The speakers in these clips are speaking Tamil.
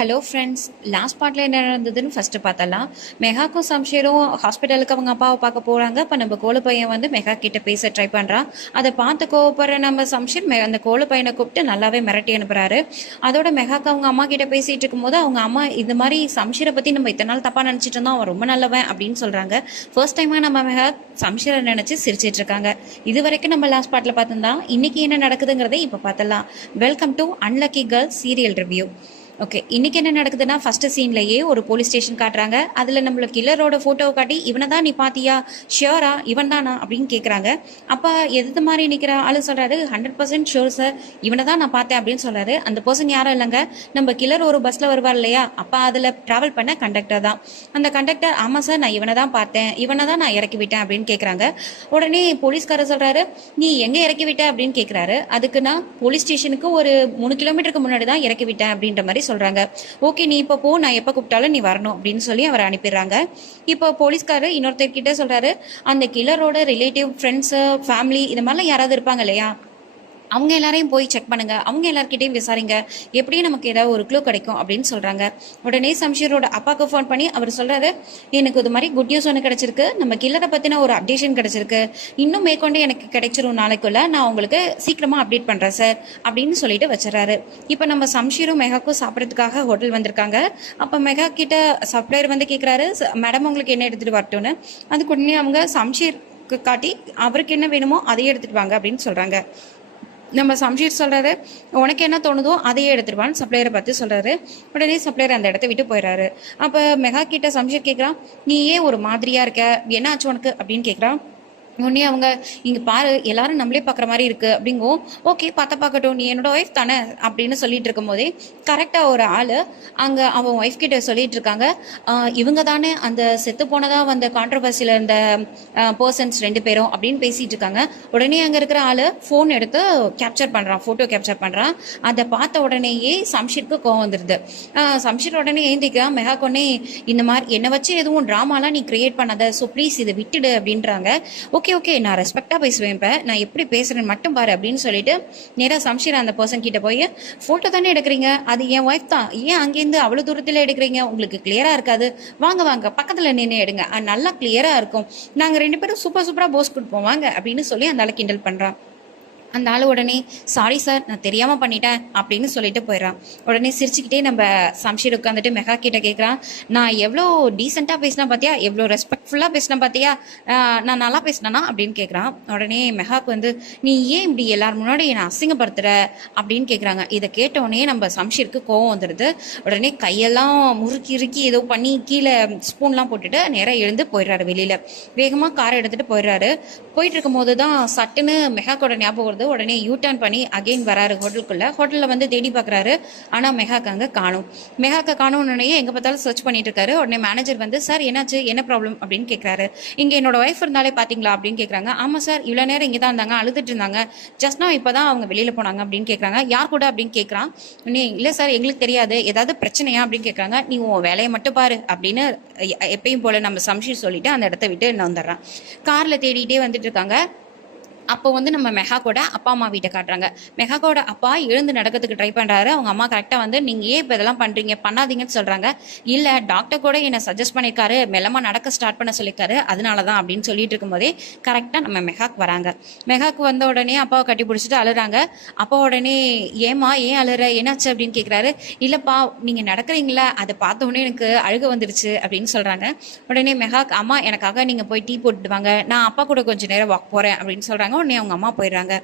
ஹலோ ஃப்ரெண்ட்ஸ், லாஸ்ட் பார்ட்டில் என்ன நடந்ததுன்னு ஃபஸ்ட்டு பார்த்தலாம். மெகாக்கும் சம்ஷேரும் ஹாஸ்பிட்டலுக்கு அவங்க அப்பாவை பார்க்க போகிறாங்க. இப்போ நம்ம கோழு பையன் வந்து மெகா கிட்ட பேச ட்ரை பண்ணுறான். அதை பார்த்து கோவப்படுற நம்ம சம்ஷேர் அந்த கோழு பையனை கூப்பிட்டு நல்லாவே மிரட்டி அனுப்புகிறாரு. அதோட மெகாக்கு அவங்க அம்மா கிட்ட பேசிகிட்டு இருக்கும்போது அவங்க அம்மா இந்த மாதிரி சம்ஷீரை பற்றி நம்ம இத்தனை நாள் தப்பாக நினச்சிட்டு இருந்தோம், அவன் ரொம்ப நல்லவன் அப்படின்னு சொல்கிறாங்க. ஃபர்ஸ்ட் டைமாக நம்ம மெகா சம்ஷீரை நினச்சி சிரிச்சிட்டு இருக்காங்க. இது வரைக்கும் நம்ம லாஸ்ட் பார்ட்டில் பார்த்துருந்தா இன்னைக்கு என்ன நடக்குதுங்கிறத இப்போ பார்த்தலாம். Welcome to unlucky girl serial review. Okay, இன்னைக்கு என்ன நடக்குதுன்னா ஃபர்ஸ்ட் சீன்லயே ஒரு போலீஸ் ஸ்டேஷன் காட்டுறாங்க. அதில் நம்மள கில்லரோட ஃபோட்டோவை காட்டி இவனை தான் நீ பாத்தியா, ஷியோரா இவன் தானா அப்படின்னு கேட்குறாங்க. அப்போ எது மாதிரி நிற்கிற ஆளு சொல்கிறாரு, 100% ஷியோர் சார், இவனை தான் நான் பார்த்தேன் அப்படின்னு சொல்கிறாரு. அந்த பர்சன் யாரும் இல்லைங்க, நம்ம கில்லர் ஒரு பஸ்ஸில் வருவார் இல்லையா, அப்போ அதில் ட்ராவல் பண்ண கண்டக்டர் தான். அந்த கண்டக்டர் ஆமாம் சார், நான் இவனை தான் பார்த்தேன், இவனை தான் நான் இறக்கி விட்டேன் அப்படின்னு கேட்குறாங்க. உடனே போலீஸ்காரர் சொல்கிறாரு, நீ எங்கே இறக்கி விட்ட அப்படின்னு கேட்குறாரு. அதுக்கு நான் போலீஸ் ஸ்டேஷனுக்கு ஒரு 3 கிலோமீட்டருக்கு முன்னாடி தான் இறக்கி விட்டேன் அப்படின்ற மாதிரி சொல்றாங்க. ஓகே, நீ இப்போ போ, நான் எப்போ கூப்பிட்டாலும் நீ வரணும் அப்படின்னு சொல்லி அவர் அனுப்பிடுறாங்க. இப்போ போலீஸ்காரர் இன்னொருத்தர் கிட்ட சொல்றாரு, அந்த கில்லரோட ரிலேட்டிவ், ஃப்ரெண்ட்ஸ், ஃபேமிலி இது மாதிரிலாம் யாராவது இருப்பாங்க இல்லையா, அவங்க எல்லாரையும் போய் செக் பண்ணுங்க, அவங்க எல்லார்கிட்டையும் விசாரிங்க, எப்படியும் நமக்கு ஏதாவது ஒரு க்ளூ கிடைக்கும் அப்படின்னு சொல்றாங்க. உடனே சம்ஷீரோட அப்பாவுக்கு ஃபோன் பண்ணி அவர் சொல்றாரு, எனக்கு இது மாதிரி குட் நியூஸ் ஒன்று கிடைச்சிருக்கு, நம்ம கில்லரை பத்தின ஒரு அப்டேஷன் கிடைச்சிருக்கு, இன்னும் மேற்கொண்டு எனக்கு கிடைச்சிரும், நாளைக்குள்ள நான் உங்களுக்கு சீக்கிரமா அப்டேட் பண்றேன் சார் அப்படின்னு சொல்லிட்டு வச்சுறாரு. இப்போ நம்ம சம்ஷீரும் மெகாக்கும் சாப்பிட்றதுக்காக ஹோட்டல் வந்திருக்காங்க. அப்போ மெகா கிட்ட சப்ளையர் வந்து கேட்குறாரு, மேடம் உங்களுக்கு என்ன எடுத்துட்டு வரட்டும்னு. அதுக்கு உடனே அவங்க சம்ஷீருக்கு காட்டி அவருக்கு என்ன வேணுமோ அதையே எடுத்துட்டு வாங்க அப்படின்னு சொல்றாங்க. நம்ம சம்ஷீர் சொல்றாரு, உனக்கு என்ன தோணுதோ அதையே எடுத்துருவான்னு சப்ளையரை பார்த்து சொல்றாரு. உடனே சப்ளையர் அந்த இடத்த விட்டு போயிடுறாரு. அப்போ மெகா கிட்ட சம்ஷீர் கேட்குறான், நீ ஏன் ஒரு மாதிரியா இருக்க, என்ன ஆச்சு உனக்கு அப்படின்னு கேட்குறான். உடனே அவங்க, இங்கே பாரு எல்லாரும் நம்மளே பார்க்குற மாதிரி இருக்கு அப்படிங்கும். ஓகே, பார்க்கட்டும், நீ என்னோட ஒய்ஃப் தானே அப்படின்னு சொல்லிட்டு இருக்கும் போதே கரெக்டாக ஒரு ஆள் அங்கே அவன் ஒய்ஃப் கிட்ட சொல்லிட்டு இருக்காங்க, இவங்க தானே அந்த செத்து போனதாக வந்த கான்ட்ரவர்சியில் இருந்த பர்சன்ஸ் 2 பேரும் அப்படின்னு பேசிட்டு இருக்காங்க. உடனே அங்கே இருக்கிற ஆள் ஃபோன் எடுத்து கேப்சர் பண்ணுறான், ஃபோட்டோ கேப்சர் பண்ணுறான். அதை பார்த்த உடனேயே சம்ஷீருக்கு கோவம் வந்துடுது. சம்ஷீர் உடனே ஏந்திக்கிறான். மெகா கொன்னே, இந்த மாதிரி என்னை வச்சு எதுவும் ட்ராமாலாம் நீ கிரியேட் பண்ணாத, ஸோ ப்ளீஸ் இதை விட்டுடு அப்படின்றாங்க. ஓகே ஓகே, நான் ரெஸ்பெக்டாக பேசுவேன், இப்போ நான் எப்படி பேசுறேன்னு மட்டும் பாரு அப்படின்னு சொல்லிட்டு நேராக சம்ஷீர் அந்த பர்சன் கிட்ட போய், ஃபோட்டோ தானே எடுக்கிறீங்க, அது என் ஒய்ஃப் தான், ஏன் அங்கேருந்து அவ்வளோ தூரத்தில் எடுக்கிறீங்க, உங்களுக்கு கிளியராக இருக்காது, வாங்க வாங்க பக்கத்தில் நின்று எடுங்க, நல்லா கிளியராக இருக்கும், நாங்கள் 2 பேரும் சூப்பராக போஸ் கொடுப்போம் வாங்க அப்படின்னு சொல்லி அந்த ஆளை கிண்டல் பண்ணுறான். அந்த ஆள் உடனே, சாரி சார், நான் தெரியாமல் பண்ணிட்டேன் அப்படின்னு சொல்லிட்டு போயிடறான். உடனே சிரிச்சுக்கிட்டே நம்ம சம்ஷீர் உட்காந்துட்டு மெகா கிட்ட கேட்குறான், நான் எவ்வளோ டீசெண்டாக பேசினா பார்த்தியா, எவ்வளோ ரெஸ்பெக்ட்ஃபுல்லாக பேசினா பார்த்தியா, நான் நல்லா பேசினேனா அப்படின்னு கேட்குறான். உடனே மெகாக்கு வந்து, நீ ஏன் இப்படி எல்லாரும் முன்னாடி என்னை அசிங்கப்படுத்துற அப்படின்னு கேட்குறாங்க. இதை கேட்டவுடனே நம்ம சம்ஷீருக்கு கோவம் வந்துடுது. உடனே கையெல்லாம் முறுக்கி ஏதோ பண்ணி கீழே ஸ்பூன்லாம் போட்டுட்டு நேராக எழுந்து போயிடுறாரு. வெளியில் வேகமாக காரை எடுத்துகிட்டு போயிடுறாரு. போயிட்டு இருக்கும் போது தான் சட்டுன்னு மெகாக்கோட ஞாபகம், உடனே யூ டர்ன் பண்ணி அகைன் வராரு ஹோட்டலுக்குள்ள. ஹோட்டல்ல வந்து தேடி பார்க்குறாரு, ஆனா மெகாக்கு அங்க காணும். மெகாக்க காணும்னே எங்க பார்த்தாலும் சர்ச் பண்ணிட்டு இருக்காரு. உடனே மேனேஜர் வந்து, சார் என்னாச்சு, என்ன ப்ராப்ளம் அப்படின்னு கேட்கறாரு. இங்க என்னோட ஒய்ஃப் இருந்தாலே பாத்தீங்களா அப்படின்னு கேட்கறாங்க. ஆமா சார், இவ்வளவு நேரம் இங்கே தான் இருந்தாங்க, அழுதுட்டு இருந்தாங்க, ஜஸ்ட் நான் இப்பதான் அவங்க வெளியில போனாங்க அப்படின்னு கேட்கறாங்க. யார் கூட அப்படின்னு கேட்கறான். இல்ல சார் எங்களுக்கு தெரியாது, ஏதாவது பிரச்சனையா அப்படின்னு கேட்கறாங்க. நீ உன் வேலையை மட்டும் பாரு அப்படின்னு எப்பயும் போல நம்ம சம்ஷீர் சொல்லிட்டு அந்த இடத்த விட்டு நான் வந்துடுறான். கார்ல தேடிட்டே வந்துட்டு இருக்காங்க. அப்போ வந்து நம்ம மெகாக்கோட அப்பா அம்மா வீட்டை காட்டுறாங்க. மெகாக்கோட அப்பா எழுந்து நடக்கிறதுக்கு ட்ரை பண்ணுறாரு. அவங்க அம்மா கரெக்டாக வந்து, நீங்கள் ஏன் இப்போ இதெல்லாம் பண்ணுறீங்க, பண்ணாதீங்கன்னு சொல்கிறாங்க. இல்லை, டாக்டர் கூட என்னை சஜஸ்ட் பண்ணியிருக்காரு, மெல்லமாக நடக்க ஸ்டார்ட் பண்ண சொல்லியிருக்காரு, அதனால தான் அப்படின்னு சொல்லிட்டு இருக்கும்போதே கரெக்டாக நம்ம மெகாக்கு வராங்க. மெகாக்கு வந்த உடனே அப்பாவை கட்டி பிடிச்சிட்டு அழுறாங்க. அப்பா உடனே, ஏமா ஏன் அழுற, என்னாச்சு அப்படின்னு கேட்குறாரு. இல்லைப்பா, நீங்கள் நடக்கிறீங்களா அதை பார்த்த உடனே எனக்கு அழுக வந்துருச்சு அப்படின்னு சொல்கிறாங்க. உடனே மெகாக், அம்மா எனக்காக நீங்கள் போய் டீ போட்டுட்டு வாங்க, நான் அப்பா கூட கொஞ்சம் நேரம் வாக் போகிறேன் அப்படின்னு சொல்கிறாங்க. உடனே அவங்க அம்மா போயிடுறாங்க.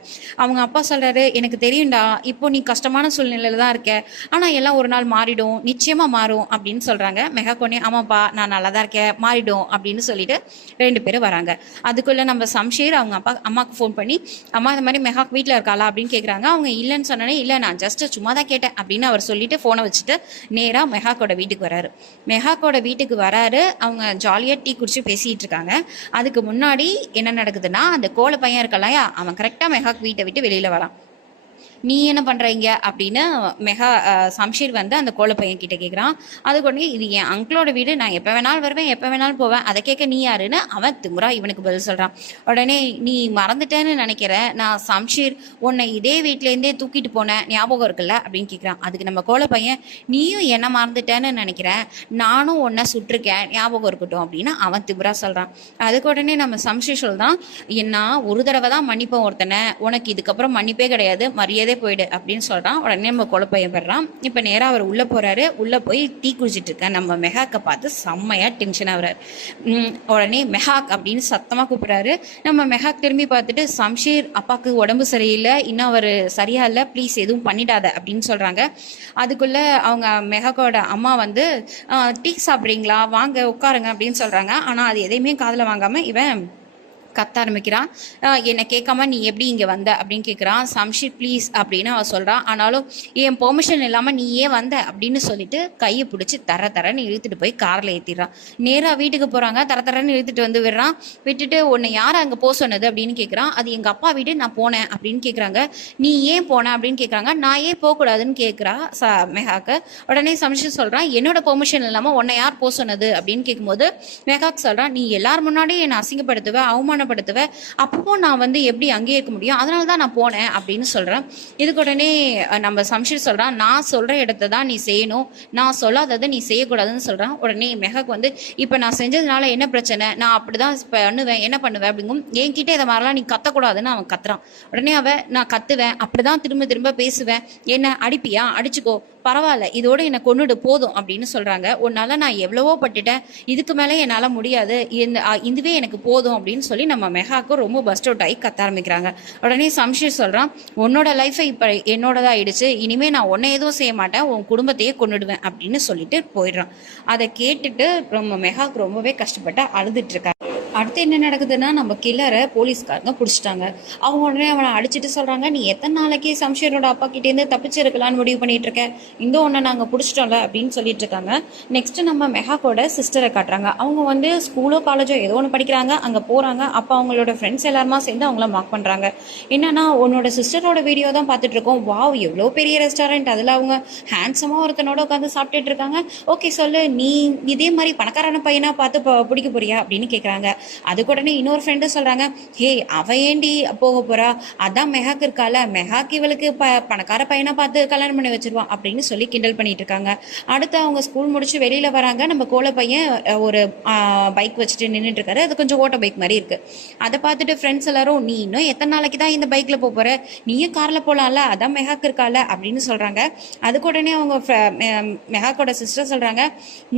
அவங்க அப்பா சொல்றாரு, எனக்கு தெரியும்டா, இப்போ நீ கஷ்டமான சூழ்நிலையில தான் இருக்க, ஆனா எல்லாம் ஒரு நாள் மாறிடும், நிச்சயமா மாறும் அப்படின்னு சொல்றாங்க. மெகா கொன்னே, ஆமாப்பா நான் நல்லா தான் இருக்கேன், மாறிடும் அப்படின்னு சொல்லிட்டு 2 பேரும் வராங்க. அதுக்குள்ள நம்ம சம்ஷீர் அவங்க அப்பா அம்மாவுக்கு ஃபோன் பண்ணி, அம்மா இந்த மாதிரி மெகாக் வீட்டில் இருக்காளா அப்படின்னு கேட்குறாங்க. அவங்க இல்லைன்னு சொன்னோன்னே, இல்லை நான் ஜஸ்ட் சும்மா தான் கேட்டேன் அப்படின்னு அவர் சொல்லிட்டு ஃபோனை வச்சுட்டு நேராக மெகாக்கோட வீட்டுக்கு வராரு. மெகாக்கோட வீட்டுக்கு வராரு. அவங்க ஜாலியாக டீ குடிச்சு பேசிட்டு இருக்காங்க. அதுக்கு முன்னாடி என்ன நடக்குதுன்னா, அந்த கோல பையன் இருக்கலாம், அவன் கரெக்டாக மெகாக் வீட்டை விட்டு வெளியில் வரான். நீ என்ன பண்ணுறீங்க அப்படின்னு சம்ஷீர் வந்து அந்த கோல பையன் கிட்ட கேட்குறான். அதுக்கு உடனே இது என் அங்கிளோட வீடு, நான் எப்போ வேணாலும் வருவேன், எப்போ வேணாலும் போவேன், அதை கேட்க நீ யாருன்னு அவன் திமுறா இவனுக்கு பதில் சொல்கிறான். உடனே நீ மறந்துட்டேன்னு நினைக்கிறேன், நான் சம்ஷீர் உன்னை இதே வீட்டிலேருந்தே தூக்கிட்டு போனேன், ஞாபகம் இருக்குல்ல அப்படின்னு கேட்குறான். அதுக்கு நம்ம கோல பையன் நீயும் என்ன மறந்துட்டேன்னு நினைக்கிறேன், நானும் உன்னை சுட்டிருக்கேன், ஞாபகம் இருக்கட்டும் அப்படின்னு அவன் திமுறா சொல்கிறான். அதுக்கு உடனே நம்ம சம்ஷீர் சொல்கிறான், என்ன ஒரு தடவை தான் மன்னிப்போம் ஒருத்தனை, உனக்கு இதுக்கப்புறம் மன்னிப்பே கிடையாது, மரியாதை போயிடு அப்படின்னு சொல்கிறான். உடனே நம்ம குழப்பைய பெறான். இப்போ நேராக அவர் உள்ளே போகிறாரு. உள்ளே போய் டீ குடிச்சிட்டு இருக்க நம்ம மெஹாக்கை பார்த்து செம்மையாக டென்ஷன் ஆகுறாரு. உடனே மெஹாக் அப்படின்னு சத்தமாக கூப்பிட்றாரு. நம்ம மெஹாக் திரும்பி பார்த்துட்டு சம்ஷீர் அப்பாவுக்கு உடம்பு சரியில்லை, இன்னும் அவர் சரியா இல்லை, ப்ளீஸ் எதுவும் பண்ணிடாத அப்படின்னு சொல்கிறாங்க. அதுக்குள்ளே அவங்க மெஹாக்கோட அம்மா வந்து டீ சாப்பிட்றீங்களா, வாங்க உட்காருங்க அப்படின்னு சொல்கிறாங்க. ஆனால் அது எதையுமே காதில் வாங்காமல் இவன் கத்த ஆரம்பிக்கிறான். என்னை கேட்காம நீ எப்படி இங்கே வந்த அப்படின்னு கேட்குறான். சம்ஷீர் ப்ளீஸ் அப்படின்னு அவள் சொல்கிறான். ஆனாலும் என் பெர்மிஷன் இல்லாமல் நீ ஏன் வந்த அப்படின்னு சொல்லிட்டு கையை பிடிச்சி தரன்னு இழுத்துட்டு போய் காரில் ஏற்றிடுறான். நேராக வீட்டுக்கு போகிறாங்க. தரன்னு இழுத்துட்டு வந்து விடுறான். விட்டுட்டு உன்னை யார் அங்கே போக சொன்னது அப்படின்னு கேட்குறான். அது எங்கள் அப்பா வீடு, நான் போனேன் அப்படின்னு கேட்குறாங்க. நீ ஏன் போன அப்படின்னு கேட்குறாங்க. நான் ஏன் போகக்கூடாதுன்னு கேட்குறா மெஹாக்கு. உடனே சம்ஷீர் சொல்கிறான், என்னோட பெர்மிஷன் இல்லாமல் உன்னை யார் போக சொன்னது அப்படின்னு கேட்கும்போது மெஹாக் சொல்கிறான், நீ எல்லார் முன்னாடியும் என்னை அசிங்கப்படுத்துவ, அவமானப்படுத்துவ, அப்போ நான் வந்து எப்படி அங்கேயே இருக்க முடியும், அதனால தான் நான் போனேன் அப்படின்னு சொல்கிறேன். இதுக்கு உடனே நம்ம சம்ஷீர் சொல்கிறான், நான் சொல்கிற இடத்த தான் நீ செய்யணும், நான் சொல்லாததை நீ செய்யக்கூடாதுன்னு சொல்கிறான். உடனே மெஹாக் வந்து, இப்போ நான் செஞ்சதுனால என்ன பிரச்சனை, நான் அப்படி தான் பண்ணுவேன், என்ன பண்ணுவேன் அப்படிங்கும், என்கிட்ட இதை மாதிரிலாம் நீ கத்தக்கூடாதுன்னு அவன் கத்துறான். உடனே நான் கத்துவேன், அப்படி தான் திரும்ப திரும்ப பேசுவேன், என்ன அடிப்பியா, அடிச்சுக்கோ, பரவாயில்ல, இதோட என்னை கொன்னுடு போதும் அப்படின்னு சொல்கிறாங்க. உன்னால் நான் எவ்வளவோ பட்டுட்டேன், இதுக்கு மேலே என்னால் முடியாது, இதுவே எனக்கு போதும் அப்படின்னு சொல்லி நம்ம மெஹாக்கு ரொம்ப பஸ்ட் அவுட் ஆகி கத்த ஆரம்பிக்கிறாங்க. உடனே சம்ஷீர் சொல்கிறான், உன்னோட லைஃபை இப்போ என்னோடதாக ஆயிடுச்சு, இனிமேல் நான் உன்னை எதுவும் செய்ய மாட்டேன், உன் குடும்பத்தையே கொன்னுடுவேன் அப்படின்னு சொல்லிட்டு போயிடுறான். அதை கேட்டுட்டு நம்ம மெஹாக்கு ரொம்பவே கஷ்டப்பட்டு அழுதுட்டு இருக்காங்க. அடுத்து என்ன நடக்குதுன்னா, நம்ம கில்லரை போலீஸ்காரங்க பிடிச்சிட்டாங்க. அவங்க உடனே அவனை அடிச்சுட்டு சொல்கிறாங்க, நீ எத்தனை நாளைக்கு சம்ஷீரோட அப்பா கிட்டேருந்து தப்பிச்சிருக்கலான்னு முடிவு பண்ணிட்டு இருக்க, இந்த ஒன்றை நாங்கள் பிடிச்சிட்டோம்ல அப்படின்னு சொல்லிட்டு இருக்காங்க. நெக்ஸ்ட் நம்ம மெஹாக்கோட சிஸ்டரை காட்டுறாங்க. அவங்க வந்து ஸ்கூலோ காலேஜோ ஏதோ ஒன்று படிக்கிறாங்க, அங்கே போகிறாங்க. அப்போ அவங்களோட ஃப்ரெண்ட்ஸ் எல்லாருமா சேர்ந்து அவங்கள மார்க் பண்ணுறாங்க. என்னன்னா, உன்னோட சிஸ்டரோட வீடியோ தான் பார்த்துட்டு இருக்கோம், வாவ் எவ்வளோ பெரிய ரெஸ்டாரண்ட், அதில் அவங்க ஹேண்ட்ஸமாக ஒருத்தனோட உட்காந்து சாப்பிட்டுட்டு இருக்காங்க, ஓகே சொல்லு, நீ இதே மாதிரி பணக்காரான பையனா பார்த்து பிடிக்க போறியா அப்படின்னு கேட்குறாங்க. அதுக்கு உடனே இன்னொரு ஃப்ரெண்டு சொல்கிறாங்க, ஹே அவ ஏண்டி போக போகிறா, அதான் மெஹாக் இருக்கால, மெஹாக் இவளுக்கு பணக்கார பையனை பார்த்து கல்யாணம் பண்ணி வச்சிருவான் அப்படின்னு சொல்லி கிண்டல் பண்ணிட்டு இருக்காங்க. அடுத்து அவங்க ஸ்கூல் முடிச்சு வெளியில் வராங்க. நம்ம கோல பையன் ஒரு பைக் வச்சுட்டு நின்றுட்டு இருக்காரு. அது கொஞ்சம் ஓட்ட பைக் மாதிரி இருக்கு. அதை பார்த்துட்டு ஃப்ரெண்ட்ஸ் எல்லாரும், நீ இன்னும் எத்தனை நாளைக்கு தான் இந்த பைக்கில் போகிற, நீயும் காரில் போகலாம்ல, அதான் மெஹாக் இருக்கால அப்படின்னு சொல்கிறாங்க. அதுக்கு உடனே அவங்க மெஹாக்கோட சிஸ்டர் சொல்கிறாங்க,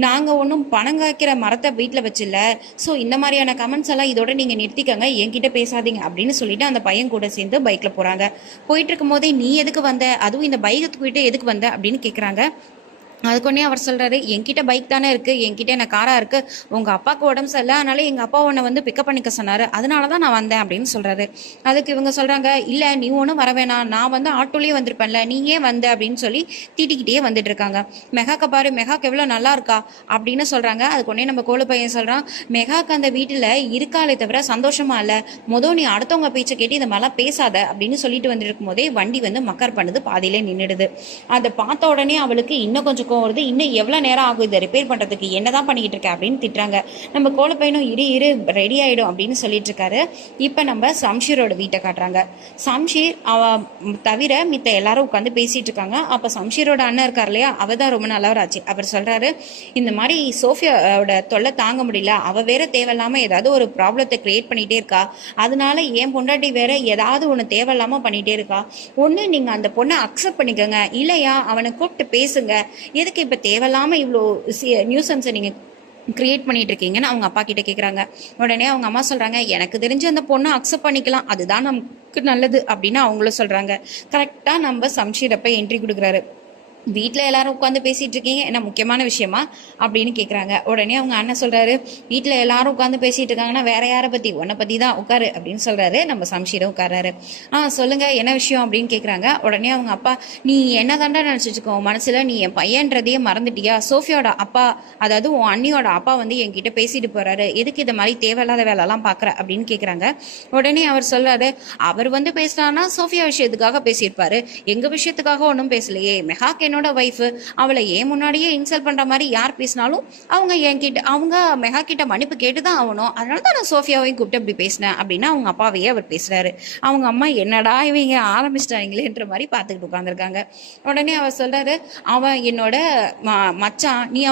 நாங்கள் ஒன்றும் பணம் காய்க்கிற மரத்தை வீட்டில் வச்சில்ல, ஸோ இந்த மாதிரியான கமெண்ட்ஸ் எல்லாம் இதோட நீங்கள் நிறுத்திக்கங்க, என்கிட்ட பேசாதீங்க அப்படின்னு சொல்லிட்டு அந்த பையன் கூட சேர்ந்து பைக்கில் போகிறாங்க. போயிட்டு இருக்கும் போதே நீ எதுக்கு வந்த, அதுவும் இந்த பைக்கை தூக்கிட்டு எதுக்கு வந்த அப்படின்னு கேட்குறாங்க. அதுக்கொன்னே அவர் சொல்கிறாரு, என்கிட்ட பைக் தானே இருக்குது, என்கிட்ட என்ன காராக இருக்குது, உங்கள் அப்பாவுக்கு உடம்பு சரியில்லை, அதனால எங்கள் அப்பா உன்னை வந்து பிக்கப் பண்ணிக்க சொன்னார், அதனால தான் நான் வந்தேன் அப்படின்னு சொல்கிறாரு. அதுக்கு இவங்க சொல்கிறாங்க, இல்லை நீ ஒன்றும் வர வேணாம், நான் வந்து ஆட்டோலேயே வந்திருப்பேன்ல, நீ ஏன் வந்த அப்படின்னு சொல்லி தீட்டிக்கிட்டே வந்துட்டு இருக்காங்க. மெஹாக்கை பாரு, மெஹாக் எவ்வளோ நல்லா இருக்கா அப்படின்னு சொல்கிறாங்க. அதுக்கொன்னே நம்ம கோல பையன் சொல்கிறான், மெஹாக் அந்த வீட்டில் இருக்காளே தவிர சந்தோஷமா இல்லை, நீ அடுத்தவங்க பேச்சை கேட்டு இந்த மாதிரிலாம் பேசாத அப்படின்னு சொல்லிட்டு வந்துட்டு இருக்கும் போதே வண்டி வந்து மக்கர் பண்ணுது, பாதியிலே நின்றுடுது. அதை பார்த்த உடனே அவளுக்கு இன்னும் கொஞ்சம் வருது, இன்னும் எவ்வளோ நேரம் ஆகும் இதை ரிப்பேர் பண்ணுறதுக்கு, என்னதான் பண்ணிக்கிட்டு இருக்க அப்படின்னு திட்டுறாங்க. நம்ம கோல பையனும் இரு ரெடி ஆகிடும் அப்படின்னு சொல்லிட்டு இருக்காரு. இப்போ நம்ம சம்ஷீரோட வீட்டை காட்டுறாங்க. சம்ஷீர் அவ தவிர மித்த எல்லாரும் உட்காந்து பேசிட்டு இருக்காங்க. அப்போ சம்ஷீரோட அண்ணன் இருக்கார் இல்லையா, அவ தான் ரொம்ப நல்லவராச்சு. அவர் சொல்றாரு, இந்த மாதிரி சோஃபியாவோட தொல்லை தாங்க முடியல, அவ வேற தேவையில்லாம ஏதாவது ஒரு ப்ராப்ளத்தை கிரியேட் பண்ணிட்டே இருக்கா, அதனால என் பொண்டாட்டி வேற ஏதாவது ஒன்று தேவையில்லாம பண்ணிட்டே இருக்கா, ஒன்று நீங்க அந்த பொண்ணை அக்செப்ட் பண்ணிக்கோங்க, இல்லையா அவனை கூப்பிட்டு பேசுங்க, எதுக்கு இப்போ தேவையில்லாமல் இவ்வளோ நியூசன்ஸை நீங்கள் கிரியேட் பண்ணிட்டு இருக்கீங்கன்னு அவங்க அப்பா கிட்ட கேட்குறாங்க. உடனே அவங்க அம்மா சொல்கிறாங்க, எனக்கு தெரிஞ்சு அந்த பொண்ணை அக்செப்ட் பண்ணிக்கலாம், அதுதான் நமக்கு நல்லது அப்படின்னு அவங்களும் சொல்கிறாங்க. கரெக்டாக நம்ம சம்ஷீரப்ப என்ட்ரி கொடுக்குறாரு. வீட்டில் எல்லாரும் உட்காந்து பேசிட்டு இருக்கீங்க, என்ன முக்கியமான விஷயமா அப்படின்னு கேட்குறாங்க. உடனே அவங்க அண்ணன் சொல்றாரு, வீட்டில் எல்லாரும் உட்காந்து பேசிட்டு இருக்காங்கன்னா வேற யாரை பத்தி, உன்னை பத்தி தான், உட்காரு அப்படின்னு சொல்றாரு. நம்ம சம்ஷீரும் உட்காராரு. சொல்லுங்க என்ன விஷயம் அப்படின்னு கேட்குறாங்க. உடனே அவங்க அப்பா, நீ என்ன தாண்டா நினைச்சிட்டு இருக்கோ மனசுல, நீ என் பையன்றதையே மறந்துட்டியா? சோஃபியோட அப்பா, அதாவது உன் அண்ணியோட அப்பா வந்து என்கிட்ட பேசிட்டு போறாரு, எதுக்கு இந்த மாதிரி தேவையில்லாத வேலைலாம் பாக்குற அப்படின்னு கேட்குறாங்க. உடனே அவர் சொல்றாரு, அவர் வந்து பேசினான்னா சோஃபியா விஷயத்துக்காக பேசியிருப்பாரு, எங்க விஷயத்துக்காக ஒன்றும் பேசலையே. மெஹாக் என்னோட ஒய்ஃப், அவளை ஏன் முன்னாடியே இன்சல்ட் பண்ற மாதிரி யார் பேசினாலும் அவங்க மெஹா கிட்ட மன்னிப்பு கேட்டுதான் ஆகணும். அதனால தான் நான் சோஃபியாவையும் கூப்பிட்டு அப்படி பேசினேன் அப்படின்னு அவங்க அப்பாவையே அவர் பேசுறாரு. அவங்க அம்மா என்னடா இவங்க ஆரம்பிச்சிட்டாங்களேன்ற மாதிரி பார்த்துக்கிட்டு உட்காந்துருக்காங்க. உடனே அவர் சொல்றாரு, அவன் என்னோட மச்சான், நீ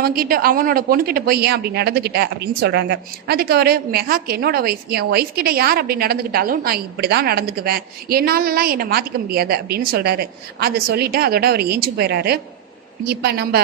அவனோட பொண்ணுகிட்ட போய் ஏன் அப்படி நடந்துக்கிட்ட அப்படின்னு சொல்றாங்க. அதுக்கு அவரு, மெஹாக் என்னோட ஒய்ஃப், என் ஒய்ஃப் கிட்ட யார் அப்படி நடந்துக்கிட்டாலும் நான் இப்படிதான் நடந்துக்குவேன், என்னாலலாம் என்னை மாத்திக்க முடியாது அப்படின்னு சொல்றாரு. அதை சொல்லிட்டு அதோட அவர் ஏஞ்சி போயிறாரு. இப்ப நம்ம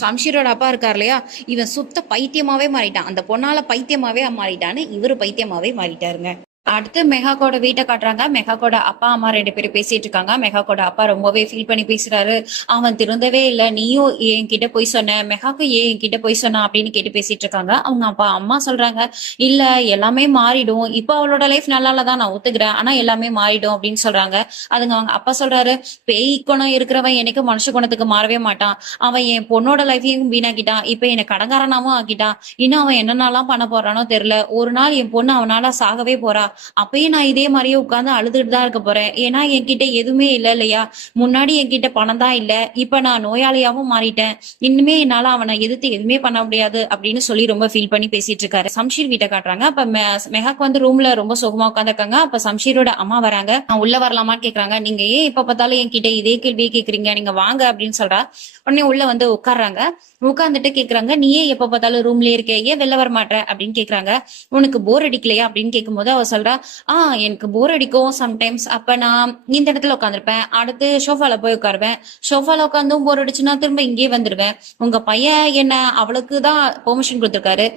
சம்ஷீரோட அப்பா இருக்கார் இல்லையா, இவன் சுத்த பைத்தியமாவே மாறிட்டான், அந்த பொண்ணால பைத்தியமாவே மாறிட்டான்னு இவரு பைத்தியமாவே மாறிட்டாருங்க. அடுத்து மெஹாக்கோட வீட்டை காட்டுறாங்க. மெஹாக்கோட அப்பா அம்மா 2 பேரும் பேசிட்டு இருக்காங்க. மெஹாக்கோட அப்பா ரொம்பவே ஃபீல் பண்ணி பேசுறாரு. அவன் திருந்தவே இல்லை, நீயும் என்கிட்ட போய் சொன்ன, மெஹாக்கு ஏன் என்கிட்ட போய் சொன்ன அப்படின்னு கேட்டு பேசிட்டு இருக்காங்க. அவங்க அப்பா அம்மா சொல்றாங்க, இல்ல எல்லாமே மாறிடும், இப்போ அவளோட லைஃப் நல்லா தான், நான் ஒத்துக்கிறேன், ஆனா எல்லாமே மாறிடும் அப்படின்னு சொல்றாங்க. அதுங்க அவங்க அப்பா சொல்றாரு, பேய் குணம் இருக்கிறவன் எனக்கு மனுஷ குணத்துக்கு மாறவே மாட்டான், அவன் என் பொண்ணோட லைஃபையும் வீணாக்கிட்டான், இப்ப என்னை கடங்காரனாவும் ஆக்கிட்டான், இன்னும் அவன் என்னென்னலாம் பண்ண போறானோ தெரியல, ஒரு நாள் என் பொண்ணு அவனால சாகவே போறா, அப்பயும் நான் இதே மாதிரியே உட்கார்ந்து அழுதுட்டு தான் இருக்க போறேன், ஏன்னா என்கிட்ட எதுவுமே இல்லை இல்லையா, முன்னாடி என்கிட்ட பணம் தான் இல்ல, இப்ப நான் நோயாளியாவும் மாறிட்டேன், இன்னுமே என்னால அவனை எதிர்த்து எதுவுமே பண்ண முடியாது அப்படின்னு சொல்லி ரொம்ப ஃபீல் பண்ணி பேசிட்டு இருக்காரு. சம்ஷீர் வீட்டை காட்டுறாங்க. அப்ப மெஹாக் வந்து ரூம்ல ரொம்ப சுகமா உட்காந்துருக்காங்க. அப்ப சம்ஷீரோட அம்மா வராங்க. உள்ள வரலாமான்னு கேக்குறாங்க. நீங்க ஏன் இப்ப பார்த்தாலும் என்கிட்ட இதே கேள்வியே கேக்குறீங்க, நீங்க வாங்க அப்படின்னு சொல்றா. உடனே உள்ள வந்து உட்கார்றாங்க. உட்கார்ந்துட்டு கேக்குறாங்க, நீ ஏன் எப்ப பார்த்தாலும் ரூம்லயே இருக்க, ஏன் வெளில வர மாட்டேற அப்படின்னு கேக்குறாங்க. உனக்கு போர் அடிக்கலையா அப்படின்னு கேட்கும்போது அவ சொல்றா, எனக்கு போர் அடிக்கும் சம்டைம்ஸ், அப்ப நான் இந்த இடத்துல உட்காந்துருப்பேன், அடுத்து ஷோஃபால போய் உட்காருவேன், ஷோஃபால உட்காந்தும் போர் அடிச்சுன்னா திரும்ப இங்கே வந்துருவேன், உங்க பையன் என்ன அவளுக்கு தான் பெர்மிஷன் கொடுத்துருக்காரு,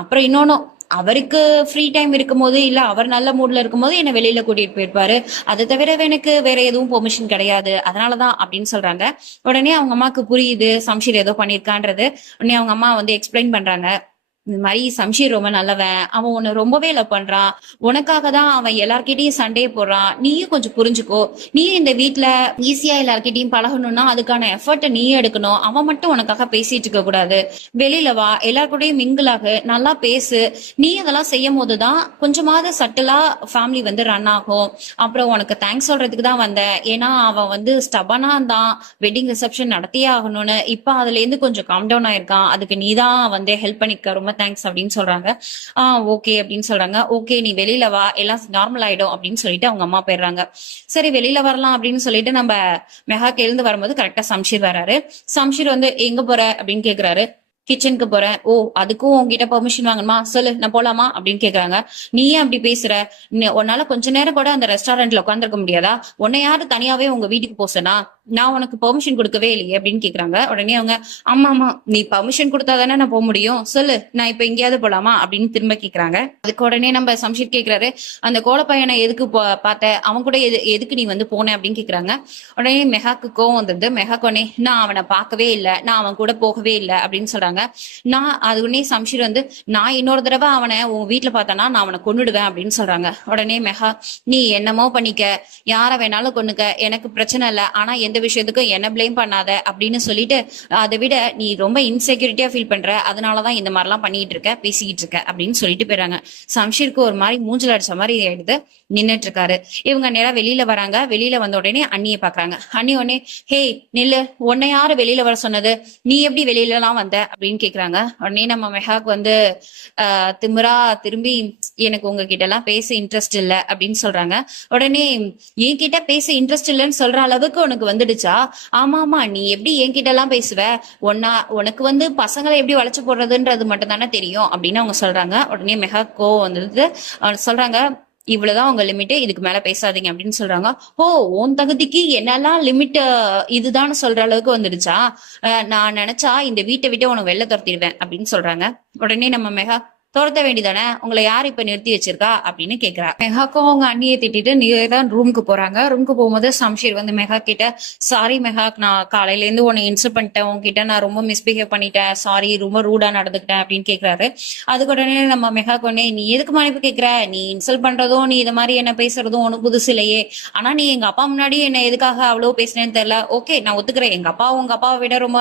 அப்புறம் இன்னொன்னும், அவருக்கு ஃப்ரீ டைம் இருக்கும் போது இல்ல அவர் நல்ல மூட்ல இருக்கும் போது என்ன வெளியில கூட்டிட்டு போயிருப்பாரு, அதை தவிர எனக்கு வேற எதுவும் பெர்மிஷன் கிடையாது, அதனாலதான் அப்படின்னு சொல்றாங்க. உடனே அவங்க அம்மாக்கு புரியுது சம்ஷீர் ஏதோ பண்ணிருக்கான்றது. உடனே அவங்க அம்மா வந்து எக்ஸ்பிளைன் பண்றாங்க, இந்த மாதிரி சம்ஷீர் ரொம்ப நல்லவன், அவன் உன்னை ரொம்பவே லவ் பண்றான், உனக்காக தான் அவன் எல்லார்கிட்டையும் சண்டையை போடுறான், நீயும் கொஞ்சம் புரிஞ்சுக்கோ, நீயும் இந்த வீட்டுல ஈஸியா எல்லார்கிட்டையும் பழகணும்னா அதுக்கான எஃபர்ட்டை நீ எடுக்கணும், அவன் மட்டும் உனக்காக பேசிட்டு இருக்க கூடாது, வெளியில வா, எல்லார்கூடயும் மிங்கிளாக நல்லா பேசு, நீ அதெல்லாம் செய்யும் போதுதான் கொஞ்சமாவது சட்டிலா ஃபேமிலி வந்து ரன் ஆகும். அப்புறம் உனக்கு தேங்க்ஸ் சொல்றதுக்கு தான் வந்தேன், ஏன்னா அவன் வந்து ஸ்டபனா தான் வெட்டிங் ரிசப்ஷன் நடத்தியே ஆகணும்னு, இப்ப அதுல இருந்து கொஞ்சம் காம் டவுன் ஆயிருக்கான், அதுக்கு நீ தான் வந்து ஹெல்ப் பண்ணிக்க, ரொம்ப தேங்க்ஸ் அப்படின்னு சொல்றாங்க. ஓகே அப்படின்னு சொல்றாங்க. ஓகே நீ வெளியில வா, எல்லாம் நார்மல் ஆயிடும் அப்படின்னு சொல்லிட்டு அவங்க அம்மா போயிடுறாங்க. சரி வெளியில வரலாம் அப்படின்னு சொல்லிட்டு நம்ம மெஹாக் எழுந்து வரும்போது கரெக்டா சம்ஷீர் வராரு. சம்ஷீர் வந்து எங்க போற அப்படின்னு கேக்குறாரு. கிச்சனுக்கு போறேன். அதுக்கும் உங்ககிட்ட பெர்மிஷன் வாங்கணுமா, சொல்லு நான் போலாமா அப்படின்னு கேக்குறாங்க. நீ ஏன் அப்படி பேசுற, உன்னால கொஞ்ச நேரம் கூட அந்த ரெஸ்டாரண்ட்ல உட்காந்துருக்க முடியாதா, உன்னை யாரு தனியாவே உங்க வீட்டுக்கு போசனா, நான் உனக்கு பெர்மிஷன் கொடுக்கவே இல்லையே அப்படின்னு கேக்குறாங்க. உடனே அவங்க, ஆமா நீ பெர்மிஷன் கொடுத்தாதானே நான் போக முடியும், சொல்லு நான் இப்ப எங்கேயாவது போலாமா அப்படின்னு திரும்ப கேக்குறாங்க. அதுக்கு உடனே நம்ம சம்ஷீர் கேக்குறாரு, அந்த கோலப்பையனை எதுக்கு பார்த்த, அவன் கூட எதுக்கு நீ வந்து போன அப்படின்னு கேக்குறாங்க. உடனே மெஹாக்கு கோவம் வந்துருது. மெஹாக் உடனே, நான் அவனை பார்க்கவே இல்லை, நான் அவன் கூட போகவே இல்லை அப்படின்னு சொல்றாங்க. நான் அது உடனே சம்ஷீர் வந்து, நான் இன்னொரு தடவை அவனை உன் வீட்டுல பார்த்தனா நான் அவனை கொன்னுடுவேன் அப்படின்னு சொல்றாங்க. உடனே மெஹா, நீ என்னமோ பண்ணிக்க, யார வேணாலும் கொன்னுக்க, எனக்கு பிரச்சனை இல்லை, ஆனா எந்த விஷயத்துக்கும் என்ன பிளேம் பண்ணாத அப்படின்னு சொல்லிட்டு, அதை விட நீ ரொம்ப இன்செக்யூரிட்டியா ஃபீல் பண்ற, அதனாலதான் இந்த மாதிரிலாம் பண்ணிட்டு இருக்க, பேசிக்கிட்டு இருக்க அப்படின்னு சொல்லிட்டு போயிறாங்க. சம்ஷீருக்கு ஒரு மாதிரி மூஞ்சில் அடிச்ச மாதிரி ஆயிடுது. நின்னுட்டு இருக்காரு. இவங்க நேரா வெளியில வராங்க. வெளியில வந்த உடனே அண்ணியை பாக்குறாங்க. அண்ணி உடனே, ஹே நில்லு, உன்னை யாரு வெளியில வர சொன்னது, நீ எப்படி வெளியில எல்லாம் வந்த அப்படின்னு கேக்குறாங்க. உடனே நம்ம மெஹாக் வந்து திமிரா திரும்பி, எனக்கு உங்ககிட்ட எல்லாம் பேச இன்ட்ரெஸ்ட் இல்ல அப்படின்னு சொல்றாங்க. உடனே, என்கிட்ட பேச இன்ட்ரெஸ்ட் இல்லைன்னு சொல்ற அளவுக்கு உனக்கு வந்துடுச்சா, ஆமா நீ எப்படி என்கிட்ட எல்லாம் பேசுவ, உனக்கு வந்து பசங்களை எப்படி வளைச்சு போடுறதுன்றது மட்டும் தானே தெரியும் அப்படின்னு அவங்க சொல்றாங்க. உடனே மெஹாக் கோவம் வந்தது. சொல்றாங்க, இவ்வளவுதான் உங்க லிமிட், இதுக்கு மேல பேசாதீங்க அப்படின்னு சொல்றாங்க. உன் தகுதிக்கு என்னெல்லாம் லிமிட் இதுதான் சொல்ற அளவுக்கு வந்துடுச்சா, நான் நினைச்சா இந்த வீட்டை விட்டு உனக்கு வெளில துரத்திடுவேன் அப்படின்னு சொல்றாங்க. உடனே நம்ம மெஹா, துரத்த வேண்டியதானே, உங்களை யார் இப்ப நிறுத்தி வச்சிருக்கா அப்படின்னு கேக்குறா. மெஹாக்கும் அவங்க அண்ணியை திட்டிட்டு நீதான் ரூமுக்கு போறாங்க. ரூமுக்கு போகும்போது சம்ஷீர் வந்து மெஹா கிட்ட, சாரி மெஹாக், நான் காலையில இருந்து உன்னை இன்சல்ட் பண்ணிட்டேன், உன்கிட்ட நான் ரொம்ப மிஸ்பிஹேவ் பண்ணிட்டேன், சாரி, ரொம்ப ரூடா நடந்துக்கிட்டேன் அப்படின்னு கேக்குறாரு. அதுக்கு உடனே நம்ம மெஹாக் உடனே, நீ எதுக்கு மன்னிப்பு கேக்குற, நீ இன்சல்ட் பண்றதும் நீ இத மாதிரி என்ன பேசுறதும் ஒன்னும் புதுசு இல்லையே, ஆனா நீ எங்க அப்பா முன்னாடி என்ன எதுக்காக அவ்வளவு பேசினேன்னு தெரியல. ஓகே, நான் ஒத்துக்கிறேன், எங்க அப்பா உங்க அப்பாவை விட ரொம்ப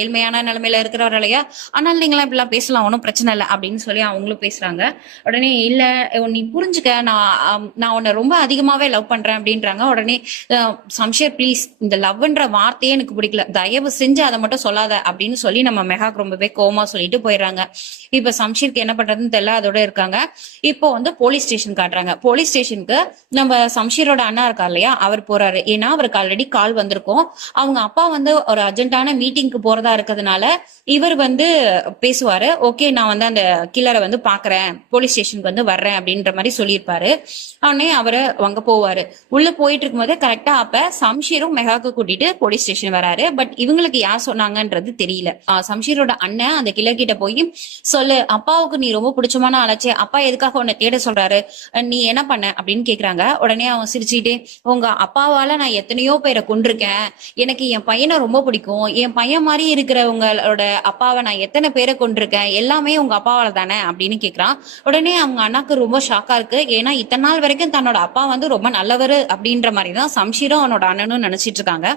ஏழ்மையான நிலைமையில இருக்கிறவர் இல்லையா, ஆனால் நீங்களாம் இப்படிலாம் பேசலாம், ஒன்றும் பிரச்சனை இல்லை அப்படின்னு சொல்லி அவங்களும் பேசுறாங்க. உடனே இல்ல, நீ புரிஞ்சுக்க, நான் உன்னை ரொம்ப அதிகமாவே லவ் பண்றேன் அப்படின்றாங்க. உடனே சம்ஷேர் ப்ளீஸ், இந்த லவ்ன்ற வார்த்தையே எனக்கு பிடிக்கல, தயவு செஞ்சு அதை மட்டும் சொல்லாத அப்படின்னு சொல்லி நம்ம மெஹாக் ரொம்பவே கோவமா சொல்லிட்டு போயிடுறாங்க. இப்ப சம்ஷீருக்கு என்ன பண்றதுன்னு தெரியல, அதோட இருக்காங்க. இப்போ வந்து போலீஸ் ஸ்டேஷன் காட்டுறாங்க. போலீஸ் ஸ்டேஷனுக்கு நம்ம சம்ஷீரோட அண்ணா இருக்கா இல்லையா, அவர் போறாரு. ஏன்னா அவருக்கு ஆல்ரெடி கால் வந்திருக்கும், அவங்க அப்பா வந்து ஒரு அர்ஜென்டான மீட்டிங்க்கு போறதா இருக்கிறதுனால இவர் வந்து பேசுவாரு. ஓகே, நான் வந்து அந்த கில்லரை வந்து பாக்குறேன், போலீஸ் ஸ்டேஷனுக்கு வந்து வர்றேன் அப்படின்ற மாதிரி சொல்லியிருப்பாரு. உடனே அவரு அங்க போவாரு. உள்ள போயிட்டு இருக்கும்போது கரெக்டா அப்ப சம்ஷீரும் மெஹாக்கு கூட்டிட்டு போலீஸ் ஸ்டேஷன் வராரு. பட் இவங்களுக்கு யார் சொன்னாங்கன்றது தெரியல. சம்ஷீரோட அண்ணன் அந்த கில்லர் கிட்ட போய், சொல்லு, அப்பாவுக்கு நீ ரொம்ப பிடிச்சமான ஆளாச்சே, அப்பா எதுக்காக உன்னை தேட சொல்றாரு, நீ என்ன பண்ண அப்படின்னு கேக்குறாங்க. உடனே அவன் சிரிச்சுட்டே, உங்க அப்பாவால நான் எத்தனையோ பேரை கொண்டிருக்கேன், எனக்கு என் பையனை ரொம்ப பிடிக்கும், என் பையன் மாதிரி இருக்கிறவங்களோட அப்பாவை நான் எத்தனை பேரை கொண்டிருக்கேன், எல்லாமே உங்க அப்பாவால தானே அப்படின்னு கேக்குறான். உடனே அவங்க அண்ணாக்கு ரொம்ப ஷாக்கா இருக்கு. ஏன்னா இத்தனை நாள் வரைக்கும் தன்னோட அப்பா வந்து ரொம்ப நல்லவர் அப்படின்ற மாதிரிதான் சம்ஷீரும் அவனோட அண்ணனும் நினைச்சிட்டு இருக்காங்க.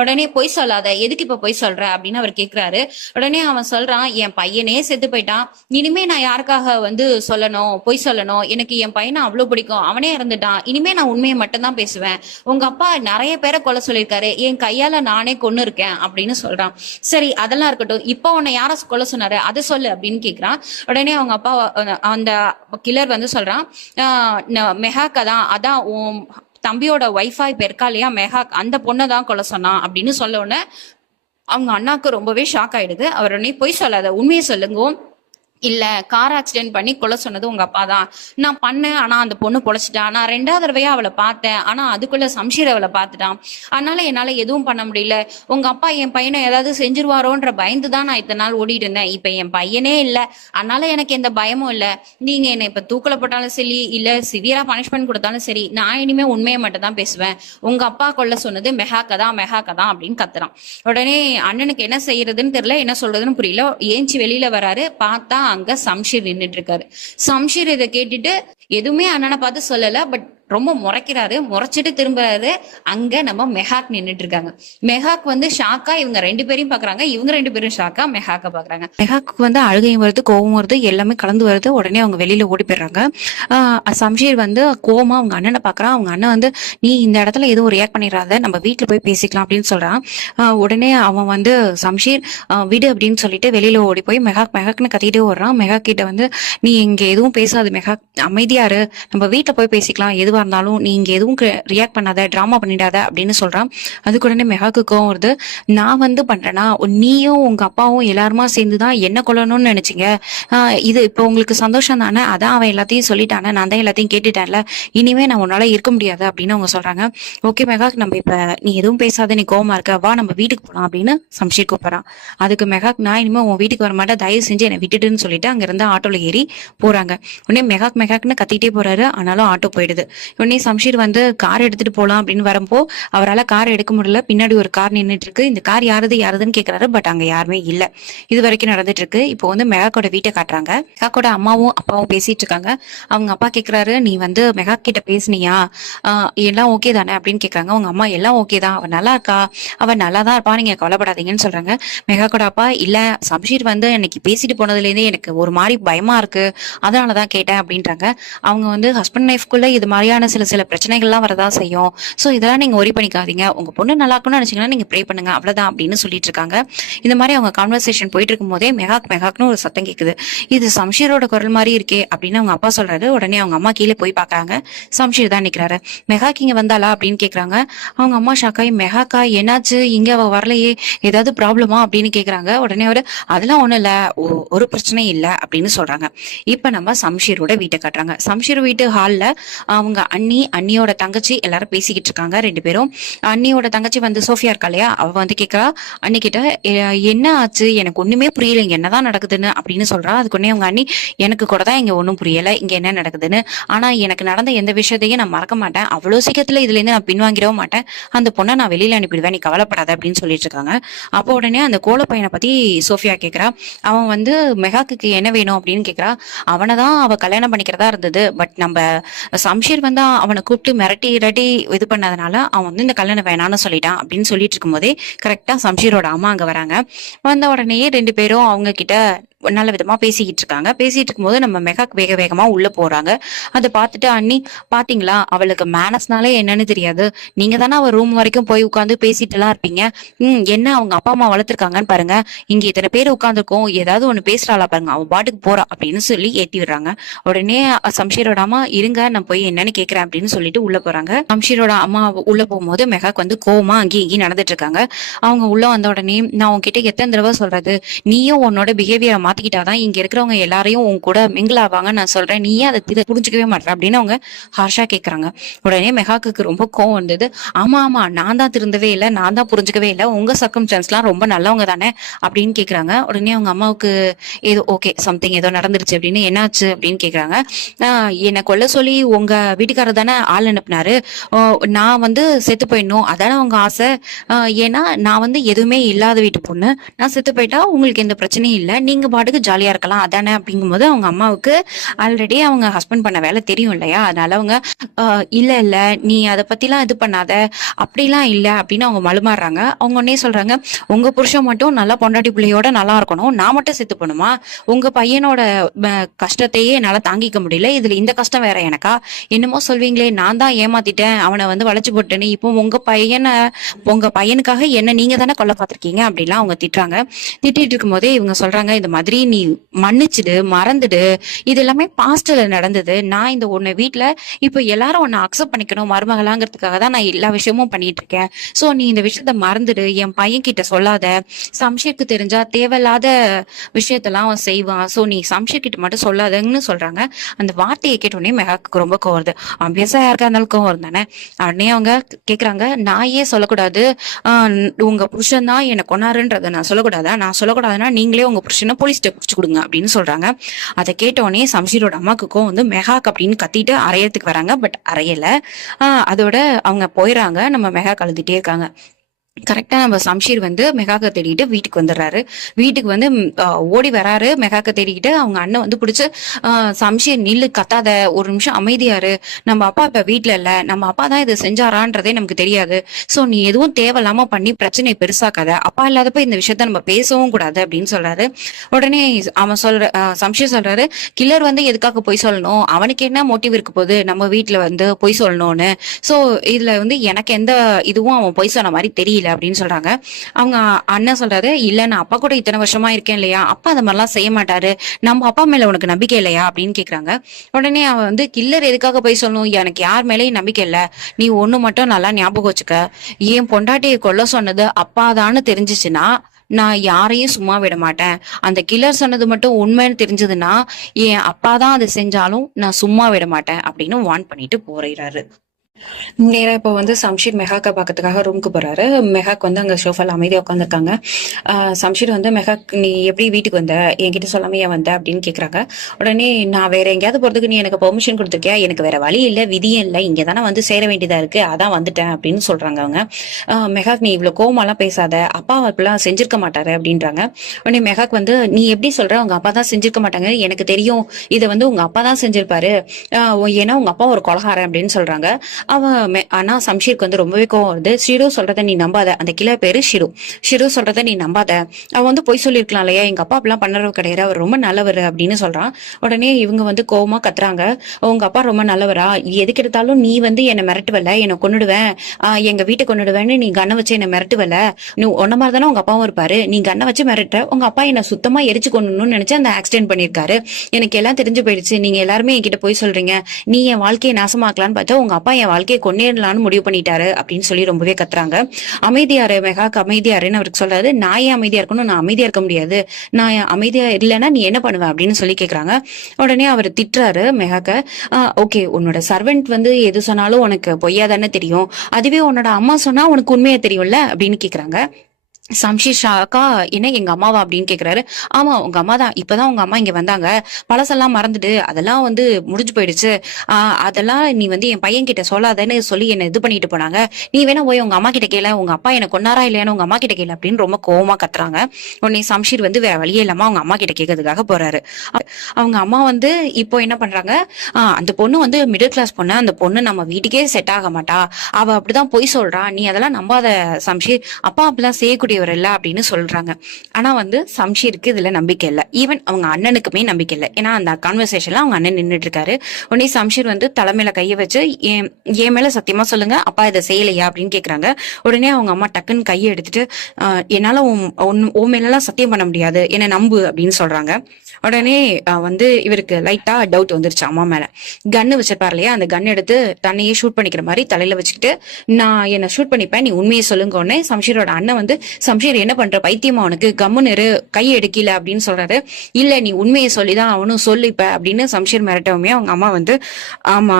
உடனே பொய் சொல்லாத, எதுக்கு இப்ப பொய் சொல்ற அப்படின்னு அவர் கேக்குறாரு. உடனே அவன் சொல்றான், என் பையனே செத்து போயிட்டான், இனிமே நான் யாருக்காக வந்து சொல்லணும், பொய் சொல்லணும், எனக்கு என் பையனை அவ்வளவு பிடிக்கும், அவனே இறந்துட்டான், இனிமே நான் உண்மையை மட்டும் தான் பேசுவேன், உங்க அப்பா நிறைய பேரை கொலை சொல்லியிருக்காரு, என் கையால நானே கொன்னு இருக்கேன் அப்படின்னு சொல்றான். சரி, அதெல்லாம் இருக்கட்டும், இப்போ உன்னை யார கொலை சொன்னாரு அதை சொல்லு அப்படின்னு கேக்குறான். உடனே அவங்க அப்பா அந்த கில்லர் வந்து சொல்றான், மெஹாக்கா தான், அதான் உன் தம்பியோட ஒய்ஃபா இப்ப இருக்கா இல்லையா மெஹாக், அந்த பொண்ணை தான் கொலை சொன்னான் அப்படின்னு சொல்ல உடனே அவங்க அண்ணாக்கு ரொம்பவே ஷாக் ஆயிடுது. அவர் உடனே பொய் சொல்லாத, உண்மையை சொல்லுங்க, இல்ல கார் ஆக்சிடென்ட் பண்ணி கொலை சொன்னது உங்க அப்பா தான், நான் பண்ணேன், ஆனா அந்த பொண்ணு பொழைச்சிட்டா, நான் 2வது தடவையா அவளை பார்த்தேன், ஆனா அதுக்குள்ள சம்ஷீர் அவளை பார்த்துட்டான், அதனால என்னால எதுவும் பண்ண முடியல, உங்க அப்பா என் பையனை ஏதாவது செஞ்சிருவாரோன்ற பயந்துதான் நான் இத்தனை நாள் ஓடிட்டு இருந்தேன், இப்ப என் பையனே இல்ல, அதனால எனக்கு எந்த பயமும் இல்ல, நீங்க என்ன இப்ப தூக்கல போட்டாலும் சரி, இல்ல சிவியரா பனிஷ்மெண்ட் கொடுத்தாலும் சரி, நான் இனிமே உண்மையை மட்டும் தான் பேசுவேன், உங்க அப்பா கொல்ல சொன்னது மெஹாக்கா தான் அப்படின்னு கத்துறான். உடனே அண்ணனுக்கு என்ன செய்யறதுன்னு தெரியல, என்ன சொல்றதுன்னு புரியல. ஏஞ்சி வெளியில வராரு. பார்த்தா அங்க சம்ஷீர் நின்னுட்டு இருக்காரு. சம்ஷீர் இதை கேட்டுட்டு எதுவுமே அண்ணனை பார்த்து சொல்லல, பட் ரொம்ப முறைக்கிறாரு. முறைச்சிட்டு திரும்புறாரு. அங்க நம்ம மெஹாக் நின்றுட்டு இருக்காங்க. மெஹாக் வந்து ஷாக்கா இவங்க 2 பேரையும் பாக்குறாங்க, இவங்க 2 பேரும் ஷாக்கா மெஹாக்க பாக்குறாங்க. மெஹாக்கு வந்து அழுகையும் வருது, கோவம் வருது, எல்லாமே கலந்து வருது. உடனே அவங்க வெளியில ஓடி போயிடுறாங்க. சம்ஷீர் வந்து கோவமா அவங்க அண்ணனை பாக்குறான். அவங்க அண்ணன் வந்து, நீ இந்த இடத்துல எதுவும் ரியாக்ட் பண்ணிடாத, நம்ம வீட்டுல போய் பேசிக்கலாம் அப்படின்னு சொல்றான். உடனே அவன் வந்து சம்ஷீர் விடு அப்படின்னு சொல்லிட்டு வெளியில ஓடி போய் மெஹாக்னு கத்திட்டே ஓடுறான். மெஹாக் கிட்ட வந்து, நீ இங்க எதுவும் பேசாது மெஹாக், அமைதியாரு, நம்ம வீட்டுல போய் பேசிக்கலாம், எதுவா இருந்தாலும் நீ இங்க எதுவும் ரியாக்ட் பண்ணாத, டிராமா பண்ணிடாத அப்படின்னு சொல்றான். அதுக்கு உடனே மெஹாக்கு கோவம் வருது. நான் வந்து பண்றேன்னா, நீயும் உங்க அப்பாவும் எல்லாருமா சேர்ந்துதான் என்ன கொல்லணும்னு நினைச்சீங்க, இது இப்ப உங்களுக்கு சந்தோஷம் தானே, அதான் அவன் எல்லாத்தையும் சொல்லிட்டானே, நான் தான் எல்லாத்தையும் கேட்டுட்டேன்ல, இனிமே நான் உன்னால இருக்க முடியாது அப்படின்னு அவங்க சொல்றாங்க. ஓகே மெஹாக், நம்ம இப்ப நீ எதுவும் பேசாத, நீ கோவமா இருக்க, வா நம்ம வீட்டுக்கு போலாம் அப்படின்னு சம்ஷீர் கூப்பிடுறான். அதுக்கு மெஹாக், நான் இனிமே உன் வீட்டுக்கு வர மாட்டேன், தயவு செஞ்சு என்னை விட்டுட்டுன்னு சொல்லிட்டு அங்க இருந்து ஆட்டோல ஏறி போறாங்க. உடனே மெஹாக்னு கத்திட்டே போறாரு. ஆனாலும் ஆட்டோ போயிடுது. உடனே சம்ஷீர் வந்து கார் எடுத்துட்டு போலாம் அப்படின்னு வரப்போ அவரால் கார் எடுக்க முடியல. பின்னாடி ஒரு கார் நின்றுட்டு இருக்கு. இந்த கார் யாருதுன்னு கேக்குறாரு. பட் அங்க யாருமே இல்ல. இது வரைக்கும் நடந்துட்டு இருக்கு. இப்போ வந்து மெஹாக்கோட வீட்டை காட்டுறாங்க. மெஹாக்கோட அம்மாவும் அப்பாவும் பேசிட்டு இருக்காங்க. அவங்க அப்பா கேக்குறாரு, நீ வந்து மெஹாக் கிட்ட பேசுனியா, எல்லாம் ஓகே தானே அப்படின்னு கேக்குறாங்க. அவங்க அம்மா, எல்லாம் ஓகே தான், அவ நல்லா இருக்கா, அவ நல்லா தான் இருப்பா, நீங்க கவலைப்படாதீங்கன்னு சொல்றாங்க. மெஹாக்கோட அப்பா, இல்ல சம்ஷீர் வந்து இன்னைக்கு பேசிட்டு போனதுல இருந்தே எனக்கு ஒரு மாதிரி பயமா இருக்கு, அதனாலதான் கேட்டேன் அப்படின்றாங்க. அவங்க வந்து ஹஸ்பண்ட் ஒய்ஃப்குள்ள இது மாதிரியான சில பிரச்சனைகள்லாம் வரதான் செய்யும், சோ இதெல்லாம் நீங்க ஒரி பண்ணிக்காதீங்க, உங்க பொண்ணு நல்லா இருக்கும்னு நினைச்சீங்கன்னா நீங்க ப்ரே பண்ணுங்க, அவ்வளவுதான் அப்படின்னு சொல்லிட்டு இருக்காங்க. இந்த மாதிரி அவங்க கான்வர்சேஷன் போயிட்டு இருக்கும் போதே மெஹாக்னு ஒரு சத்தம் கேக்குது. இது சம்ஷீரோட குரல் மாதிரி இருக்கே அப்படின்னு அவங்க அப்பா சொல்றாரு. உடனே அவங்க அம்மா கீழே போய் பாக்குறாங்க. சம்ஷீர் தான் நிக்கிறாரு. மெஹாக் இங்க வந்தாளா அப்படின்னு கேக்குறாங்க. அவங்க அம்மா ஷாக்காய், மெஹாக்கா என்னாச்சு, இங்க அவ வரலையே, ஏதாவது ப்ராப்ளமா அப்படின்னு கேக்குறாங்க. உடனே அவரு, அதெல்லாம் ஒண்ணும் இல்ல, ஒரு பிரச்சனையும் இல்ல அப்படின்னு சொல்றாங்க. இப்ப நம்ம சம்ஷீரோட வீட்டை காட்டுறாங்க. சம்ஷீர் வீட்டு ஹால்ல அவங்க அண்ணியோட தங்கச்சி எல்லாரும் பேசிக்கிட்டு இருக்காங்க 2 பேரும். அண்ணியோட தங்கச்சி வந்து சோஃபியா இருக்கா இல்லையா, அவ வந்து கேக்குறா அண்ணி கிட்ட, என்ன ஆச்சு, எனக்கு ஒண்ணுமே புரியல, இங்க என்னதான் நடக்குதுன்னு அப்படின்னு சொல்றா. அதுக்கு உடனே அவங்க அண்ணி, எனக்கு கூட தான் இங்க ஒண்ணும் புரியல, இங்க என்ன நடக்குதுன்னு. ஆனா எனக்கு நடந்த எந்த விஷயத்தையும் நான் மறக்க மாட்டேன், அவ்வளவு சீக்கிரத்துல இதுல இருந்து நான் பின்வாங்கிடவும் மாட்டேன், அந்த பொண்ணை நான் வெளியில அனுப்பிடுவேன், நீ கவலைப்படாத அப்படின்னு சொல்லிட்டு இருக்காங்க. அப்போ உடனே அந்த கோல பையனை பத்தி சோஃபியா கேக்குறா. அவன் வந்து மெகாக்கு என்ன வேணும் அப்படின்னு கேக்குறா. அவனைதான் அவ கல்யாணம் பண்ணிக்கிறதா இருந்தது, பட் நம்ம சம்ஷீர் வந்து அவனை கூப்பிட்டு மிரட்டி இரட்டி இது பண்ணதுனால அவன் வந்து இந்த கல்யாணம் வேணான்னு சொல்லிட்டான் அப்படின்னு சொல்லிட்டு இருக்கும்போதே கரெக்டா சம்ஷீரோட அம்மா அங்க வராங்க. வந்த உடனேயே 2 பேரும் அவங்க கிட்ட நல்ல விதமா பேசிக்கிட்டு இருக்காங்க. பேசிட்டு இருக்கும்போது நம்ம மெகாக் வேக வேகமா உள்ள போறாங்க. அதை பார்த்துட்டு அண்ணி, பாத்தீங்களா அவளுக்கு மேனஸ்னாலே என்னன்னு தெரியாது, நீங்க தானே அவ ரூம் வரைக்கும் போய் உட்காந்து பேசிட்டு எல்லாம் இருப்பீங்க, என்ன அவங்க அப்பா அம்மா வளர்த்துருக்காங்கன்னு பாருங்க, இங்க இத்தனை பேர் உட்காந்துருக்கோம், ஏதாவது ஒண்ணு பேசுறாளா பாருங்க, அவன் பாட்டுக்கு போறா அப்படின்னு சொல்லி ஏத்தி விடுறாங்க. உடனே சம்ஷீரோட அம்மா, இருங்க நான் போய் என்னன்னு கேக்குறேன் அப்படின்னு சொல்லிட்டு உள்ள போறாங்க. சம்ஷீரோட அம்மா உள்ள போகும்போது மெகாக் வந்து கோவமா அங்கேயும் இங்கேயும் நடந்துட்டு இருக்காங்க. அவங்க உள்ள வந்த உடனே, நான் உன்கிட்ட எத்தனை தடவை சொல்றது, நீயும் உன்னோட பிஹேவியரை மாத்திக்கிட்டாதான் இங்க இருக்கிறவங்க எல்லாரையும் உன் கூட மிங்கிள் ஆவாங்க, நான் சொல்றேன், நீயே அதை புரிஞ்சுக்கவே மாட்டேற அப்படின்னு அவங்க ஹார்ஷா கேக்குறாங்க. உடனே மெகாக்கு ரொம்ப கோவம் வந்தது. ஆமா ஆமா, நான் தான் திருந்தவே இல்லை, நான் தான் புரிஞ்சுக்கவே இல்லை, உங்க சர்க்கம்ஸ்டான்ஸ் எல்லாம் ரொம்ப நல்லவங்க தானே அப்படின்னு கேக்குறாங்க. உடனே அவங்க அம்மாவுக்கு ஏதோ ஓகே சம்திங் ஏதோ நடந்துருச்சு அப்படின்னு, என்னாச்சு அப்படின்னு கேக்குறாங்க. என்னை கொல்ல சொல்லி உங்க வீட்டுக்காரர் தானே ஆள் அனுப்புனாரு, நான் வந்து செத்து போயிடணும் அதானே உங்க ஆசை, ஏன்னா நான் வந்து எதுவுமே இல்லாத வீட்டு பொண்ணு, நான் செத்து போயிட்டா உங்களுக்கு எந்த பிரச்சனையும் இல்லை, நீங்க பாட்டுக்கு ஜாலியா இருக்கலாம் அதானே அப்படிங்கும்போது அவங்க அம்மாவுக்கு ஆல்ரெடி அவங்க ஹஸ்பண்ட் பண்ண வேலை தெரியும் இல்லையா, அதனால அவங்க இல்ல இல்ல நீ அதை பத்திலாம் இது பண்ணாத, அப்படிலாம் இல்ல அப்படின்னு அவங்க மழுமாறுறாங்க. அவங்க உடனே சொல்றாங்க, உங்க புருஷன் மட்டும் நல்லா பொண்டாட்டி பிள்ளையோட நல்லா இருக்கணும், நான் மட்டும் செத்து போணுமா, உங்க பையனோட கஷ்டத்தையே என்னால தாங்கிக்க முடியல, இதுல இந்த கஷ்டம் வேற எனக்கா, என்னமோ சொல்வீங்களே நான் தான் ஏமாத்திட்டேன் அவனை வந்து வளைச்சு போட்டேன்னு, இப்போ உங்க பையனுக்காக என்ன நீங்க தானே கொல்ல பார்த்திருக்கீங்க அப்படிலாம் அவங்க திட்டுறாங்க. திட்டிட்டு இருக்கும் போதே இவங்க சொல்றாங்க, இந்த மாதிரி நீ மன்னிச்சுடு மறந்துடு, இது எல்லாமே பாஸ்ட்ல நடந்தது, நான் இந்த உன்னை வீட்டுல இப்போ எல்லாரும் உன்னை அக்செப்ட் பண்ணிக்கணும் மருமகளாங்கிறதுக்காக தான் நான் எல்லா விஷயமும் பண்ணிட்டு இருக்கேன், சோ நீ இந்த விஷயத்த மறந்துடு, என் பையன் கிட்ட சொல்லாத, சம்ஷீருக்கு தெரிஞ்சா தேவையில்லாத விஷயத்தெல்லாம் அவன் செய்வான், சோ நீ சம்ஷீர் கிட்ட மட்டும் சொல்லாதன்னு சொல்றாங்க. அந்த வார்த்தையை கேட்டோடனே மெகாக்கு ரொம்ப கோவம் வருது. ஆப்வியஸா யாருக்கா இருந்தாலும் கோவம் வரும் தானே. உடனே அவங்க கேக்குறாங்க, நான் ஏன் சொல்லக்கூடாது, உங்க புருஷன் தான் என்னை கொன்னாருன்றத நான் சொல்லக்கூடாதா, நான் சொல்லக்கூடாதுன்னா நீங்களே உங்க புருஷனை போலீஸ்ட புடிச்சு கொடுங்க அப்படின்னு சொல்றாங்க. அதை கேட்டோடனே சம்ஷீரோட அம்மாக்குக்கும் வந்து மெகாக் அப்படின்னு கத்திட்டு அறையறதுக்கு வராங்க. பட் அறையல. அதோட அவங்க போயிடறாங்க. நம்ம மெகாக் அழுதுட்டே இருக்காங்க. கரெக்டா நம்ம சம்ஷீர் வந்து மெகாக்க தேடிட்டு வீட்டுக்கு வந்துடுறாரு. வீட்டுக்கு வந்து ஓடி வராரு. மெகாக்க தேடிக்கிட்டு அவங்க அண்ணன் வந்து பிடிச்சு, சம்ஷீர் நில்லு, கத்தாத, ஒரு நிமிஷம் அமைதியாரு, நம்ம அப்பா இப்ப வீட்டுல இல்ல, நம்ம அப்பா தான் இதை செஞ்சாரான்றதே நமக்கு தெரியாது, சோ நீ எதுவும் தேவையில்லாம பண்ணி பிரச்சனையை பெருசாக்காத, அப்பா இல்லாதப்ப இந்த விஷயத்த நம்ம பேசவும் கூடாது அப்படின்னு சொல்றாரு. உடனே அவன் சம்ஷீர் சொல்றாரு, கில்லர் வந்து எதுக்காக பொய் சொல்லணும், அவனுக்கு என்ன மோட்டிவ் இருக்கு போகுது நம்ம வீட்டுல வந்து பொய் சொல்லணும்னு, சோ இதுல வந்து எனக்கு எந்த இதுவும் அவன் பொய் சொன்ன மாதிரி தெரியல அப்படின்னு சொல்றாங்க. அவங்க அண்ணன் சொல்றாரு, இல்ல நான் அப்பா கூட இத்தனை வருஷமா இருக்கேன் இல்லையா, அப்பா அந்த மாதிரிலாம் செய்ய மாட்டாரு, நம்ம அப்பா மேல உனக்கு நம்பிக்கை இல்லையா அப்படின்னு கேக்குறாங்க. உடனே அவன் வந்து, கில்லர் எதுக்காக போய் சொல்லணும், எனக்கு யார் மேலேயும் நம்பிக்கை இல்ல, நீ ஒண்ணு மட்டும் நல்லா ஞாபகம் வச்சுக்க, என் பொண்டாட்டியை கொல்ல சொன்னது அப்பாதான்னு தெரிஞ்சிச்சுன்னா நான் யாரையும் சும்மா விட மாட்டேன், அந்த கில்லர் சொன்னது மட்டும் உண்மைன்னு தெரிஞ்சதுன்னா என் அப்பாதான் அதை செஞ்சாலும் நான் சும்மா விட மாட்டேன் அப்படின்னு வார்ன் பண்ணிட்டு போறாரு. நேரா இப்போ வந்து சம்ஷீர் மெகாக்கை பார்க்கறதுக்காக ரூமுக்கு போறாரு. மெகாக் வந்து அங்க சோஃபால அமைதியா உட்காந்துருக்காங்க. சம்ஷீர் வந்து, மெகாக் நீ எப்படி வீட்டுக்கு வந்த, என்கிட்ட சொல்லாம ஏன் வந்த அப்படின்னு கேக்குறாங்க. உடனே, நான் வேற எங்கேயாவது போறதுக்கு நீ எனக்கு பெர்மிஷன் கொடுத்துருக்கியா, எனக்கு வேற வழி இல்ல, விதியும் இல்ல, இங்க தானே வந்து சேர வேண்டியதா இருக்கு, அதான் வந்துட்டேன் அப்படின்னு சொல்றாங்க அவங்க. மெகாக் நீ இவ்வளவு கோவமாலாம் பேசாத, அப்பா அப்படிலாம் செஞ்சிருக்க மாட்டாரு அப்படின்றாங்க. உடனே மெகாக் வந்து, நீ எப்படி சொல்ற, உங்க அப்பா தான் செஞ்சிருக்க மாட்டாங்க, எனக்கு தெரியும், இதை வந்து உங்க அப்பா தான் செஞ்சிருப்பாரு, ஏன்னா உங்க அப்பா ஒரு கொலகாரன் அப்படின்னு சொல்றாங்க. ஆனா சம்ஷீருக்கு வந்து ரொம்பவே கோவம் வருது. ஷிரு சொல்றத நீ நம்பாத, அந்த கிளர் பேரு ஷிரு சொல்றத நீ நம்பாத, அவன் வந்து பொய் சொல்லிருக்கலாம் இல்லையா, எங்க அப்பா அப்படிலாம் பண்ணறது கிடையாது, அவர் ரொம்ப நல்லவர் அப்படின்னு சொல்றான். உடனே இவங்க வந்து கோவமா கத்துறாங்க, உங்க அப்பா ரொம்ப நல்லவரா, எதுக்கு எடுத்தாலும் நீ வந்து என்னை மிரட்டுவல, என்னை கொன்னுடுவேன், எங்க வீட்டை கொன்னுடுவேன்னு நீ கண்ணை வச்சு என்னை மிரட்டுவல, நீ ஒன்ன மாதிரி தானே உங்க அப்பாவும் இருப்பாரு, நீ கண்ணை வச்சு மிரட்ட, உங்க அப்பா என்னை சுத்தமா எரிச்சு கொள்ளணும்னு நினைச்சு அந்த ஆக்சிடென்ட் பண்ணிருக்காரு, எனக்கு எல்லாம் தெரிஞ்சு போயிடுச்சு, நீங்க எல்லாருமே என்கிட்ட போய் சொல்றீங்க, நீ என் வாழ்க்கையை நாசமாக்கலான்னு பார்த்தா உங்க அப்பா என் வாழ்க்கையை கொண்டேடலான்னு முடிவு பண்ணிட்டாரு அப்படின்னு சொல்லி ரொம்பவே கத்துறாங்க. அமைதியாரு மெகாக்கு, அமைதியாருன்னு அவருக்கு சொல்றாரு. நான் ஏன் அமைதியா இருக்கணும், நான் அமைதியா இருக்க முடியாது, நான் அமைதியா இல்லைன்னா நீ என்ன பண்ணுவ அப்படின்னு சொல்லி கேக்குறாங்க. உடனே அவர் திட்டுறாரு மெகாக்க. ஓகே, உன்னோட சர்வெண்ட் வந்து எது சொன்னாலும் உனக்கு பொய்யா தானே தெரியும், அதுவே உன்னோட அம்மா சொன்னா உனக்கு உண்மையா தெரியும்ல அப்படின்னு கேக்குறாங்க. சம்ஷீர் ஷாக்கா, என்ன எங்க அம்மாவா அப்படின்னு கேக்குறாரு. ஆமா, உங்க அம்மா தான், இப்பதான் உங்க அம்மா இங்க வந்தாங்க, பழசெல்லாம் மறந்துட்டு அதெல்லாம் வந்து முடிஞ்சு போயிடுச்சு, அதெல்லாம் நீ வந்து என் பையன் கிட்ட சொல்லாதன்னு சொல்லி என்ன இது பண்ணிட்டு போனாங்க, நீ வேணா போய் உங்க அம்மா கிட்ட கேள, உங்க அப்பா எனக்கு கொன்னாரா இல்லையான்னு உங்க அம்மா கிட்ட கேளு அப்படின்னு ரொம்ப கோவமா கத்துறாங்க. உடனே சம்ஷீர் வந்து வேற வழியே இல்லாம அவங்க அம்மா கிட்ட கேட்கறதுக்காக போறாரு. அவங்க அம்மா வந்து இப்போ என்ன பண்றாங்க, அந்த பொண்ணு வந்து மிடில் கிளாஸ் பொண்ணு, அந்த பொண்ணு நம்ம வீட்டுக்கே செட் ஆக மாட்டா, அவ அப்படிதான் பொய் சொல்றா, நீ அதெல்லாம் நம்பாத சம்ஷீர், அப்பா அப்படிலாம் செய்யக்கூடியவர் இல்ல அப்படின்னு சொல்றாங்க. ஆனா வந்து சம்ஷீருக்கு இதுல நம்பிக்கை இல்ல, ஈவன் அவங்க அண்ணனுக்குமே நம்பிக்கை இல்ல. ஏன்னா அந்த கான்வர்சேஷன்ல அவங்க அண்ணன் நின்றுட்டு இருக்காரு. உடனே சம்ஷீர் வந்து தலைமையில கைய வச்சு, என் மேல சத்தியமா சொல்லுங்க, அப்பா இதை செய்யலையா அப்படின்னு கேக்குறாங்க. உடனே அவங்க அம்மா டக்குன்னு கையை எடுத்துட்டு, என்னால உன் மேலாம் சத்தியம் பண்ண முடியாது, என்ன நம்பு அப்படின்னு சொல்றாங்க. உடனே வந்து இவருக்கு லைட்டா டவுட் வந்துருச்சு அம்மா மேல. கன்னு வச்சிருப்பாரு இல்லையா, அந்த கன் எடுத்து தன்னையே ஷூட் பண்ணிக்கிற மாதிரி தலையில வச்சுக்கிட்டு, நான் என்ன ஷூட் பண்ணிப்பேன், நீ உண்மையை சொல்லுங்க. உடனே சம்ஷீரோட அண்ணன் வந்து, சம்ஷீர் என்ன பண்ற, பைத்தியமா உனக்கு, கம்முன்னு கை எடுக்கல அப்படின்னு சொல்றாரு. இல்ல, நீ உண்மையை சொல்லிதான் அவனும் சொல்லிப்ப அப்படின்னு சம்ஷீர் மிரட்டவுமே அவங்க அம்மா வந்து, ஆமா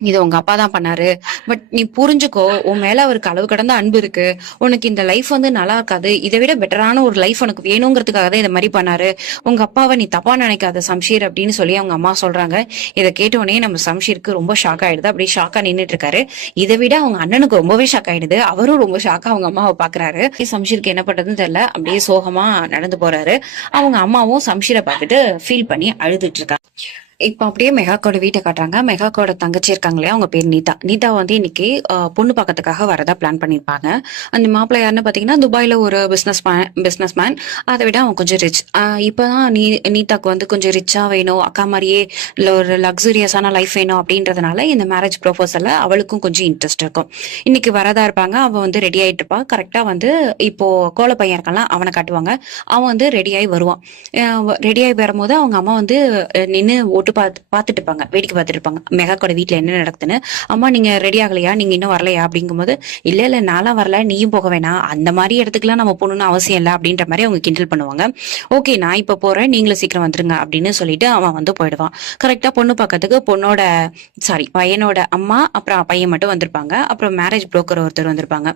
இது உங்க அப்பா தான் பண்ணாரு, பட் நீ புரிஞ்சுக்கோ, உன் மேல அவருக்கு அளவு கடந்த அன்பு இருக்கு, உனக்கு இந்த லைஃப் வந்து நல்லா இருக்காது, இதை விட பெட்டரான ஒரு லைஃப் உனக்கு வேணுங்கிறதுக்காக தான் இதை மாதிரி பண்ணாரு, உங்க அப்பாவை நீ தப்பா நினைக்காத சம்ஷீர் அப்படின்னு சொல்லி அவங்க அம்மா சொல்றாங்க. இதை கேட்டோடனே நம்ம சம்ஷீருக்கு ரொம்ப ஷாக் ஆயிடுது. அப்படியே ஷாக்கா நின்றுட்டு இருக்காரு. இதை விட அவங்க அண்ணனுக்கு ரொம்பவே ஷாக் ஆயிடுது. அவரும் ரொம்ப ஷாக்கா அவங்க அம்மாவை பாக்குறாரு. சம்ஷீருக்கு என்ன பண்றதுன்னு தெரியல, அப்படியே சோகமா நடந்து போறாரு. அவங்க அம்மாவும் சம்ஷீரை பார்த்துட்டு ஃபீல் பண்ணி அழுதுட்டு இருக்காங்க. இப்ப அப்படியே மெகாக்கோட வீட்டை காட்டுறாங்க. மெகாக்கோட தங்கச்சி இருக்காங்க இல்லையா, அவங்க பேர் நீதா. நீதா வந்து இன்னைக்கு பொண்ணு பார்க்கறதுக்காக வரதா பிளான் பண்ணிருப்பாங்க. அந்த மாப்பிள்ளை யாருன்னு பாத்தீங்கன்னா துபாயில ஒரு பிசினஸ் மேன். அதை விட அவன் கொஞ்சம் ரிச். இப்பதான் நீதாக்கு வந்து கொஞ்சம் ரிச்சா வேணும், அக்கா மாதிரியே இல்ல ஒரு லக்ஸூரியஸான லைஃப் வேணும் அப்படின்றதுனால இந்த மேரேஜ் ப்ரொபோசல்ல அவளுக்கும் கொஞ்சம் இன்ட்ரெஸ்ட் இருக்கும். இன்னைக்கு வரதா இருப்பாங்க. அவன் வந்து ரெடி ஆயிட்டு இருப்பா. கரெக்டா வந்து இப்போ கோல பையன் இருக்கலாம், அவனை காட்டுவாங்க. அவன் வந்து ரெடியாகி வருவான். ரெடியாகி வரும்போது அவங்க அம்மா வந்து நின்று ஓட்டு பாத்துட்டு இருப்பாங்க, வேடிக்கை பார்த்துட்டு இருப்பாங்க மெகாக்கோட வீட்டுல என்ன நடக்குதுன்னு. அம்மா நீங்க ரெடி ஆகலையா, நீங்க இன்னும் வரலையா அப்படிங்கும்போது, இல்ல நானும் வரல, நீயும் போக வேணாம், அந்த மாதிரி இடத்துக்குலாம் நம்ம போகணும்னு அவசியம் இல்லை அப்படின்ற மாதிரி அவங்க கிண்டல் பண்ணுவாங்க. ஓகே, நான் இப்ப போறேன், நீங்களும் சீக்கிரம் வந்துருங்க அப்படின்னு சொல்லிட்டு அவன் வந்து போயிடுவான். கரெக்டா பொண்ணு பார்க்கறதுக்கு பையனோட அம்மா அப்புறம் பையன் மட்டும் வந்திருப்பாங்க. அப்புறம் மேரேஜ் புரோக்கர் ஒருத்தர் வந்திருப்பாங்க.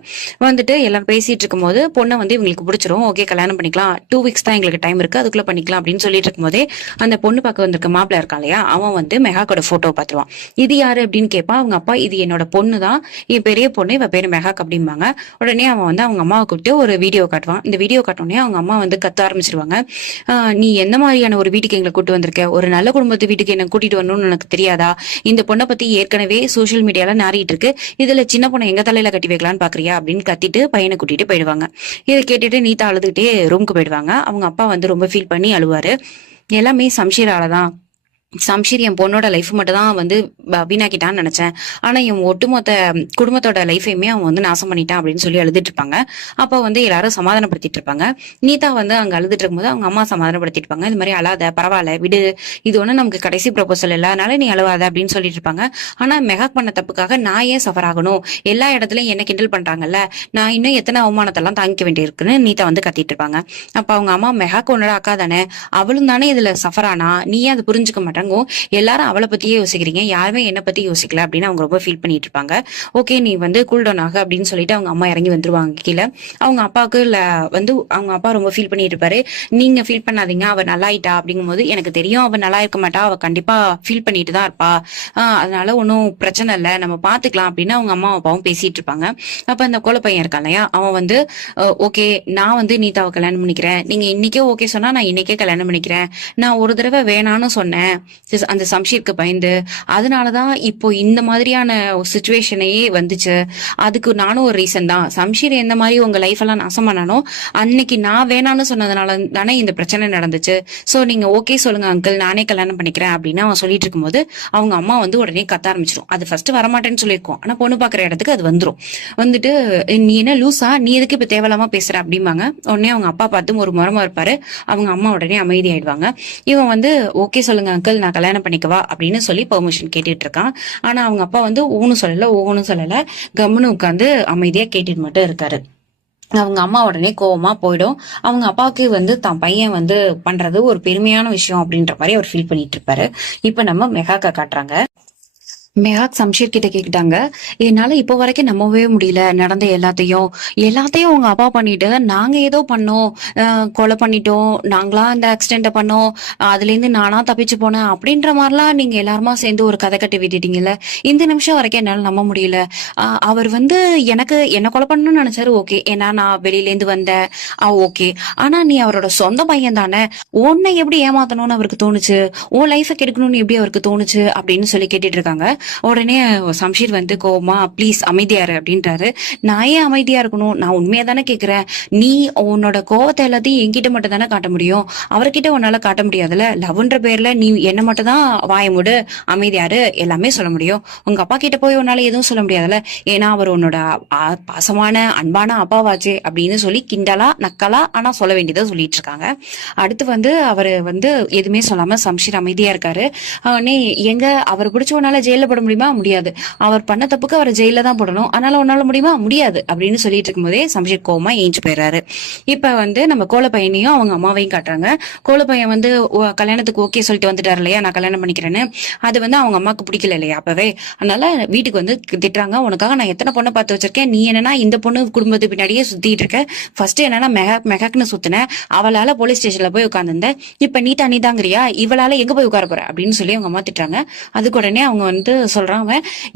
வந்துட்டு எல்லாம் பேசிட்டு இருக்கும் போது பொண்ணை வந்து இவங்களுக்கு பிடிச்சிரும், ஓகே கல்யாணம் பண்ணிக்கலாம், 2 வீக்ஸ் தான் எங்களுக்கு டைம் இருக்கு, அதுக்குள்ள பண்ணிக்கலாம் அப்படின்னு சொல்லிட்டு இருக்கும் போதே அந்த பொண்ணு பார்க்க வந்திருக்க மாப்பிள்ள இருக்கான் இல்லையா, அவன் வந்து மெகாக்கோட போட்டோ பாத்துருவான். இது யாரு அப்படின்னு கேட்பான். அவங்க அப்பா, இது என்னோட பொண்ணு தான், என் பெரிய பொண்ணு, இவ பேரு மெகாக் அப்படிம்பாங்க. உடனே அவன் வந்து அவங்க அம்மாவை கூப்பிட்டு ஒரு வீடியோ காட்டுவான். இந்த வீடியோ காட்டோடனே அவங்க அம்மா வந்து கத்த ஆரம்பிச்சிருவாங்க. நீ எந்த மாதிரியான ஒரு வீட்டுக்கு எங்களை கூட்டு வந்திருக்க, ஒரு நல்ல குடும்பத்து வீட்டுக்கு என்ன கூட்டிட்டு வரணும்னு எனக்கு தெரியாதா, இந்த பொண்ணை பத்தி ஏற்கனவே சோசியல் மீடியால நாறிட்டு இருக்கு, இதுல சின்ன பொண்ணை எங்க தலையில கட்டி வைக்கலான்னு பாக்குறியா அப்படின்னு கத்திட்டு பையனை கூட்டிட்டு போயிடுவாங்க. இதை கேட்டுட்டு நீதா அழுதுகிட்டே ரூமுக்கு போயிடுவாங்க. அவங்க அப்பா வந்து ரொம்ப ஃபீல் பண்ணி அழுவாரு. எல்லாமே சம்ஷீராலதான், சம்ஷீர் என் பொண்ணோட லைஃப் மட்டும் தான் வந்து வீணாக்கிட்டான்னு நினைச்சேன், ஆனா என் ஒட்டுமொத்த குடும்பத்தோட லைஃபையுமே அவன் வந்து நாசம் பண்ணிட்டான் அப்படின்னு சொல்லி அழுதுட்டு இருப்பாங்க. அப்ப வந்து எல்லாரும் சமாதானப்படுத்திட்டு இருப்பாங்க. நீதா வந்து அங்க அழுதுட்டு இருக்கும்போது அவங்க அம்மா சமாதானப்படுத்திட்டு இருப்பாங்க. இது மாதிரி அழாத, பரவாயில்ல விடு, இது ஒண்ணு நமக்கு கடைசி ப்ரொபோசல் இல்ல, அதனால நீ அழுவாத அப்படின்னு சொல்லிட்டு இருப்பாங்க. ஆனா மெகாக் பண்ண தப்புக்காக நான் ஏன் சஃபர் ஆகணும், எல்லா இடத்துலயும் என்ன கிண்டல் பண்றாங்கல்ல, நான் இன்னும் எத்தனை அவமானத்தெல்லாம் தாங்கிக்க வேண்டியிருக்குன்னு நீதா வந்து கத்திட்டு இருப்பாங்க. அப்ப அவங்க அம்மா, மெகாக் உன்னோட அக்கா தானே, அவளும் தானே இதுல சஃபர் ஆனா, நீ ஏன் அதை புரிஞ்சுக்க மாட்டாங்க, எல்லாரும் அவளை பத்தியே யோசிக்கிறீங்க, யாருமே என்ன பத்தி யோசிக்கல அப்படின்னு அவங்க ரொம்ப ஃபீல் பண்ணிட்டு இருப்பாங்க. ஓகே நீ வந்து கூல் டவுன் ஆக அப்படின்னு சொல்லிட்டு அவங்க அம்மா இறங்கி வந்துருவாங்க கீழே. அவங்க அப்பாவுக்கு வந்து அவங்க அப்பா ரொம்ப ஃபீல் பண்ணிட்டு இருப்பாரு. நீங்க ஃபீல் பண்ணாதீங்க, அவ நல்லாயிட்டா அப்படிங்கும்போது, எனக்கு தெரியும் அவ நல்லா இருக்க மாட்டா, அவ கண்டிப்பா ஃபீல் பண்ணிட்டு தான் இருப்பா, அதனால ஒன்னும் பிரச்சனை இல்லை, நம்ம பாத்துக்கலாம் அப்படின்னு அவங்க அம்மா அப்பாவும் பேசிட்டு இருப்பாங்க. அப்ப அந்த கோல பையன் இருக்கான் இல்லையா, அவன் வந்து ஓகே நான் வந்து நீதாவை கல்யாணம் பண்ணிக்கிறேன், நீங்க இன்னைக்கே ஓகே சொன்னா நான் இன்னைக்கே கல்யாணம் பண்ணிக்கிறேன், நான் ஒரு தடவை வேணான்னு சொன்னேன் அந்த சம்ஷீருக்கு பயந்து, அதனாலதான் இப்போ இந்த மாதிரியான சிச்சுவேஷனையே வந்துச்சு, அதுக்கு நானும் ஒரு ரீசன் தான், சம்ஷீர் எந்த மாதிரி உங்க லைஃப் எல்லாம் நாசம் பண்ணானோ அன்னைக்கு நான் வேணான்னு சொன்னதுனால தானே இந்த பிரச்சனை நடந்துச்சு, சோ நீங்க ஓகே சொல்லுங்க அங்கிள், நானே கல்யாணம் பண்ணிக்கிறேன் அப்படின்னு அவன் சொல்லிட்டு இருக்கும்போது அவங்க அம்மா வந்து உடனே கத்த ஆரம்பிச்சிடும். அது ஃபர்ஸ்ட் வரமாட்டேன்னு சொல்லியிருக்கோம், ஆனா பொண்ணு பாக்குற இடத்துக்கு அது வந்துடும். வந்துட்டு நீ என்ன லூசா, நீ எதுக்கு இப்ப தேவையில்லாம பேசுற அப்படிம்பாங்க. உடனே அவங்க அப்பா பார்த்து ஒரு முறமா இருப்பாரு. அவங்க அம்மா உடனே அமைதி ஆயிடுவாங்க. இவன் வந்து ஓகே சொல்லுங்க அங்கிள், அங்கிள் நான் கல்யாணம் பண்ணிக்கவா அப்படின்னு சொல்லி பெர்மிஷன் கேட்டுட்டு இருக்கான். ஆனா அவங்க அப்பா வந்து ஊன்னு சொல்லல ஓன்னு சொல்லல, கம்முன்னு உட்காந்து அமைதியா கேட்டுட்டு மட்டும் இருக்காரு. அவங்க அம்மா உடனே கோவமா போயிடும். அவங்க அப்பாவுக்கு வந்து தான் பையன் வந்து பண்றது ஒரு பெருமையான விஷயம் அப்படின்ற மாதிரி அவர் ஃபீல் பண்ணிட்டு இருப்பாரு. இப்ப நம்ம மெகாக்கா காட்டுறாங்க. மெஹாக் சம்ஷீர் கிட்ட கேக்கிட்டாங்க, என்னால இப்போ வரைக்கும் நம்பவே முடியல நடந்த எல்லாத்தையும் உங்க அப்பா பண்ணிட்டு நாங்க ஏதோ பண்ணோம், கொலை பண்ணிட்டோம், நாங்களா இந்த ஆக்சிடென்ட பண்ணோம், அதுல இருந்து நானா தப்பிச்சு போனேன் அப்படின்ற மாதிரிலாம் நீங்க எல்லாருமா சேர்ந்து ஒரு கதை கட்டி விட்டுட்டீங்கல்ல. இந்த நிமிஷம் வரைக்கும் என்னால நம்ப முடியல. அவர் வந்து எனக்கு என்ன கொலை பண்ணணும்னு நினைச்சாரு, ஓகே, ஏன்னா நான் வெளியில இருந்து வந்தேன், ஓகே. ஆனா நீ அவரோட சொந்த பையன் தானே, உன்னை எப்படி ஏமாத்தணும்னு அவருக்கு தோணுச்சு, உன் லைஃப கெடுக்கணும்னு எப்படி அவருக்கு தோணுச்சு அப்படின்னு சொல்லி கேட்டுட்டு இருக்காங்க. உடனே சம்ஷீர் வந்து கோவமா, ப்ளீஸ் அமைதியாரு அப்படின்றாரு. நான் ஏன் அமைதியா இருக்கணும், நான் உண்மையா தானே கேக்குறேன், நீ உன்னோட கோவத்தை எல்லாத்தையும் என்கிட்ட மட்டும் தானே காட்ட முடியும், அவர்கிட்ட உன்னால காட்ட முடியாதுல, லவ்ன்ற பேர்ல நீ என்ன மட்டும் தான் வாய மூடு அமைதியாரு எல்லாமே சொல்ல முடியும், உங்க அப்பா கிட்ட போய் உன்னால எதுவும் சொல்ல முடியாதுல, ஏன்னா அவர் உன்னோட பாசமான அன்பான அப்பாவாச்சு அப்படின்னு சொல்லி கிண்டலா நக்கலா ஆனா சொல்ல வேண்டியதை சொல்லிட்டு இருக்காங்க. அடுத்து வந்து அவரு வந்து எதுவுமே சொல்லாம சம்ஷீர் அமைதியா இருக்காரு. நீ எங்க அவர் பிடிச்சவனால ஜெயில போட முடியுமா, முடியாது, அவர் பண்ண தப்புக்கு அவரை ஜெயில தான் போடணும், அதனால உன்னால முடியுமா, முடியாது அப்படின்னு சொல்லிட்டு இருக்கும்போதே சம்ஷீர் கோவமா ஏஞ்சு போயிடுறாரு. இப்ப வந்து நம்ம கோல பையனையும் அவங்க அம்மாவையும் காட்டுறாங்க. கோல பையன் வந்து கல்யாணத்துக்கு ஓகே சொல்லிட்டு வந்துட்டாரு இல்லையா, நான் கல்யாணம் பண்ணிக்கிறேன்னு, அது வந்து அவங்க அம்மாவுக்கு பிடிக்கல இல்லையா அப்பவே, அதனால வீட்டுக்கு வந்து திட்டுறாங்க, உனக்காக நான் எத்தனை பொண்ணை பார்த்து வச்சிருக்கேன், நீ என்னன்னா இந்த பொண்ணு குடும்பத்து பின்னாடியே சுத்திட்டு இருக்க, ஃபர்ஸ்ட் என்னன்னா மெகாக்னு சுத்தின, அவளால போலீஸ் ஸ்டேஷன்ல போய் உட்காந்துருந்த, இப்ப நீதாங்கிறியா, இவளால எங்க போய் உட்கார போற அப்படின்னு சொல்லி அவங்க அம்மா திட்டுறாங்க. அதுக்கு உடனே அவங்க வந்து சொல்றாங்க,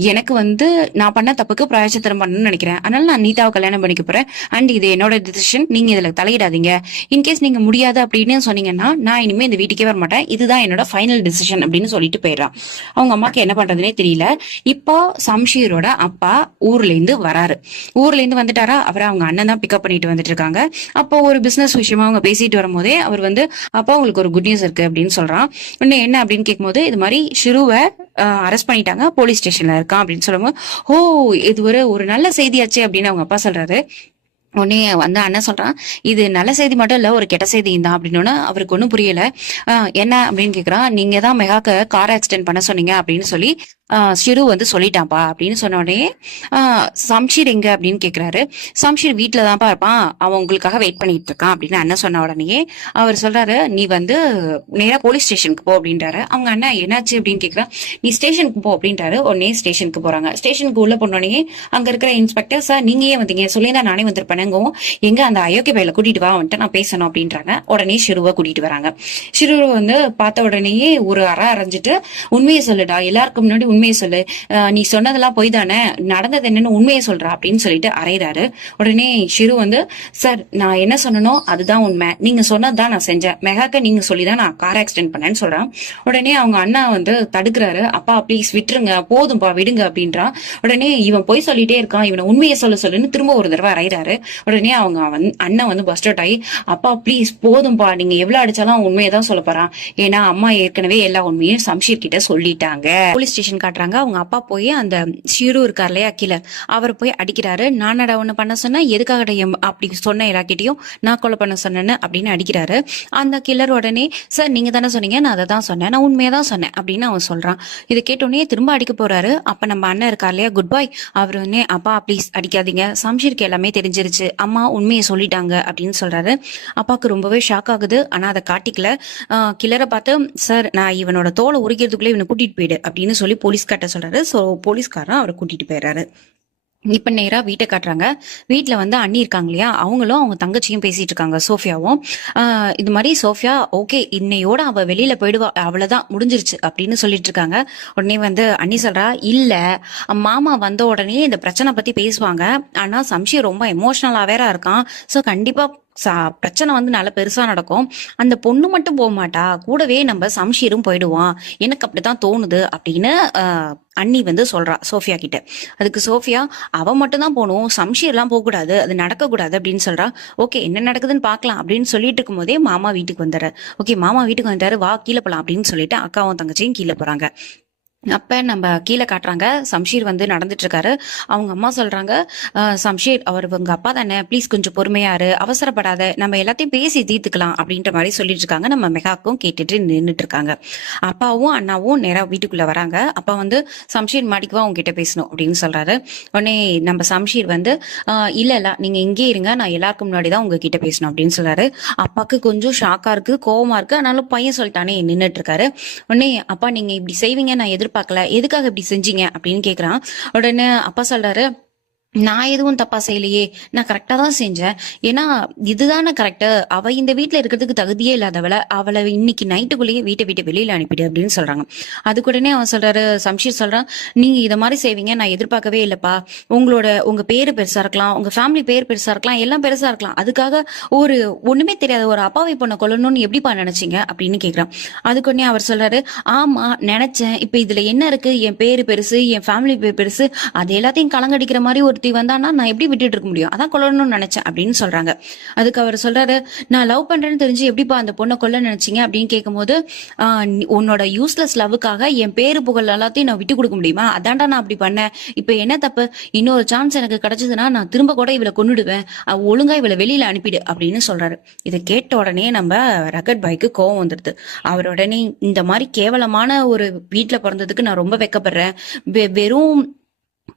எனக்கு வந்து நான் பண்ண தப்புக்கு பிராயச்சித்தம் பண்ணணும்னு நினைக்கிறேன், அதனால நான் நீதாவை கல்யாணம் பண்ணிக்க போறேன், அண்ட் இது என்னோட டிசிஷன், நீங்க இதுல தலையிடாதீங்க, இன்கேஸ் நீங்க முடியாது அப்படின்னு சொன்னீங்கன்னா நான் இனிமே இந்த வீட்டுக்கே வர மாட்டேன், இதுதான் என்னோட ஃபைனல் டிசிஷன் அப்படின்னு சொல்லிட்டு போயிடுறான். அவங்க அம்மாக்கு என்ன பண்றதுனே தெரியல. இப்போ சம்ஷீரோட அப்பா ஊர்ல இருந்து வராரு. ஊர்ல இருந்து வந்துட்டாரா, அவரை அவங்க அண்ணன் தான் பிக்கப் பண்ணிட்டு வந்துட்டு இருக்காங்க. அப்போ ஒரு பிசினஸ் விஷயமா அவங்க பேசிட்டு வரும்போதே அவர் வந்து, அப்பா உங்களுக்கு ஒரு குட் நியூஸ் இருக்கு அப்படின்னு சொல்றான். உடனே என்ன அப்படின்னு கேட்கும்போது, இது மாதிரி ஷிருவை அரெஸ்ட் பண்ணிட்டாங்க, போலீஸ் ஸ்டேஷன்ல இருக்கான் அப்படின்னு சொல்லும்போது, ஓ இது ஒரு நல்ல செய்தியாச்சு அப்படின்னு அவங்க அப்பா சொல்றாரு. உடனே வந்து அண்ணன் சொல்றான், இது நல்ல செய்தி மட்டும் இல்ல ஒரு கெட்ட செய்தியும் தான் அப்படின்னு. அவருக்கு ஒன்னும் புரியல. என்ன அப்படின்னு கேக்குறான், நீங்க தான் மெகாக்க கார் ஆக்சிடென்ட் பண்ண சொன்னீங்க அப்படின்னு சொல்லி ஷிரு வந்து சொல்லிட்டான்ப்பா அப்படின்னு சொன்ன உடனே சம்ஷீர் எங்க அப்படின்னு கேக்குறாரு. சம்ஷீர் வீட்டுல தான்ப்பா இருப்பான், அவன் உங்களுக்காக வெயிட் பண்ணிட்டு இருக்கான் அப்படின்னு அண்ணன் சொன்ன உடனே அவர் சொல்றாரு, நீ வந்து நேரா போலீஸ் ஸ்டேஷனுக்கு போ அப்படின்றாரு. அவங்க அண்ணன் என்னாச்சு அப்படின்னு கேக்குறான். நீ ஸ்டேஷனுக்கு போ அப்படின்றாரு. உடனே ஸ்டேஷனுக்கு போறாங்க. ஸ்டேஷனுக்கு உள்ள போனோடனே அங்க இருக்கிற இன்ஸ்பெக்டர், சார் நீங்க ஏன் வந்தீங்க, சொல்லியிருந்தா நானே வந்திருப்பேன், எங்க அந்த அயோக்கிய பையில கூட்டிட்டு வா வந்துட்டு நான் பேசணும் அப்படின்றாங்க. உடனே ஷிருவை கூட்டிட்டு வராங்க. ஷிருவை வந்து பார்த்த உடனேயே ஒரு அரைஞ்சிட்டு, உண்மையை சொல்லுடா, எல்லாருக்கும் முன்னாடி உண்மையை சொல்லு, நீ சொன்னதெல்லாம் போய் தானே, நடந்தது என்னன்னு உண்மையை சொல்றா அப்படின்னு சொல்லிட்டு அரைகிறாரு. உடனே ஷிரு வந்து, சார் நான் என்ன சொன்னனோ அதுதான் உண்மை, நீங்க சொன்னதுதான் நான் செஞ்சேன், மெகாக்க நீங்க சொல்லிதான் நான் கார் ஆக்சிடென்ட் பண்ணேன்னு சொல்றான். உடனே அவங்க அண்ணா வந்து தடுக்கிறாரு, அப்பா ப்ளீஸ் விட்டுருங்க, போதும்பா விடுங்க அப்படின்றான். உடனே இவன் போய் சொல்லிட்டே இருக்கான், இவனை உண்மையை சொல்லுன்னு திரும்ப ஒரு தடவை அரைகிறாரு. உடனே அவங்க அண்ணன் வந்து பஸ்ட் அவுட் ஆகி, அப்பா ப்ளீஸ் போதும்பா, நீங்க எவ்வளவு அடிச்சாலும் உண்மையை தான் சொல்ல போறான், ஏன்னா அம்மா ஏற்கனவே எல்லா உண்மையும் சம்ஷீர் கிட்ட சொல்லிட்டாங்க. போலீஸ் ஸ்டேஷன் காட்டுறாங்க. அவங்க அப்பா போய் அந்த ஷிரு இருக்கார் இல்லையா கில்லர், அவர் போய் அடிக்கிறாரு. நானடா ஒண்ணு பண்ண சொன்ன, எதுக்காக அப்படி சொன்ன எல்லாக்கிட்டையும் நான் கொலை பண்ண சொன்னேன்னு அப்படின்னு அடிக்கிறாரு. அந்த கில்லர் உடனே, சார் நீங்க தானே சொன்னீங்க, நான் அதை தான் சொன்னேன், நான் உண்மையை தான் சொன்னேன் அப்படின்னு அவன் சொல்றான். இதை கேட்டோடனே திரும்ப அடிக்க போறாரு. அப்ப நம்ம அண்ணன் இருக்கார் இல்லையா குட் பாய், அவர் உடனே, அப்பா ப்ளீஸ் அடிக்காதீங்க, சம்ஷீருக்கு எல்லாமே தெரிஞ்சிருச்சு, அம்மா உண்மையை சொல்லிட்டாங்க அப்படின்னு சொல்றாரு. அப்பாவுக்கு ரொம்பவே ஷாக் ஆகுது. ஆனா அதை காட்டிக்கல. கில்லரை பார்த்து, சார் நான் இவனோட தோலை உரிக்கிறதுக்குள்ள இவனை கூட்டிட்டு போயிடு அப்படின்னு சொல்லி போலீஸ்கார்ட்ட சொல்றாரு. சோ போலீஸ்காரன் அவரை கூட்டிட்டு போயிடுறாரு. இப்ப நேரா வீட்டை காட்டுறாங்க. வீட்டுல வந்து அண்ணி இருக்காங்க இல்லையா, அவங்களும் அவங்க தங்கச்சியும் பேசிட்டு இருக்காங்க, சோஃபியாவும். இது மாதிரி சோஃபியா ஓகே இன்னையோட அவ வெளியில போயிடுவா, அவ்வளவுதான் முடிஞ்சிருச்சு அப்படின்னு சொல்லிட்டு இருக்காங்க. உடனே வந்து அண்ணி சொல்றா, இல்ல மாமா வந்த உடனே இந்த பிரச்சனை பத்தி பேசுவாங்க, ஆனா சம்ஷி ரொம்ப எமோஷனலா வேற இருக்கான், சோ கண்டிப்பா பிரச்சனை வந்து நல்ல பெருசா நடக்கும், அந்த பொண்ணு மட்டும் போக மாட்டா, கூடவே நம்ம சம்ஷீரும் போயிடுவான், எனக்கு அப்படிதான் தோணுது அப்படின்னு அண்ணி வந்து சொல்றா சோஃபியா கிட்ட. அதுக்கு சோஃபியா, அவ மட்டும் தான் போகணும், சம்ஷீர் எல்லாம் போக கூடாது, அது நடக்க கூடாது அப்படின்னு சொல்றா. ஓகே என்ன நடக்குதுன்னு பாக்கலாம் அப்படின்னு சொல்லிட்டு இருக்கும் போதே மாமா வீட்டுக்கு வந்துடுறாரு. ஓகே மாமா வீட்டுக்கு வந்துட்டாரு, வா கீழே போலாம் அப்படின்னு சொல்லிட்டு அக்காவும் தங்கச்சியும் கீழே போறாங்க. அப்ப நம்ம கீழே காட்டுறாங்க, சம்ஷீர் வந்து நடந்துட்டு இருக்காரு. அவங்க அம்மா சொல்றாங்க, சம்ஷீர் அவர் உங்க அப்பா தானே, ப்ளீஸ் கொஞ்சம் பொறுமையா இரு, அவசரப்படாத, நம்ம எல்லாத்தையும் பேசி தீர்த்துக்கலாம் அப்படின்ற மாதிரி சொல்லிட்டு இருக்காங்க. நம்ம மெகாக்கும் கேட்டுட்டு நின்றுட்டு இருக்காங்க. அப்பாவும் அண்ணாவும் நேரா வீட்டுக்குள்ள வராங்க. அப்பா வந்து சம்ஷீர் மாடிக்கு வா, உங்ககிட்ட பேசணும் அப்படின்னு சொல்றாரு. உடனே நம்ம சம்ஷீர் வந்து இல்ல இல்ல நீங்க இங்கே இருங்க, நான் எல்லாருக்கும் முன்னாடி தான் உங்ககிட்ட பேசணும் அப்படின்னு சொல்றாரு. அப்பாவுக்கு கொஞ்சம் ஷாக்கா இருக்கு, கோவமா இருக்கு. ஆனாலும் பையன் சொல்லிட்டானே நின்றுட்டு இருக்காரு. உடனே அப்பா நீங்க இப்படி செய்வீங்க நான் எதிர்பார்க்கல, எதுக்காக இப்படி செஞ்சீங்க அப்படின்னு கேக்குறான். உடனே அப்பா சொல்றாரு, நான் எதுவும் தப்பா செய்யலையே, நான் கரெக்டா தான் செஞ்சேன். ஏன்னா இதுதானே கரெக்ட், அவ இந்த வீட்டுல இருக்கிறதுக்கு தகுதியே இல்லாதவளை, அவளை இன்னைக்கு நைட்டுக்குள்ளேயே வீட்டை விட்டு வெளியில அனுப்பிடு அப்படின்னு சொல்றாங்க. அதுக்கு உடனே அவன் சொல்றாரு, சம்ஷீர் சொல்றான், நீங்க இத மாதிரி செய்வீங்க நான் எதிர்பார்க்கவே இல்லப்பா. உங்க பேரு பெருசா இருக்கலாம், உங்க ஃபேமிலி பேர் பெருசா இருக்கலாம், எல்லாம் பெருசா இருக்கலாம், அதுக்காக ஒரு ஒண்ணுமே தெரியாத ஒரு அப்பாவை பொண்ணை கொல்லணும்னு எப்படிப்பா நினைச்சீங்க அப்படின்னு கேக்குறான். அதுக்கு உடனே அவர் சொல்றாரு, ஆமா நினைச்சேன், இப்ப இதுல என்ன இருக்கு, என் பேரு பெருசு, என் ஃபேமிலி பேர் பெருசு, அது எல்லாத்தையும் கலங்கடிக்கிற மாதிரி ஒருத்தி வந்தானா நான் எப்படி விட்டுட்டு இருக்க முடியும், அதான் கொல்லணும்னு நினைச்சேன் அப்படின்னு சொல்றாங்க. அதுக்கு அவர் சொல்றாரு, நான் லவ் பண்றேன்னு தெரிஞ்சு எப்படிப்பா அந்த பொண்ணை கொல்ல நினைச்சீங்க அப்படின்னு கேட்கும்போது, உன்னோட யூஸ்லெஸ் லவ்வுக்காக என் பேரு புகழ் எல்லாத்தையும் நான் விட்டு கொடுக்க முடியுமா, அதான்டா நான் அப்படி பண்ணேன், இப்ப என்ன தப்பு, இன்னொரு சான்ஸ் எனக்கு கிடைச்சதுன்னா நான் திரும்ப கூட இவளை கொன்னுடுவேன், ஒழுங்கா இவளை வெளியில அனுப்பிடு அப்படின்னு சொல்றாரு. இதை கேட்ட உடனே நம்ம ரகட் பாய்க்கு கோவம் வந்துடுது. அவர் உடனே, இந்த மாதிரி கேவலமான ஒரு வீட்டுல பிறந்ததுக்கு நான் ரொம்ப வெக்கப்படுறேன், வெறும்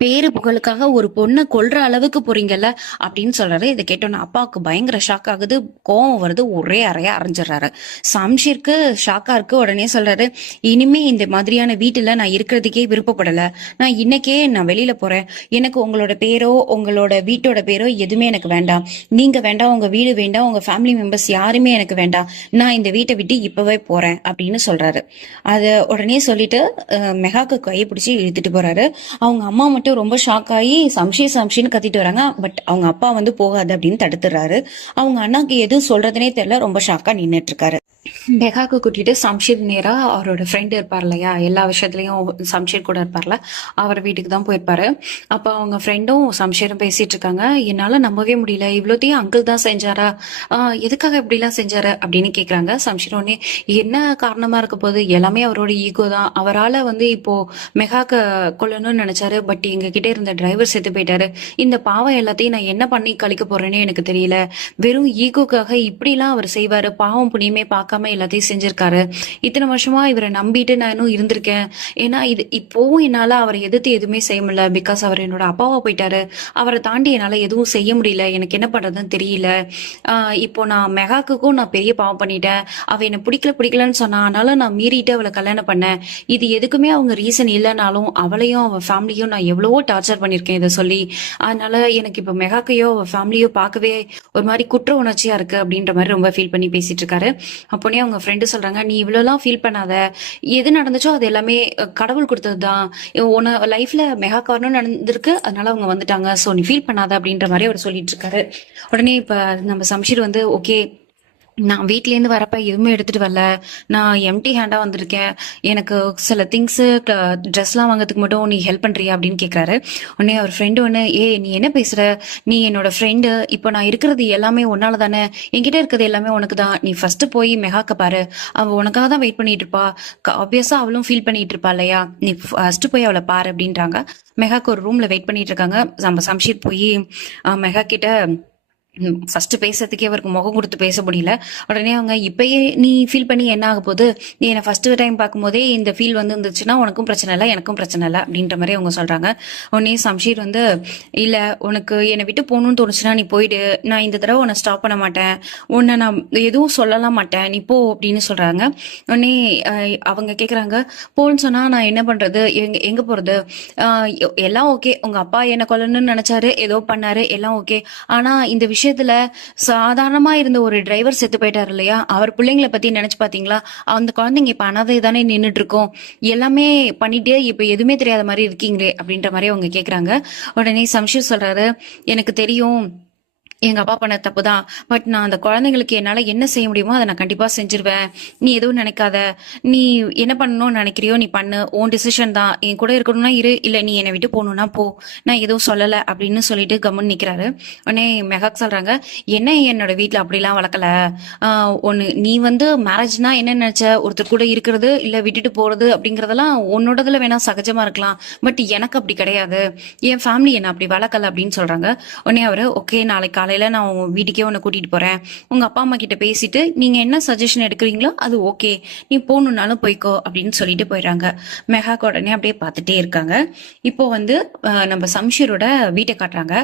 பேரு புகழுக்காக ஒரு பொண்ணை கொல்ற அளவுக்கு போறீங்கல்ல அப்படின்னு சொல்றாரு. இதை கேட்டோன்னா அப்பாவுக்கு பயங்கர ஷாக் ஆகுது, கோவம் வருது, ஒரே அறையா அரைஞ்சிடறாரு. சம்ஷீருக்கு ஷாக்கா இருக்கு. உடனே சொல்றாரு, இனிமே இந்த மாதிரியான வீட்டுல நான் இருக்கிறதுக்கே விருப்பப்படல, நான் இன்னைக்கே நான் வெளியில போறேன், எனக்கு உங்களோட பேரோ உங்களோட வீட்டோட பேரோ எதுவுமே எனக்கு வேண்டாம், நீங்க வேண்டாம், உங்க வீடு வேண்டாம், உங்க ஃபேமிலி மெம்பர்ஸ் யாருமே எனக்கு வேண்டாம், நான் இந்த வீட்டை விட்டு இப்பவே போறேன் அப்படின்னு சொல்றாரு. அத உடனே சொல்லிட்டு மெகாக்கு கையை பிடிச்சி இழுத்துட்டு போறாரு. அவங்க அம்மா மட்டும் ரொம்ப ஷாக் ஆகி சம்ஷின்னு கத்திட்டு வராங்க. பட் அவங்க அப்பா வந்து போகாது அப்படின்னு தடுத்துறாரு. அவங்க அண்ணாக்கு எதுவும் சொல்றதுனே தெரியல, ரொம்ப ஷாக்கா நின்னுட்டு இருக்காரு. மெகாக்கு கூட்டிட்டு சம்ஷீர் நேரா அவரோட ஃப்ரெண்ட் இருப்பார் இல்லையா, எல்லா விஷயத்துலயும் சம்ஷீர் கூட இருப்பார்ல, அவர் வீட்டுக்கு தான் போயிருப்பாரு. அப்ப அவங்க ஃப்ரெண்டும் சம்ஷீரும் பேசிட்டு இருக்காங்க. என்னால நம்பவே முடியல, இவ்வளோத்தையும் அங்கிள் தான் செஞ்சாரா, எதுக்காக இப்படி எல்லாம் செஞ்சாரு அப்படின்னு கேக்குறாங்க. சம்ஷீர் உடனே, என்ன காரணமா இருக்க போது, எல்லாமே அவரோட ஈகோ தான், அவரால் வந்து இப்போ மெகாக்க கொல்லணும்னு நினைச்சாரு, பட் எங்க கிட்ட இருந்த டிரைவர் செத்து போயிட்டாரு, இந்த பாவம் எல்லாத்தையும் நான் என்ன பண்ணி கழிக்க போறேன்னு எனக்கு தெரியல, வெறும் ஈகோக்காக இப்படிலாம் அவர் செய்வாரு, பாவம் புண்ணியமே பார்க்காம எல்லாத்தையும் செஞ்சிருக்காரு, இத்தனை வருஷமா இவரை நம்பிட்டு நான் இன்னும் இருந்திருக்கேன், ஏன்னா இது இப்போவும் என்னால அவரை எதிர்த்து எதுவுமே செய்ய முடியல, பிகாஸ் அவர் என்னோட அப்பாவா போயிட்டாரு, அவரை தாண்டி என்னால எதுவும் செய்ய முடியல, எனக்கு என்ன பண்றதுன்னு தெரியல, இப்போ நான் மெகாக்குக்கும் நான் பெரிய பாவம் பண்ணிட்டேன், அவ என்னை பிடிக்கலன்னு சொன்னா, அதனால நான் மீறிட்டு அவளை கல்யாணம் பண்ணேன், இது எதுக்குமே அவங்க ரீசன் இல்லைனாலும் அவளையும் அவ ஃபேமிலியும் நான் எவ்வளவோ டார்ச்சர் பண்ணிருக்கேன் இதை சொல்லி, அதனால எனக்கு இப்போ மெகாக்கையோ அவ ஃபேமிலியோ பார்க்கவே ஒரு மாதிரி குற்ற உணர்ச்சியா இருக்கு அப்படின்ற மாதிரி ரொம்ப ஃபீல் பண்ணி பேசிட்டு இருக்காரு. அப்போனே அவங்க ஃப்ரெண்டு சொல்றாங்க, நீ இவ்வளோலாம் ஃபீல் பண்ணாத, எது நடந்துச்சோ அது எல்லாமே கடவுள் கொடுத்தது தான், உன லைஃப்ல மெகா காரணம் நடந்திருக்கு, அதனால அவங்க வந்துட்டாங்க, ஸோ நீ ஃபீல் பண்ணாத அப்படின்ற மாதிரி அவர் சொல்லிட்டு இருக்காரு. உடனே இப்ப நம்ம சம்ஷீர் வந்து, ஓகே நான் வீட்லேருந்து வரப்ப எதுவுமே எடுத்துட்டு வரல, நான் எம்டி ஹேண்டா வந்திருக்கேன், எனக்கு சில திங்ஸ் ட்ரெஸ்லாம் வாங்கிறதுக்கு மட்டும் நீ ஹெல்ப் பண்றியா அப்படின்னு கேட்குறாரு. உடனே அவர் ஃப்ரெண்டு ஒன்று, நீ என்ன பேசுற, நீ என்னோட ஃப்ரெண்டு, இப்போ நான் இருக்கிறது எல்லாமே உன்னால தானே, என்கிட்ட இருக்கிறது எல்லாமே உனக்கு தான், நீ ஃபர்ஸ்ட் போய் மெகாக்க பாரு, அவள் உனக்காக தான் வெயிட் பண்ணிட்டு இருப்பா, ஆப்வியஸா அவளும் ஃபீல் பண்ணிட்டு இருப்பா இல்லையா, நீ ஃபர்ஸ்ட் போய் அவளை பாரு அப்படின்றாங்க. மெகாக்கு ஒரு ரூம்ல வெயிட் பண்ணிட்டு இருக்காங்க. நம்ம சம்ஷீர் போய் மெகா கிட்ட ஃபர்ஸ்ட் பேசுறதுக்கே அவருக்கு முகம் கொடுத்து பேச முடியல. உடனே அவங்க, இப்பயே நீ ஃபீல் பண்ணி என்ன ஆக போகுது, நீ என்னை ஃபர்ஸ்ட் டைம் பார்க்கும்போதே இந்த ஃபீல் வந்து இருந்துச்சுன்னா உனக்கும் பிரச்சனை இல்லை எனக்கும் பிரச்சனை இல்லை அப்படின்ற மாதிரி அவங்க சொல்றாங்க. உடனே சம்ஷீர் வந்து, இல்ல உனக்கு என்னை விட்டு போகணும்னு தோணுச்சுன்னா நீ போயிடு, நான் இந்த தடவை உன்னை ஸ்டாப் பண்ண மாட்டேன், உன்னை நான் எதுவும் சொல்லலாம் மாட்டேன், நீ போ அப்படின்னு சொல்றாங்க. உடனே அவங்க கேக்குறாங்க, போன்னு சொன்னா நான் என்ன பண்றது, எங்க போறது, எல்லாம் ஓகே, உங்க அப்பா என்ன கொல்லணும்னு நினைச்சாரு, ஏதோ பண்ணாரு, எல்லாம் ஓகே, ஆனா இந்த விஷயத்துல சாதாரணமா இருந்த ஒரு டிரைவர் செத்து போயிட்டாரு இல்லையா, அவர் பிள்ளைங்களை பத்தி நினைச்சு பாத்தீங்களா, அந்த குழந்தைங்க இப்ப அனாதை தானே நின்றுட்டு இருக்கோம், எல்லாமே பண்ணிட்டு இப்ப எதுவுமே தெரியாத மாதிரி இருக்கீங்களே அப்படின்ற மாதிரி அவங்க கேக்குறாங்க. உடனே சம்ஷீர் சொல்றாரு, எனக்கு தெரியும் எங்க அப்பா பண்ண தப்பு தான். பட் நான் அந்த குழந்தைங்களுக்கு என்னால என்ன செய்ய முடியுமோ அதை நான் கண்டிப்பா செஞ்சிருவேன். நீ எதுவும் நினைக்காத. நீ என்ன பண்ணணும்னு நினைக்கிறியோ நீ பண்ணு. உன் டிசிஷன் தான். என் கூட இருக்கணும்னா இரு, இல்ல நீ என்னை விட்டு போகணும்னா போ. நான் எதுவும் சொல்லல அப்படின்னு சொல்லிட்டு கம்முன்னு நிக்கிறாரு. உடனே மெஹாக் சொல்றாங்க, என்ன என்னோட வீட்ல அப்படிலாம் வளர்க்கல. ஒன்னு நீ வந்து மேரேஜ்னா என்ன நினைச்ச, ஒருத்தர் கூட இருக்கிறது இல்ல விட்டுட்டு போறது அப்படிங்கறதெல்லாம் உன்னோடதுல வேணா சகஜமா இருக்கலாம். பட் எனக்கு அப்படி கிடையாது. என் ஃபேமிலி என்ன அப்படி வளர்க்கல அப்படின்னு சொல்றாங்க. உடனே அவரு ஓகே, நாளைக்கு காலையில நான் உங்க வீட்டுக்கே உன்னை கூட்டிட்டு போறேன். உங்க அப்பா அம்மா கிட்ட பேசிட்டு நீங்க என்ன சஜஷன் எடுக்கிறீங்களோ அது ஓகே, நீ போகணும்னாலும் போய்க்கோ அப்படின்னு சொல்லிட்டு போயிடுறாங்க. மெஹாக் உடனே அப்படியே பார்த்துட்டே இருக்காங்க. இப்போ வந்து நம்ம சம்ஷீரோட வீட்டை காட்டுறாங்க.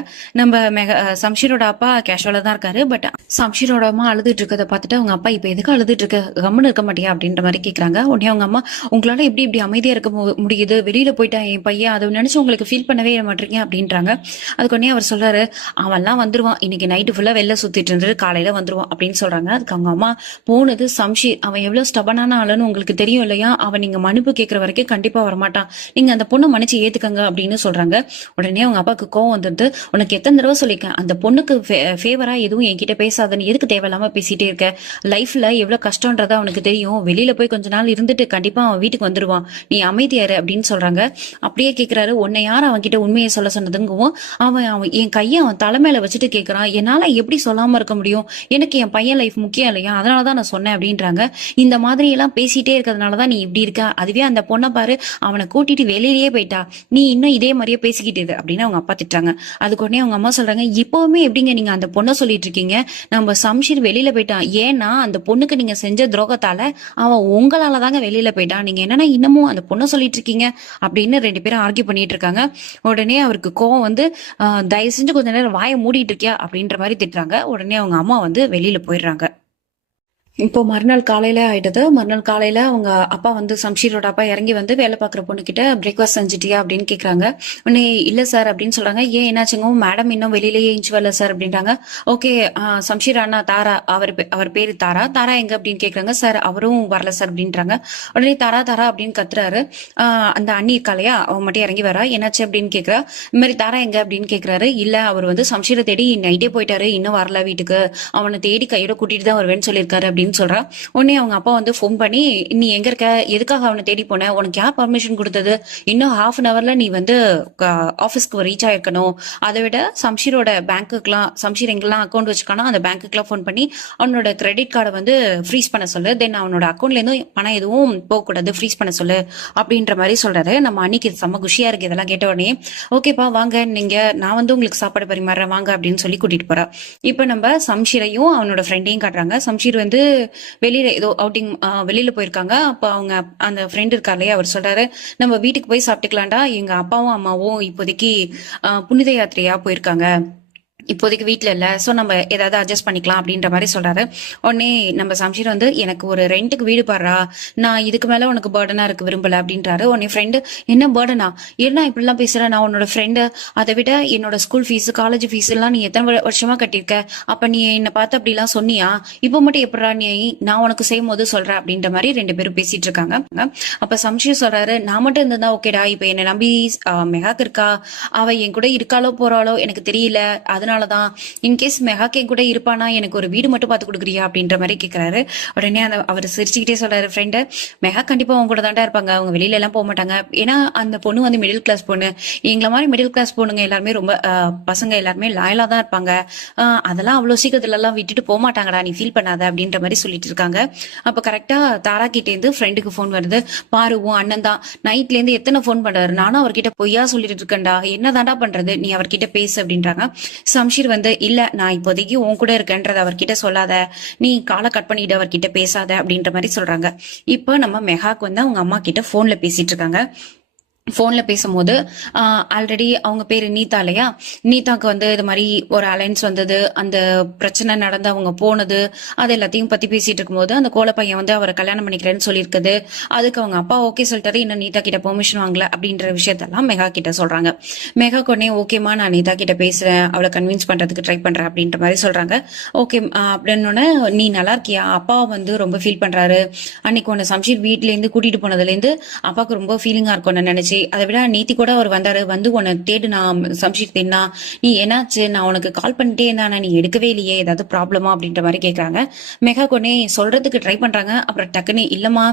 நம்ம சம்ஷீரோட அப்பா கேஷுவலா தான் இருக்காரு. பட் சம்ஷீரோட அம்மா அழுதுட்டு இருக்கதை பார்த்துட்டு அவங்க அப்பா இப்ப எதுக்கு அழுதுட்டு இருக்க, கம்முன்னு இருக்க மாட்டியா அப்படின்ற மாதிரி கேக்குறாங்க. உடனே அவங்க அம்மா, உங்களால எப்படி இப்படி அமைதியா இருக்க முடியுது, வெளியில போயிட்டா என் பையன், அதை நினைச்சு உங்களுக்கு ஃபீல் பண்ணவே மாட்டீங்க அப்படின்றாங்க. அதுக்கு உடனே அவர் சொல்றாரு, அவன்லாம் வந்துருவான், இன்னைக்கு நைட்டு ஃபுல்லா வெளில சுத்திட்டு இருந்து காலையில வந்துருவான் அப்படின்னு சொல்றாங்க. அதுக்கு அவங்க அம்மா, போனது சம்ஷீர், அவன் எவ்வளவு ஸ்டபனான ஆளுன்னு உங்களுக்கு தெரியும் இல்லையா, அவன் நீங்க மன்னிப்பு கேட்கற வரைக்கும் கண்டிப்பா வரமாட்டான், நீங்க அந்த பொண்ணை மன்னிச்சு ஏத்துக்கங்க அப்படின்னு சொல்றாங்க. உடனே அவங்க அப்பாவுக்கு கோவம் வந்துட்டு, உனக்கு எத்தனை தடவை சொல்லிருக்கேன் அந்த பொண்ணுக்கு ஃபேவரா எதுவும் என்கிட்ட பேசாதன்னு, எதுக்கு தேவையில்லாம பேசிட்டே இருக்க, லைஃப்ல எவ்வளவு கஷ்டம்ன்றதா அவனுக்கு தெரியும், வெளியில போய் கொஞ்ச நாள் இருந்துட்டு கண்டிப்பா அவன் வீட்டுக்கு வந்துருவான், நீ அமைதியாரு அப்படின்னு சொல்றாங்க. அப்படியே கேக்குறாரு, உன்னை யார் அவன் கிட்ட உண்மையை சொல்ல சொன்னதுங்கவும், அவன் என் கையை அவன் தலைமையில வச்சுட்டு கேக்குறான், என்னால எப்படி சொல்லாம இருக்க முடியும், எனக்கு என் பையன் லைஃப் முக்கியம் இல்லையா, அதனாலதான் நான் சொன்னேன் அப்படின்றாங்க. இந்த மாதிரி எல்லாம் பேசிட்டே இருக்கிறதுனாலதான் நீ இப்படி இருக்க, அதுவே அந்த பொண்ணை பாரு, அவனை கூட்டிட்டு வெளியிலேயே போயிட்டா, நீ இன்னும் இதே மாதிரியே பேசிக்கிட்டு இரு அப்படின்னு அவங்க அப்பா திட்டாங்க. அதுக்கு உடனே அவங்க அம்மா சொல்றாங்க, இப்பவுமே எப்படிங்க நீங்க அந்த பொண்ணை சொல்லிட்டு இருக்கீங்க, நம்ம சம்ஷீர் வெளியில போயிட்டான், ஏன்னா அந்த பொண்ணுக்கு நீங்க செஞ்ச துரோகத்தால அவன் உங்களால தாங்க வெளியில போயிட்டான், நீங்க என்னன்னா இன்னமும் அந்த பொண்ணை சொல்லிட்டு இருக்கீங்க அப்படின்னு ரெண்டு பேரும் ஆர்கியூ பண்ணிட்டு இருக்காங்க. உடனே அவருக்கு கோவம் வந்து, தயவு செஞ்சு கொஞ்ச நேரம் வாயை மூடிட்டு இருக்கியா அப்படின்ற மாதிரி திட்டுறாங்க. உடனே அவங்க அம்மா வந்து வெளியில போயிடுறாங்க. இப்போ மறுநாள் காலையில ஆயிடுது. மறுநாள் காலையில அவங்க அப்பா வந்து சம்ஷீரோட அப்பா இறங்கி வந்து வேலை பார்க்குற பொண்ணு கிட்ட பிரேக்ஃபாஸ்ட் செஞ்சுட்டியா அப்படின்னு கேக்குறாங்க. உடனே இல்ல சார் அப்படின்னு சொல்றாங்க. ஏன் என்னாச்சுங்க, மேடம் இன்னும் வெளியிலேயே ஏஞ்சி வரல சார் அப்படின்றாங்க. ஓகே, சம்ஷீர் அண்ணா தாரா, அவர் பேரு தாரா, தாரா எங்க அப்படின்னு கேக்குறாங்க. சார் அவரும் வரல சார் அப்படின்றாங்க. உடனே தாரா தாரா அப்படின்னு கத்துறாரு. அந்த அண்ணி இருக்கா இல்லையா, அவன் மட்டும் இறங்கி வரா. என்னாச்சு அப்படின்னு கேக்குறா. இந்த மாதிரி தாரா எங்க அப்படின்னு கேக்குறாரு. இல்ல, அவர் வந்து சம்ஷீரை தேடி நைட்டே போயிட்டாரு, இன்னும் வரல வீட்டுக்கு, அவனை தேடி கையோட கூட்டிட்டு தான் வருவேன்னு சொல்லியிருக்காரு அப்படின்னு சொல்றா. உடனே அவங்க அப்பா வந்து போன் பண்ணி, நீ எங்க இருக்க, எதுக்காக அவனை தேடி போன, உனக்கு யார் பர்மிஷன் கொடுத்தது, இன்னும் ஹாஃப் அன் அவர்ல நீ வந்து ஆபீஸ்க்கு ரீச் ஆயிருக்கணும், அதை விட சம்ஷீரோட பேங்க்குலாம், சம்ஷீர் எங்கெல்லாம் அக்கௌண்ட் வச்சுக்கானோ அந்த பேங்க்குலாம் போன் பண்ணி அவனோட கிரெடிட் கார்டை வந்து ஃப்ரீஸ் பண்ண சொல்லு, தென் அவனோட அக்கௌண்ட்ல இருந்து பணம் எதுவும் போக கூடாது, ஃப்ரீஸ் பண்ண சொல்லு அப்படின்ற மாதிரி சொல்றாரு. நம்ம அன்னைக்கு செம்ம குஷியா இருக்கு இதெல்லாம் கேட்ட உடனே. ஓகேப்பா வாங்க, நீங்க நான் வந்து உங்களுக்கு சாப்பாடு பரிமாறேன் வாங்க அப்படின்னு சொல்லி கூட்டிட்டு போறா. இப்ப நம்ம சம்ஷீரையும் அவனோட ஃப்ரெண்டையும் காட்டுறாங்க. சம்ஷீர் வந்து வெளியில ஏதோ அவுட்டிங் வெளியில போயிருக்காங்க. அப்ப அவங்க அந்த ஃப்ரெண்ட் இருக்கார் இல்லையா, அவர் சொல்றாரு, நம்ம வீட்டுக்கு போய் சாப்பிட்டுக்கலாம்டா, எங்க அப்பாவும் அம்மாவும் இப்போதைக்கு புனித யாத்திரையா போயிருக்காங்க, இப்போதைக்கு வீட்டுல இல்ல, சோ நம்ம ஏதாவது அட்ஜஸ்ட் பண்ணிக்கலாம் அப்படின்ற மாதிரி சொல்றாரு. உடனே நம்ம சம்ஷீர் வந்து, எனக்கு ஒரு ரெண்டுக்கு வீடு பாடுறா, நான் இதுக்கு மேல உனக்கு பேர்டனா இருக்கு விரும்பல அப்படின்றாரு. உடனே ஃப்ரெண்டு, என்ன பேர்டனா, என்ன இப்படிலாம் பேசுற, நான் உன்னோட ஃப்ரெண்டு, அதை விட என்னோட ஸ்கூல் ஃபீஸ் காலேஜ் ஃபீஸ் எல்லாம் நீ எத்தனை வருஷமா கட்டியிருக்க, அப்ப நீ என்ன பார்த்து அப்படிலாம் சொன்னியா, இப்ப மட்டும் எப்படா நீ நான் உனக்கு செய்யும் போது சொல்ற அப்படின்ற மாதிரி ரெண்டு பேரும் பேசிட்டு இருக்காங்க. அப்ப சம்ஷீர் சொல்றாரு, நான் மட்டும் இருந்ததா ஓகேடா, இப்ப என்ன நம்பி மெஹாக் இருக்கா, அவ என் கூட இருக்காளோ போறாளோ எனக்கு தெரியல, அதனாலதான் இன்கேஸ் மெஹாக் என் கூட இருப்பானா எனக்கு ஒரு வீடு மட்டும் பார்த்து கொடுக்குறியா அப்படின்ற மாதிரி கேட்கிறாரு. உடனே அவர் சிரிச்சுக்கிட்டே சொல்றாரு, ஃப்ரெண்டு, மெஹாக் கண்டிப்பா அவங்க கூட தாண்டா இருப்பாங்க, அவங்க வெளியில எல்லாம் போக மாட்டாங்க, ஏன்னா அந்த பொண்ணு வந்து மிடில் கிளாஸ் பொண்ணு, எங்களை மாதிரி மிடில் கிளாஸ் பொண்ணுங்க எல்லாருமே ரொம்ப பசங்க எல்லாருமே லாயலா தான் இருப்பாங்க, அதெல்லாம் அவ்வளவு சீக்கிரத்துல எல்லாம் விட்டுட்டு போக மாட்டாங்கடா, நீ ஃபீல் பண்ணாத அப்படின்ற மாதிரி சொல்லிட்டு இருக்காங்க. அப்ப கரெக்டா தாரா கிட்டே இருந்து ஃப்ரெண்டுக்கு போன் வருது. பாரு, உன் அண்ணன் தான் நைட்ல இருந்து எத்தனை போன் பண்றாரு, நானும் அவர்கிட்ட பொய்யா சொல்லிட்டு இருக்கேன்டா, என்ன தாண்டா பண்றது, நீ அவர்கிட்ட பேசு அப்படின்றாங்க. சம்ஷீர் வந்து, இல்ல நான் இப்போதைக்கு உன் கூட இருக்கேன்றத அவர்கிட்ட சொல்லாத, நீ காலை கட் பண்ணிட்டு அவர்கிட்ட பேசாத அப்படின்ற மாதிரி சொல்றாங்க. இப்போ நம்ம மெஹாக் வந்து அவங்க அம்மா கிட்ட போன்ல பேசிட்டு இருக்காங்க. போன்ல பேசும்போது ஆல்ரெடி அவங்க பேரு நீதா இல்லையா, நீதாக்கு வந்து இது மாதிரி ஒரு அலைன்ஸ் வந்தது, அந்த பிரச்சனை நடந்து அவங்க போனது, அது எல்லாத்தையும் பத்தி பேசிட்டு இருக்கும்போது அந்த கோல பையன் வந்து அவரை கல்யாணம் பண்ணிக்கிறேன்னு சொல்லியிருக்குது. அதுக்கு அவங்க அப்பா ஓகே சொல்லிட்டாரு, இன்னும் நீதா கிட்ட பெர்மிஷன் வாங்கல அப்படின்ற விஷயத்தெல்லாம் மெகா கிட்ட சொல்றாங்க. மெகா உடனே ஓகேமா, நான் நீதா கிட்ட பேசுறேன், அவளை கன்வின்ஸ் பண்றதுக்கு ட்ரை பண்றேன் அப்படின்ற மாதிரி சொல்றாங்க. ஓகே அப்படின்னு, நீ நல்லா இருக்கியா, அப்பா வந்து ரொம்ப ஃபீல் பண்றாரு, அன்னைக்கு உன்னை சம்ஷீர் வீட்ல இருந்து கூட்டிட்டு போனதுல இருந்து அப்பாவுக்கு ரொம்ப ஃபீலிங்கா இருக்கும் நினைச்சு ஆயிடுச்சு. அதை விட நேத்தி கூட அவர் வந்தாரு, வந்து உன்னை தேடுனா, சம்ஷீர் தேடினா, நீ என்னாச்சு, நான் உனக்கு கால் பண்ணிட்டே இருந்தா நீ எடுக்கவே இல்லையே, ஏதாவது ப்ராப்ளமா அப்படின்ற மாதிரி கேட்கறாங்க. மெகா உடனே சொல்றதுக்கு ட்ரை பண்றாங்க. அப்புறம் டக்குன்னு இல்லம்மா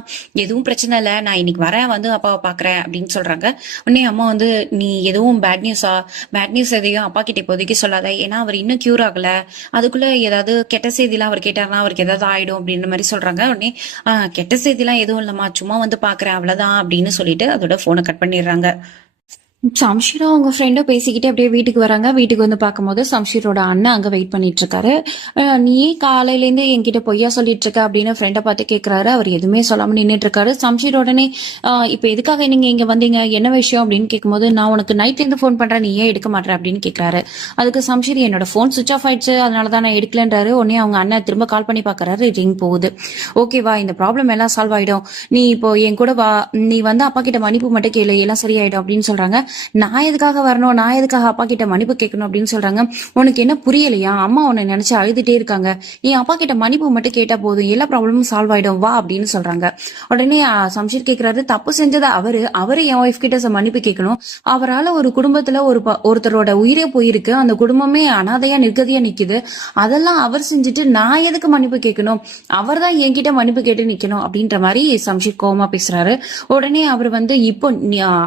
எதுவும் பிரச்சனை இல்லை, நான் இன்னைக்கு வரேன், வந்து அப்பாவை பாக்குறேன் அப்படின்னு சொல்றாங்க. உடனே அம்மா வந்து நீ எதுவும் பேட் நியூஸ் எதையும் அப்பா கிட்ட இப்போதைக்கு சொல்லாத, ஏன்னா அவர் இன்னும் கியூர் ஆகல, அதுக்குள்ள ஏதாவது கெட்ட செய்திலாம் அவர் கேட்டாருன்னா அவருக்கு ஏதாவது ஆயிடும் அப்படின்ற மாதிரி சொல்றாங்க. உடனே கெட்ட செய்திலாம் எதுவும் இல்லம்மா, சும்மா வந்து பாக்குறேன் அவ்வளவுதான் அப்படின்னு சொல்லிட்டு அதோட போனை கட் பண்ணிடுறாங்க. சம்ஷீரும் அவங்க ஃப்ரெண்டும் பேசிக்கிட்டே அப்படியே வீட்டுக்கு வராங்க. வீட்டுக்கு வந்து பார்க்கும்போது சம்ஷீரோட அண்ணன் அங்க வெயிட் பண்ணிட்டு இருக்காரு. நீ காலையில இருந்து என்கிட்ட பொய்யா சொல்லிட்டு இருக்க அப்படின்னு ஃப்ரெண்டை பார்த்து கேட்கிறாரு. அவர் எதுவுமே சொல்லாம நின்றுட்டு இருக்காரு. சம்ஷீர் உடனே இப்ப எதுக்காக நீங்க இங்க வந்தீங்க, என்ன விஷயம் அப்படின்னு கேட்கும்போது, நான் உனக்கு நைட்ல இருந்து ஃபோன் பண்றேன், நீ ஏன் எடுக்க மாட்டேற அப்படின்னு கேட்கிறாரு. அதுக்கு சம்ஷீர் என்னோட ஃபோன் சுவிச் ஆஃப் ஆயிடுச்சு, அதனாலதான் நான் எடுக்கலன்றாரு. உடனே அவங்க அண்ணன் திரும்ப கால் பண்ணி பாக்குறாரு, ரிங் போகுது. ஓகேவா, இந்த ப்ராப்ளம் எல்லாம் சால்வ் ஆயிடும், நீ இப்போ என் கூட வா, நீ வந்து அப்பா கிட்ட மன்னிப்பு மட்டும் கேளு, எல்லாம் சரியாயிடும் அப்படின்னு சொல்றாங்க. நான் எதுக்காக வரணும், நான் எதுக்காக அப்பா கிட்ட மன்னிப்பு கேட்கணும் அப்படின்னு சொல்றாங்க. உனக்கு என்ன புரியலையா, அம்மா உன்னை நினைச்சு அழுதுட்டே இருக்காங்க, என் அப்பா கிட்ட மன்னிப்பு மட்டும் கேட்டா போதும், எல்லா ப்ராப்ளமும் சால்வ் ஆயிடும், வா அப்படின்னு சொல்றாங்க. உடனே சம்ஷீர் கேட்கிறாரு, தப்பு செஞ்சது அவரு என் ஒய்ஃப் கிட்ட மன்னிப்பு கேட்கணும், அவரால் ஒரு குடும்பத்துல ஒருத்தரோட உயிரே போயிருக்கு, அந்த குடும்பமே அனாதையா நிற்கதியா நிக்குது, அதெல்லாம் அவர் செஞ்சுட்டு நான் எதுக்கு மன்னிப்பு கேட்கணும், அவர் தான் என்கிட்ட மன்னிப்பு கேட்டு நிக்கணும் அப்படின்ற மாதிரி சம்ஷீர் கோவமா பேசுறாரு. உடனே அவர் வந்து இப்போ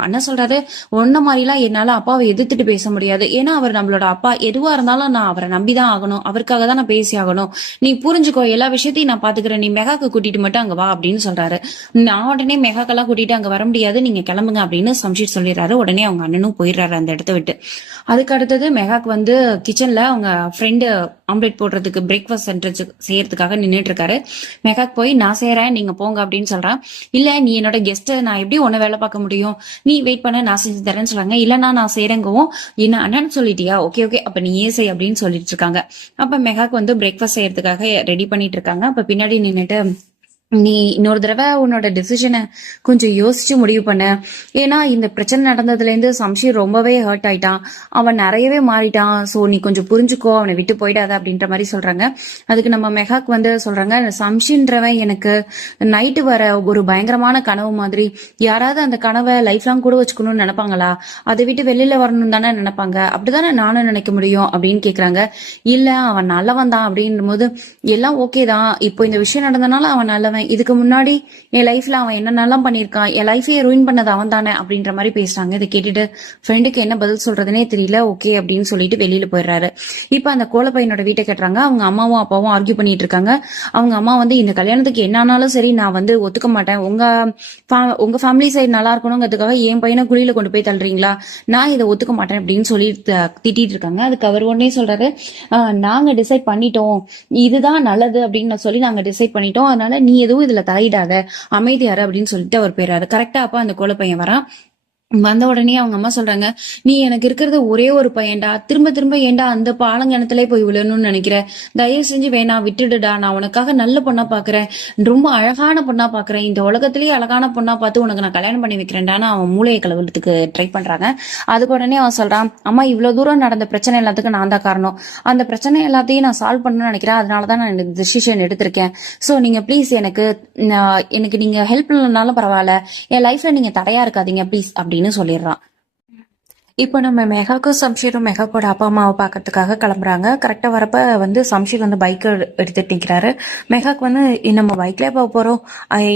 அண்ணா சொல்றாரு, ஒன்ன மாதிரிலாம் என்னால அப்பாவை எதிர்த்துட்டு பேச முடியாது, ஏன்னா அவர் நம்மளோட அப்பா, எதுவா இருந்தாலும் நான் அவரை நம்பிதான் ஆகணும், அவருக்காக தான் நான் பேசி ஆகணும், நீ புரிஞ்சுக்கோ, எல்லா விஷயத்தையும் நான் பாத்துக்கிறேன், நீ மெகாக்கு கூட்டிட்டு மட்டும் அங்க வா அப்படின்னு சொல்றாரு. நான் உடனே மெகாக்கெல்லாம் கூட்டிட்டு அங்க வர முடியாது, நீங்க கிளம்புங்க அப்படின்னு சம்ஷீர் சொல்லிடுறாரு. உடனே அவங்க அண்ணனும் போயிடுறாரு அந்த இடத்த விட்டு. அதுக்கு அடுத்தது மெகாக்கு வந்து கிச்சன்ல அவங்க ஃப்ரெண்டு ஆம்லேட் போடுறதுக்கு பிரேக்ஃபாஸ்ட் செய்யறதுக்காக நின்றுட்டு இருக்காரு. மெகாக்கு போய் நான் செய்யறேன் நீங்க போங்க அப்படின்னு சொல்றான். இல்ல நீ என்னோட கெஸ்ட், நான் எப்படி உன்ன வேலை பார்க்க முடியும், நீ வெயிட் பண்ண, நான் செஞ்சு தரேன்னு சொல்றாங்க. இல்லன்னா நான் செய்யறேங்கவும், என்ன அண்ணன் சொல்லிட்டியா, ஓகே ஓகே அப்ப நீ ஏன் செய் அப்படின்னு சொல்லிட்டு இருக்காங்க. அப்ப மெகாக்கு வந்து பிரேக்ஃபாஸ்ட் செய்யறதுக்காக ரெடி பண்ணிட்டு இருக்காங்க. அப்ப பின்னாடி நின்னுட்டு, நீ இன்னொரு தடவை உன்னோட டெசிஷனை கொஞ்சம் யோசிச்சு முடிவு பண்ண, ஏன்னா இந்த பிரச்சனை நடந்ததுல இருந்து சம்ஷீர் ரொம்பவே ஹர்ட் ஆயிட்டான், அவன் நிறையவே மாறிட்டான், சோ நீ கொஞ்சம் புரிஞ்சுக்கோ, அவனை விட்டு போயிடாத அப்படின்ற மாதிரி சொல்றாங்க. அதுக்கு நம்ம மெகாக்கு வந்து சொல்றாங்க, சம்ஷின்றவன் எனக்கு நைட்டு வர ஒரு பயங்கரமான கனவு மாதிரி, யாராவது அந்த கனவை லைஃப் லாங் கூட வச்சுக்கணும்னு நினைப்பாங்களா, அதை விட்டு வெளியில வரணும் தானே நினைப்பாங்க, அப்படிதானே நானும் நினைக்க முடியும் அப்படின்னு கேக்குறாங்க. இல்ல அவன் நல்லவன் தான் அப்படின்னும் போது, எல்லாம் ஓகே தான், இப்போ இந்த விஷயம் நடந்தனால அவன் நல்லவன், இதுக்கு முன்னாடி என் லைஃப்ல அவன் என்னென்னலாம் பண்ணிருக்கான், என் லைஃபையே ரூயின் பண்ணது அவன் தானே அப்படின்ற மாதிரி பேசுறாங்க. இதை கேட்டுட்டு ஃப்ரெண்டுக்கு என்ன பதில் சொல்றதுனே தெரியல. ஓகே அப்படின்னு சொல்லிட்டு வெளியில போயிடுறாரு. இப்ப அந்த கோலப்பையனோட வீட்டை கட்டுறாங்க. அவங்க அம்மாவும் அப்பாவும் ஆர்கியூ பண்ணிட்டு இருக்காங்க. அவங்க அம்மா வந்து, இந்த கல்யாணத்துக்கு என்ன ஆனாலும் சரி நான் வந்து ஒத்துக்க மாட்டேன், உங்க ஃபேமிலி சைடு நல்லா இருக்கணுங்கிறதுக்காக என் பையனை குழியில கொண்டு போய் தள்ளுறீங்களா, நான் இதை ஒத்துக்க மாட்டேன் அப்படின்னு சொல்லி திட்டிட்டு இருக்காங்க. அதுக்கு அவர் உடனே சொல்றாரு, நாங்க டிசைட் பண்ணிட்டோம், இதுதான் நல்லது அப்படின்னு சொல்லி நாங்க டிசைட் பண்ணிட்டோம், அதனால நீ எதுவும் இதுல தலையிடாத, அமைதியாரு அப்படின்னு சொல்லிட்டு அவர் போயிறாரு. கரெக்டா அப்ப அந்த கோலப்பையன் வரான். வந்த உடனே அவங்க அம்மா சொல்றாங்க, நீ எனக்கு இருக்கிறது ஒரே ஒரு பையன்டா, திரும்ப திரும்ப ஏண்டா அந்த பாலங்கணத்திலே போய் விழணும்னு நினைக்கிற, தயவு செஞ்சு வேணா விட்டுடுடா, நான் உனக்காக நல்ல பொண்ணா பாக்குறேன், ரொம்ப அழகான பொண்ணா பாக்குறேன், இந்த உலகத்திலேயே அழகான பொண்ணா பார்த்து உனக்கு நான் கல்யாணம் பண்ணி வைக்கிறேன்டான்னு அவன் மூளையை கலவரத்துக்கு ட்ரை பண்றாங்க. அதுக்கு உடனே அவன் சொல்றான், அம்மா இவ்வளவு தூரம் நடந்த பிரச்சனை எல்லாத்துக்கும் நான் தான் காரணம், அந்த பிரச்சனை எல்லாத்தையும் நான் சால்வ் பண்ணணும்னு நினைக்கிறேன், அதனாலதான் நான் இந்த டிசிஷன் எடுத்திருக்கேன், சோ நீங்க ப்ளீஸ் எனக்கு நீங்க ஹெல்ப் பண்ணலனாலும் பரவாயில்ல, என் லைஃப்ல நீங்க தடையா இருக்காதீங்க ப்ளீஸ் அப்படின்னு சொல்லிடுறான். இப்போ நம்ம மெகாக்கும் சம்ஷீரும் மெகாக்கோட அப்பா அம்மாவை பார்க்கறதுக்காக கிளம்புறாங்க. கரெக்டாக வரப்ப வந்து சம்ஷீர் வந்து பைக்கை எடுத்துட்டு நிற்கிறாரு. மெகாக்கு வந்து, நம்ம பைக்லேயே போக போகிறோம்,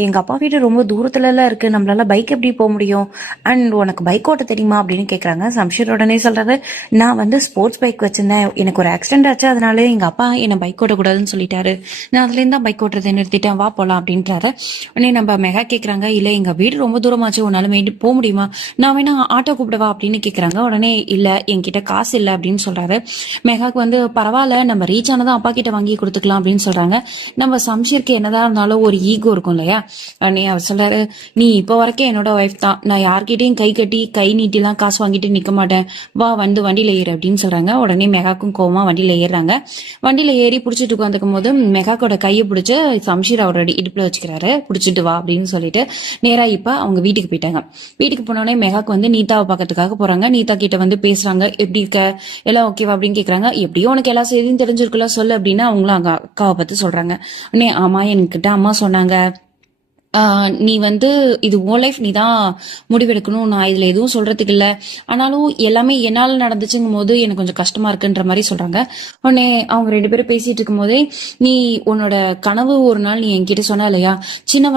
எங்கள் அப்பா வீடு ரொம்ப தூரத்துலலாம் இருக்குது, நம்மளால பைக் எப்படி போக முடியும், அண்ட் உனக்கு பைக் ஓட்ட தெரியுமா அப்படின்னு கேட்குறாங்க. சம்ஷீர் உடனே சொல்கிறாரு, நான் வந்து ஸ்போர்ட்ஸ் பைக் வச்சிருந்தேன், எனக்கு ஒரு ஆக்சிடென்ட் ஆச்சு, அதனால எங்கள் அப்பா என்னை பைக் ஓட்டக்கூடாதுன்னு சொல்லிட்டாரு, நான் அதுலேருந்து தான் பைக் ஓட்டுறதை நிறுத்திட்டேன், வா போகலாம் அப்படின்றாரு. உடனே நம்ம மெகா கேட்குறாங்க, இல்லை எங்கள் வீடு ரொம்ப தூரமாச்சு, உன்னால போக முடியுமா, நான் வேணா ஆட்டோ கூப்பிடவா அப்படின்னு கேட்குறாங்க. உடனே இல்ல என்கிட்ட காசு இல்ல அப்படின்னு சொல்றாரு. மெகாக்கு வந்து, பரவாயில்ல நம்ம ரீச் ஆனதும் அப்பா கிட்ட வாங்கி கொடுத்துக்கலாம் அப்படின்னு சொல்றாங்க. நம்ம சம்ஷீருக்கு என்னதான் இருந்தாலும் ஒரு ஈகோ இருக்கும் இல்லையா. உடனே அவர் சொல்றாரு, நீ இப்ப வரைக்கும் என்னோட ஒய்ஃப் தான், நான் யார்கிட்டையும் கை கட்டி கை நீட்டிலாம் காசு வாங்கிட்டு நிக்க மாட்டேன், வா வந்து வண்டியில ஏறு அப்படின்னு சொல்றாங்க. உடனே மெகாக்கும் கோவமா வண்டியில ஏறுறாங்க. வண்டியில ஏறி புடிச்சிட்டு உட்காந்துக்கும் போது மெகாக்கோட கையை பிடிச்சு சம்ஷீர் அவரோட இடுப்புல வச்சுக்கிறாரு. பிடிச்சிட்டு வா அப்படின்னு சொல்லிட்டு நேரா இப்ப அவங்க வீட்டுக்கு போயிட்டாங்க. வீட்டுக்கு போனோடனே மெகாக்கு வந்து நீதாவை பார்க்கறதுக்காக போறாங்க. நீதா கிட்ட வந்து பேசுறாங்க, எப்படி இருக்க, எல்லாம் ஓகேவா அப்படின்னு கேக்குறாங்க. எப்படியோ உனக்கு எல்லா செய்தியும் தெரிஞ்சிருக்குல்ல சொல்லு அப்படின்னு அவங்களும் அங்க அக்காவை பத்தி சொல்றாங்க. உடனே ஆமா என்கிட்ட அம்மா சொன்னாங்க, நீ வந்து இது உன் லைஃப் நீ தான் முடிவெடுக்கணும், நான் இதுல எதுவும் சொல்றதுக்கு இல்ல, ஆனாலும் எல்லாமே என்னால நடந்துச்சுங்கும் போது எனக்கு கொஞ்சம் கஷ்டமா இருக்குன்ற மாதிரி சொல்றாங்க. உடனே அவங்க 2 பேரும் பேசிட்டு இருக்கும் போதே, நீ உன்னோட கனவு ஒரு நாள் நீ என்கிட்ட சொன்ன இல்லையா, சின்ன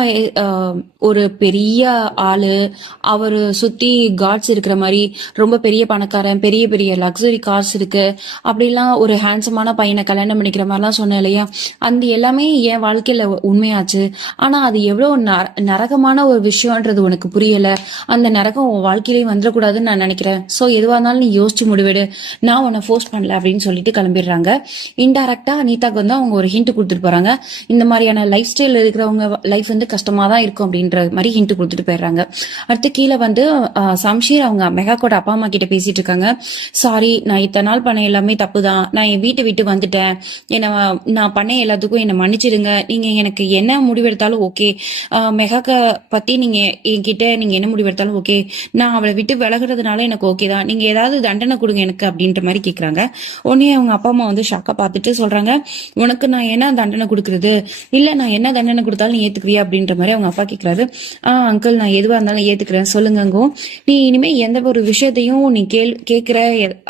ஒரு பெரிய ஆளு, அவரு சுத்தி காட்ஸ் இருக்கிற மாதிரி, ரொம்ப பெரிய பணக்காரன், பெரிய பெரிய லக்ஸரி கார்ஸ் இருக்கு, அப்படிலாம் ஒரு ஹேண்ட்ஸமான பையனை கல்யாணம் பண்ணிக்கிற மாதிரிலாம் சொன்னேன் இல்லையா, அந்த எல்லாமே என் வாழ்க்கையில உண்மையாச்சு. ஆனா அது எவ்வளவு நரகமான ஒரு விஷயம்ன்றது உனக்கு புரியல. அந்த நரகம் உன் வாழ்க்கையிலேயே வந்துடக்கூடாதுன்னு நான் நினைக்கிறேன். சோ எதுவா இருந்தாலும் நீ யோசிச்சு முடிவிடு, நான் உன்னை ஃபோர்ஸ் பண்ணல அப்படின்னு சொல்லிட்டு கிளம்பிடுறாங்க. இன்டைரக்டா அனிதாக்கு வந்து அவங்க ஒரு ஹிண்ட் கொடுத்துட்டு போறாங்க. இந்த மாதிரியான லைஃப் ஸ்டைல் இருக்கிறவங்க லைஃப் வந்து கஷ்டமா தான் இருக்கும் அப்படின்ற மாதிரி ஹிண்ட் கொடுத்துட்டு போயிடுறாங்க. அடுத்து கீழே வந்து சம்ஷீர் அவங்க மெகாக்கோட அப்பா அம்மா கிட்ட பேசிட்டு இருக்காங்க. சாரி, நான் இத்தனை நாள் பண்ண எல்லாமே தப்பு தான், நான் என் வீட்டை விட்டு வந்துட்டேன், என்ன நான் பண்ண எல்லாத்துக்கும் என்னை மன்னிச்சிடுங்க, நீங்க எனக்கு என்ன முடிவெடுத்தாலும் ஓகே, மெகாக்க பத்தி நீங்க என்கிட்ட நீங்க என்ன முடிவெடுத்தாலும் ஓகே, நான் அவளை விட்டு விலகுறதுனால எனக்கு ஓகே தான், நீங்க ஏதாவது தண்டனை கொடுங்க எனக்கு அப்படின்ற மாதிரி கேக்குறாங்க. உடனே அவங்க அப்பா அம்மா வந்து ஷாக்கா பார்த்துட்டு சொல்றாங்க, உனக்கு நான் என்ன தண்டனை கொடுக்கறது, இல்ல நான் என்ன தண்டனை கொடுத்தாலும் நீ ஏத்துக்குவியா அப்படின்ற மாதிரி அவங்க அப்பா கேட்கிறாரு. அங்கிள், நான் எதுவா இருந்தாலும் ஏத்துக்கிறேன், சொல்லுங்கங்கோ. நீ இனிமே எந்த ஒரு விஷயத்தையும் நீ கேக்குற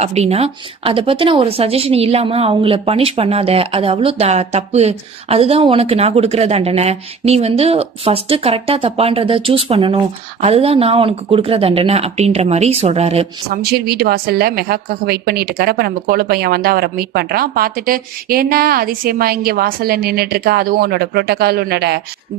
அப்படின்னா அதை பத்தின ஒரு சஜஷன் இல்லாம அவங்கள பனிஷ் பண்ணாத, அது அவ்வளவு தப்பு, அதுதான் உனக்கு நான் கொடுக்கற தண்டனை, நீ வந்து ஃபர்ஸ்ட் கரெக்டா தப்பான்றத சூஸ் பண்ணணும், அதுதான் நான் உனக்கு கொடுக்குற தண்டனை அப்படின்ற மாதிரி சொல்றாரு. சம்ஷீர் வீட்டு வாசல்ல மெகாக்காக வெயிட் பண்ணிட்டு இருக்காரு. அப்ப நம்ம கோல பையன் வந்து அவரை மீட் பண்றான். பார்த்துட்டு, என்ன அதிசயமா இங்க வாசல்ல நின்னுட்டு இருக்கா, அதுவும் உன்னோட புரோட்டோகால், உன்னோட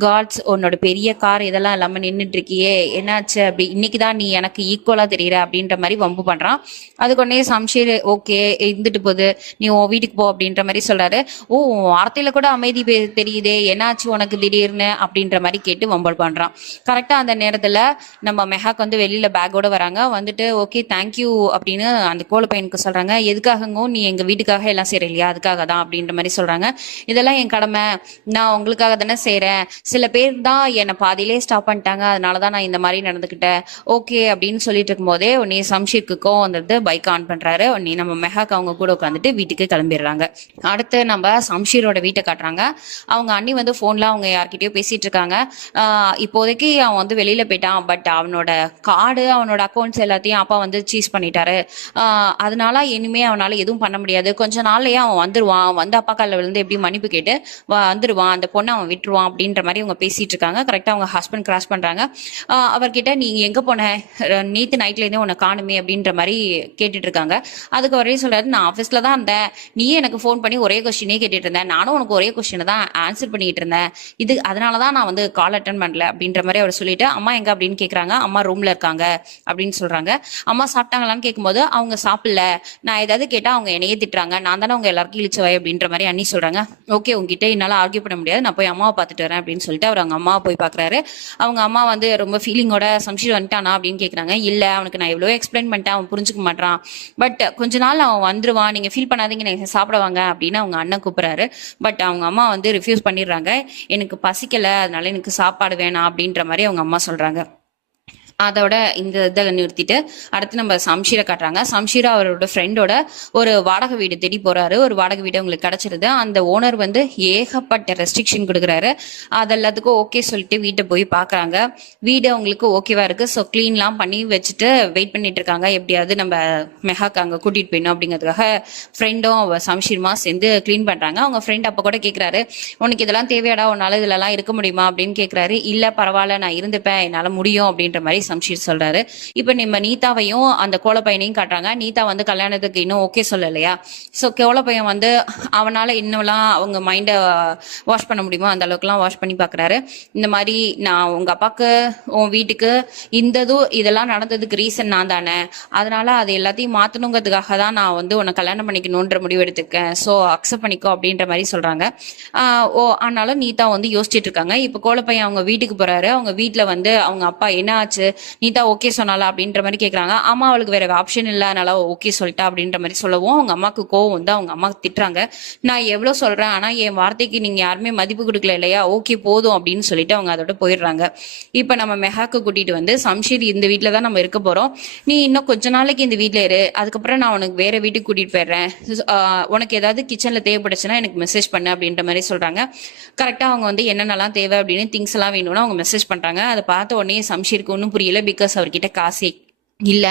காட்ஸ், உன்னோட பெரிய கார் இதெல்லாம் இல்லாம நின்னுட்டு இருக்கியே, என்னாச்சு அப்படி, இன்னைக்குதான் நீ எனக்கு ஈக்குவலா தெரியற அப்படின்ற மாதிரி வம்பு பண்றான். அதுக்கு உடனே சம்ஷீர் ஓகே இருந்துட்டு போகுது, நீ உன் வீட்டுக்கு போ அப்படின்ற மாதிரி சொல்றாரு. ஓ, வார்த்தையில கூட அமைதி தெரியுதே, என்னாச்சு உனக்கு திடீர்னு அப்படின்ற மாதிரி கேட்டு வம்பல் பண்றான். கரெக்டா அந்த நேரத்துல நம்ம மெஹாக் வந்து வெளியில பேக்கோட வராங்க. வந்துட்டு ஓகே தேங்க்யூ அப்படின்னு அந்த கோல பையனுக்கு சொல்றாங்க. எதுக்காகங்க, நீ எங்க வீட்டுக்காக எல்லாம் செய்யலையா, அதுக்காக தான் அப்படின்ற மாதிரி சொல்றாங்க. இதெல்லாம் என் கடமை, நான் உங்களுக்காக தானே செய்யறேன், சில பேர் தான் என்னை பாதியிலே ஸ்டாப் பண்ணிட்டாங்க, அதனாலதான் நான் இந்த மாதிரி நடந்துக்கிட்டேன், ஓகே அப்படின்னு சொல்லிட்டு இருக்கும் போதே உடனே சம்ஷீருக்கு கோவம் வந்துட்டு பைக் ஆன் பண்றாரு. உடனே நம்ம மெஹாக் அவங்க கூட உட்காந்துட்டு வீட்டுக்கு கிளம்பிடுறாங்க. அடுத்து நம்ம சம்ஷீரோட வீட்டை காட்டுறாங்க. அவங்க அண்ணி வந்து போன்ல அவங்க யார்கிட்டயோ பேசிட்டு இருக்காங்க. இப்போதைக்கு அவன் வந்து வெளியில போயிட்டான், பட் அவனோட கார்டு, அவனோட அக்கௌண்ட்ஸ் எல்லாத்தையும் அப்பா வந்து சீஸ் பண்ணிட்டாரு, அதனால இனிமே அவனால எதுவும் பண்ண முடியாது, கொஞ்ச நாள்லயே அவன் வந்துருவான், வந்து அப்பா காலில் விழுந்து எப்படி மன்னிப்பு கேட்டு வந்துருவான், அந்த பொண்ணை அவன் விட்டுருவான் அப்படின்ற மாதிரி அவங்க பேசிட்டு இருக்காங்க. கரெக்டா அவங்க ஹஸ்பண்ட் கிராஸ் பண்றாங்க. அவர்கிட்ட, நீ எங்க போன, நேத்து நைட்ல இருந்தே உன்னை காணுமே அப்படின்ற மாதிரி கேட்டுட்டு இருக்காங்க. அதுக்கு ஒரே சொல்றாரு, நான் ஆஃபீஸ்ல தான் இருந்தேன், நீயே எனக்கு ஃபோன் பண்ணி ஒரே கொஸ்டினே கேட்டுட்டு இருந்தேன், நானும் உனக்கு ஒரே கொஸ்டினை தான் ஆன்சர் பண்ணிட்டு இருந்தேன், இது அதனாலதான் நான் வந்து கால் அட்டன் பண்ணல அப்படின்ற மாதிரி அவர் சொல்லிட்டு, அம்மா எங்க அப்படின்னு கேக்குறாங்க. அம்மா ரூம்ல இருக்காங்க அப்படின்னு சொல்றாங்க. அம்மா சாப்பிட்டாங்களான்னு கேட்கும்போது, அவங்க சாப்பிடல, நான் ஏதாவது கேட்டா அவங்க என்னையே திட்டுறாங்க, நான் தானே அவங்க எல்லாருக்கும் இழிச்சவை அப்படின்ற மாதிரி அண்ணி சொல்றாங்க. ஓகே, உங்ககிட்ட என்னால ஆர்கியூ பண்ண முடியாது, நான் போய் அம்மாவை பார்த்துட்டு வரேன் அப்படின்னு சொல்லிட்டு அவர் அவங்க அம்மாவை போய் பாக்குறாரு. அவங்க அம்மா வந்து ரொம்ப ஃபீலிங்கோட, சம்ஷீர் வந்துட்டானா அப்படின்னு கேக்குறாங்க. இல்ல, அவனுக்கு நான் எவ்வளவோ எக்ஸ்பிளைன் பண்ணிட்டேன், அவன் புரிஞ்சுக்க மாட்டான், பட் கொஞ்ச நாள் அவன் வந்துருவான், நீங்க ஃபீல் பண்ணாதீங்க, நீங்க சாப்பிடுவாங்க அப்படின்னு அவங்க அண்ணன் கூப்பிடுறாரு. பட் அவங்க அம்மா வந்து ரிஃப்யூஸ் பண்ணிடுறாங்க. எனக்கு பசிக்கல, அதனால எனக்கு சாப்பாடு வேணாம் அப்படின்ற மாதிரி அவங்க அம்மா சொல்றாங்க. அதோட இந்த இதை நிறுத்திட்டு அடுத்து நம்ம சம்ஷீரை காட்டுறாங்க. சம்ஷீரா அவரோட ஃப்ரெண்டோட ஒரு வாடகை வீடு தேடி போறாரு. ஒரு வாடகை வீடு உங்களுக்கு கிடைச்சிருது. அந்த ஓனர் வந்து ஏகப்பட்ட ரெஸ்ட்ரிக்ஷன் கொடுக்குறாரு. அது எல்லாத்துக்கும் ஓகே சொல்லிட்டு வீட்டை போய் பாக்குறாங்க. வீடு அவங்களுக்கு ஓகேவா இருக்கு. ஸோ கிளீன்லாம் பண்ணி வச்சுட்டு வெயிட் பண்ணிட்டு இருக்காங்க, எப்படியாவது நம்ம மெஹாக்கு அங்க கூட்டிட்டு போயிடணும் அப்படிங்கிறதுக்காக ஃப்ரெண்டும் சம்ஷீருமா சேர்ந்து கிளீன் பண்றாங்க. அவங்க ஃப்ரெண்ட் அப்ப கூட கேட்கிறாரு, உனக்கு இதெல்லாம் தேவையாடா, உன்னால இதுலலாம் இருக்க முடியுமா அப்படின்னு கேட்கிறாரு. இல்ல பரவாயில்ல, நான் இருந்துப்பேன், என்னால முடியும் அப்படின்ற மாதிரி சம்ஷீர் சொல்றாரு. இப்ப நம்ம நீதாவையும் அந்த கோலப்பையனையும் காட்டுறாங்க. நீதா வந்து கல்யாணத்துக்கு இன்னும் ஓகே சொல்லலையா. சோ கோலப்பையன் வந்து அவனால இன்னும்லாம் அவங்க மைண்ட வாஷ் பண்ண முடியுமோ அந்த அளவுக்குலாம் வாஷ் பண்ணி பாக்குறாரு. இந்த மாதிரி, நான் உங்க அப்பாக்கு உன் வீட்டுக்கு இதெல்லாம் நடந்ததுக்கு ரீசன் நான் தானே, அதனால அது எல்லாத்தையும் மாத்தணுங்கிறதுக்காக தான் நான் வந்து உன்னை கல்யாணம் பண்ணிக்கணும்ன்ற முடிவு எடுத்துக்கேன், சோ அக்செப்ட் பண்ணிக்கோ அப்படின்ற மாதிரி சொல்றாங்க. ஆனாலும் நீதா வந்து யோசிச்சுட்டு இருக்காங்க. இப்ப கோலப்பையன் அவங்க வீட்டுக்கு போறாரு. அவங்க வீட்டுல வந்து அவங்க அப்பா என்ன ஆச்சு, நீ தான் ஓகே சொன்னால அப்படின்ற மாதிரி கேட்குறாங்க. அம்மா அவளுக்கு வேற ஆப்ஷன் இல்லை, அதனால ஓகே சொல்லிட்டா அப்படின்ற மாதிரி சொல்லவும் அவங்க அம்மாவுக்கு கோவம் வந்து அவங்க அம்மா திட்டுறாங்க. நான் எவ்வளோ சொல்கிறேன், ஆனால் என் வார்த்தைக்கு நீங்கள் யாருமே மதிப்பு கொடுக்கல இல்லையா, ஓகே போதும் அப்படின்னு சொல்லிட்டு அவங்க அதோட போயிடுறாங்க. இப்போ நம்ம மெஹாக்கு கூட்டிகிட்டு வந்து சம்ஷீர் இந்த வீட்டில் தான் நம்ம இருக்க போகிறோம், நீ இன்னும் கொஞ்ச நாளைக்கு இந்த வீட்டில் இரு, அதுக்கப்புறம் நான் உனக்கு வேற வீட்டுக்கு கூட்டிகிட்டு போயிடுறேன், உனக்கு ஏதாவது கிச்சனில் தேவைப்படுச்சுன்னா எனக்கு மெசேஜ் பண்ணு அப்படின்ற மாதிரி சொல்கிறாங்க. கரெக்டாக அவங்க வந்து என்னென்னலாம் தேவை அப்படின்னு திங்ஸ் எல்லாம் வேணும்னு அவங்க மெசேஜ் பண்ணுறாங்க. அதை பார்த்த உடனே சம்ஷீருக்கு ஒன்றும் புரியல, பிகாஸ் அவர்கிட்ட காசே இல்லை.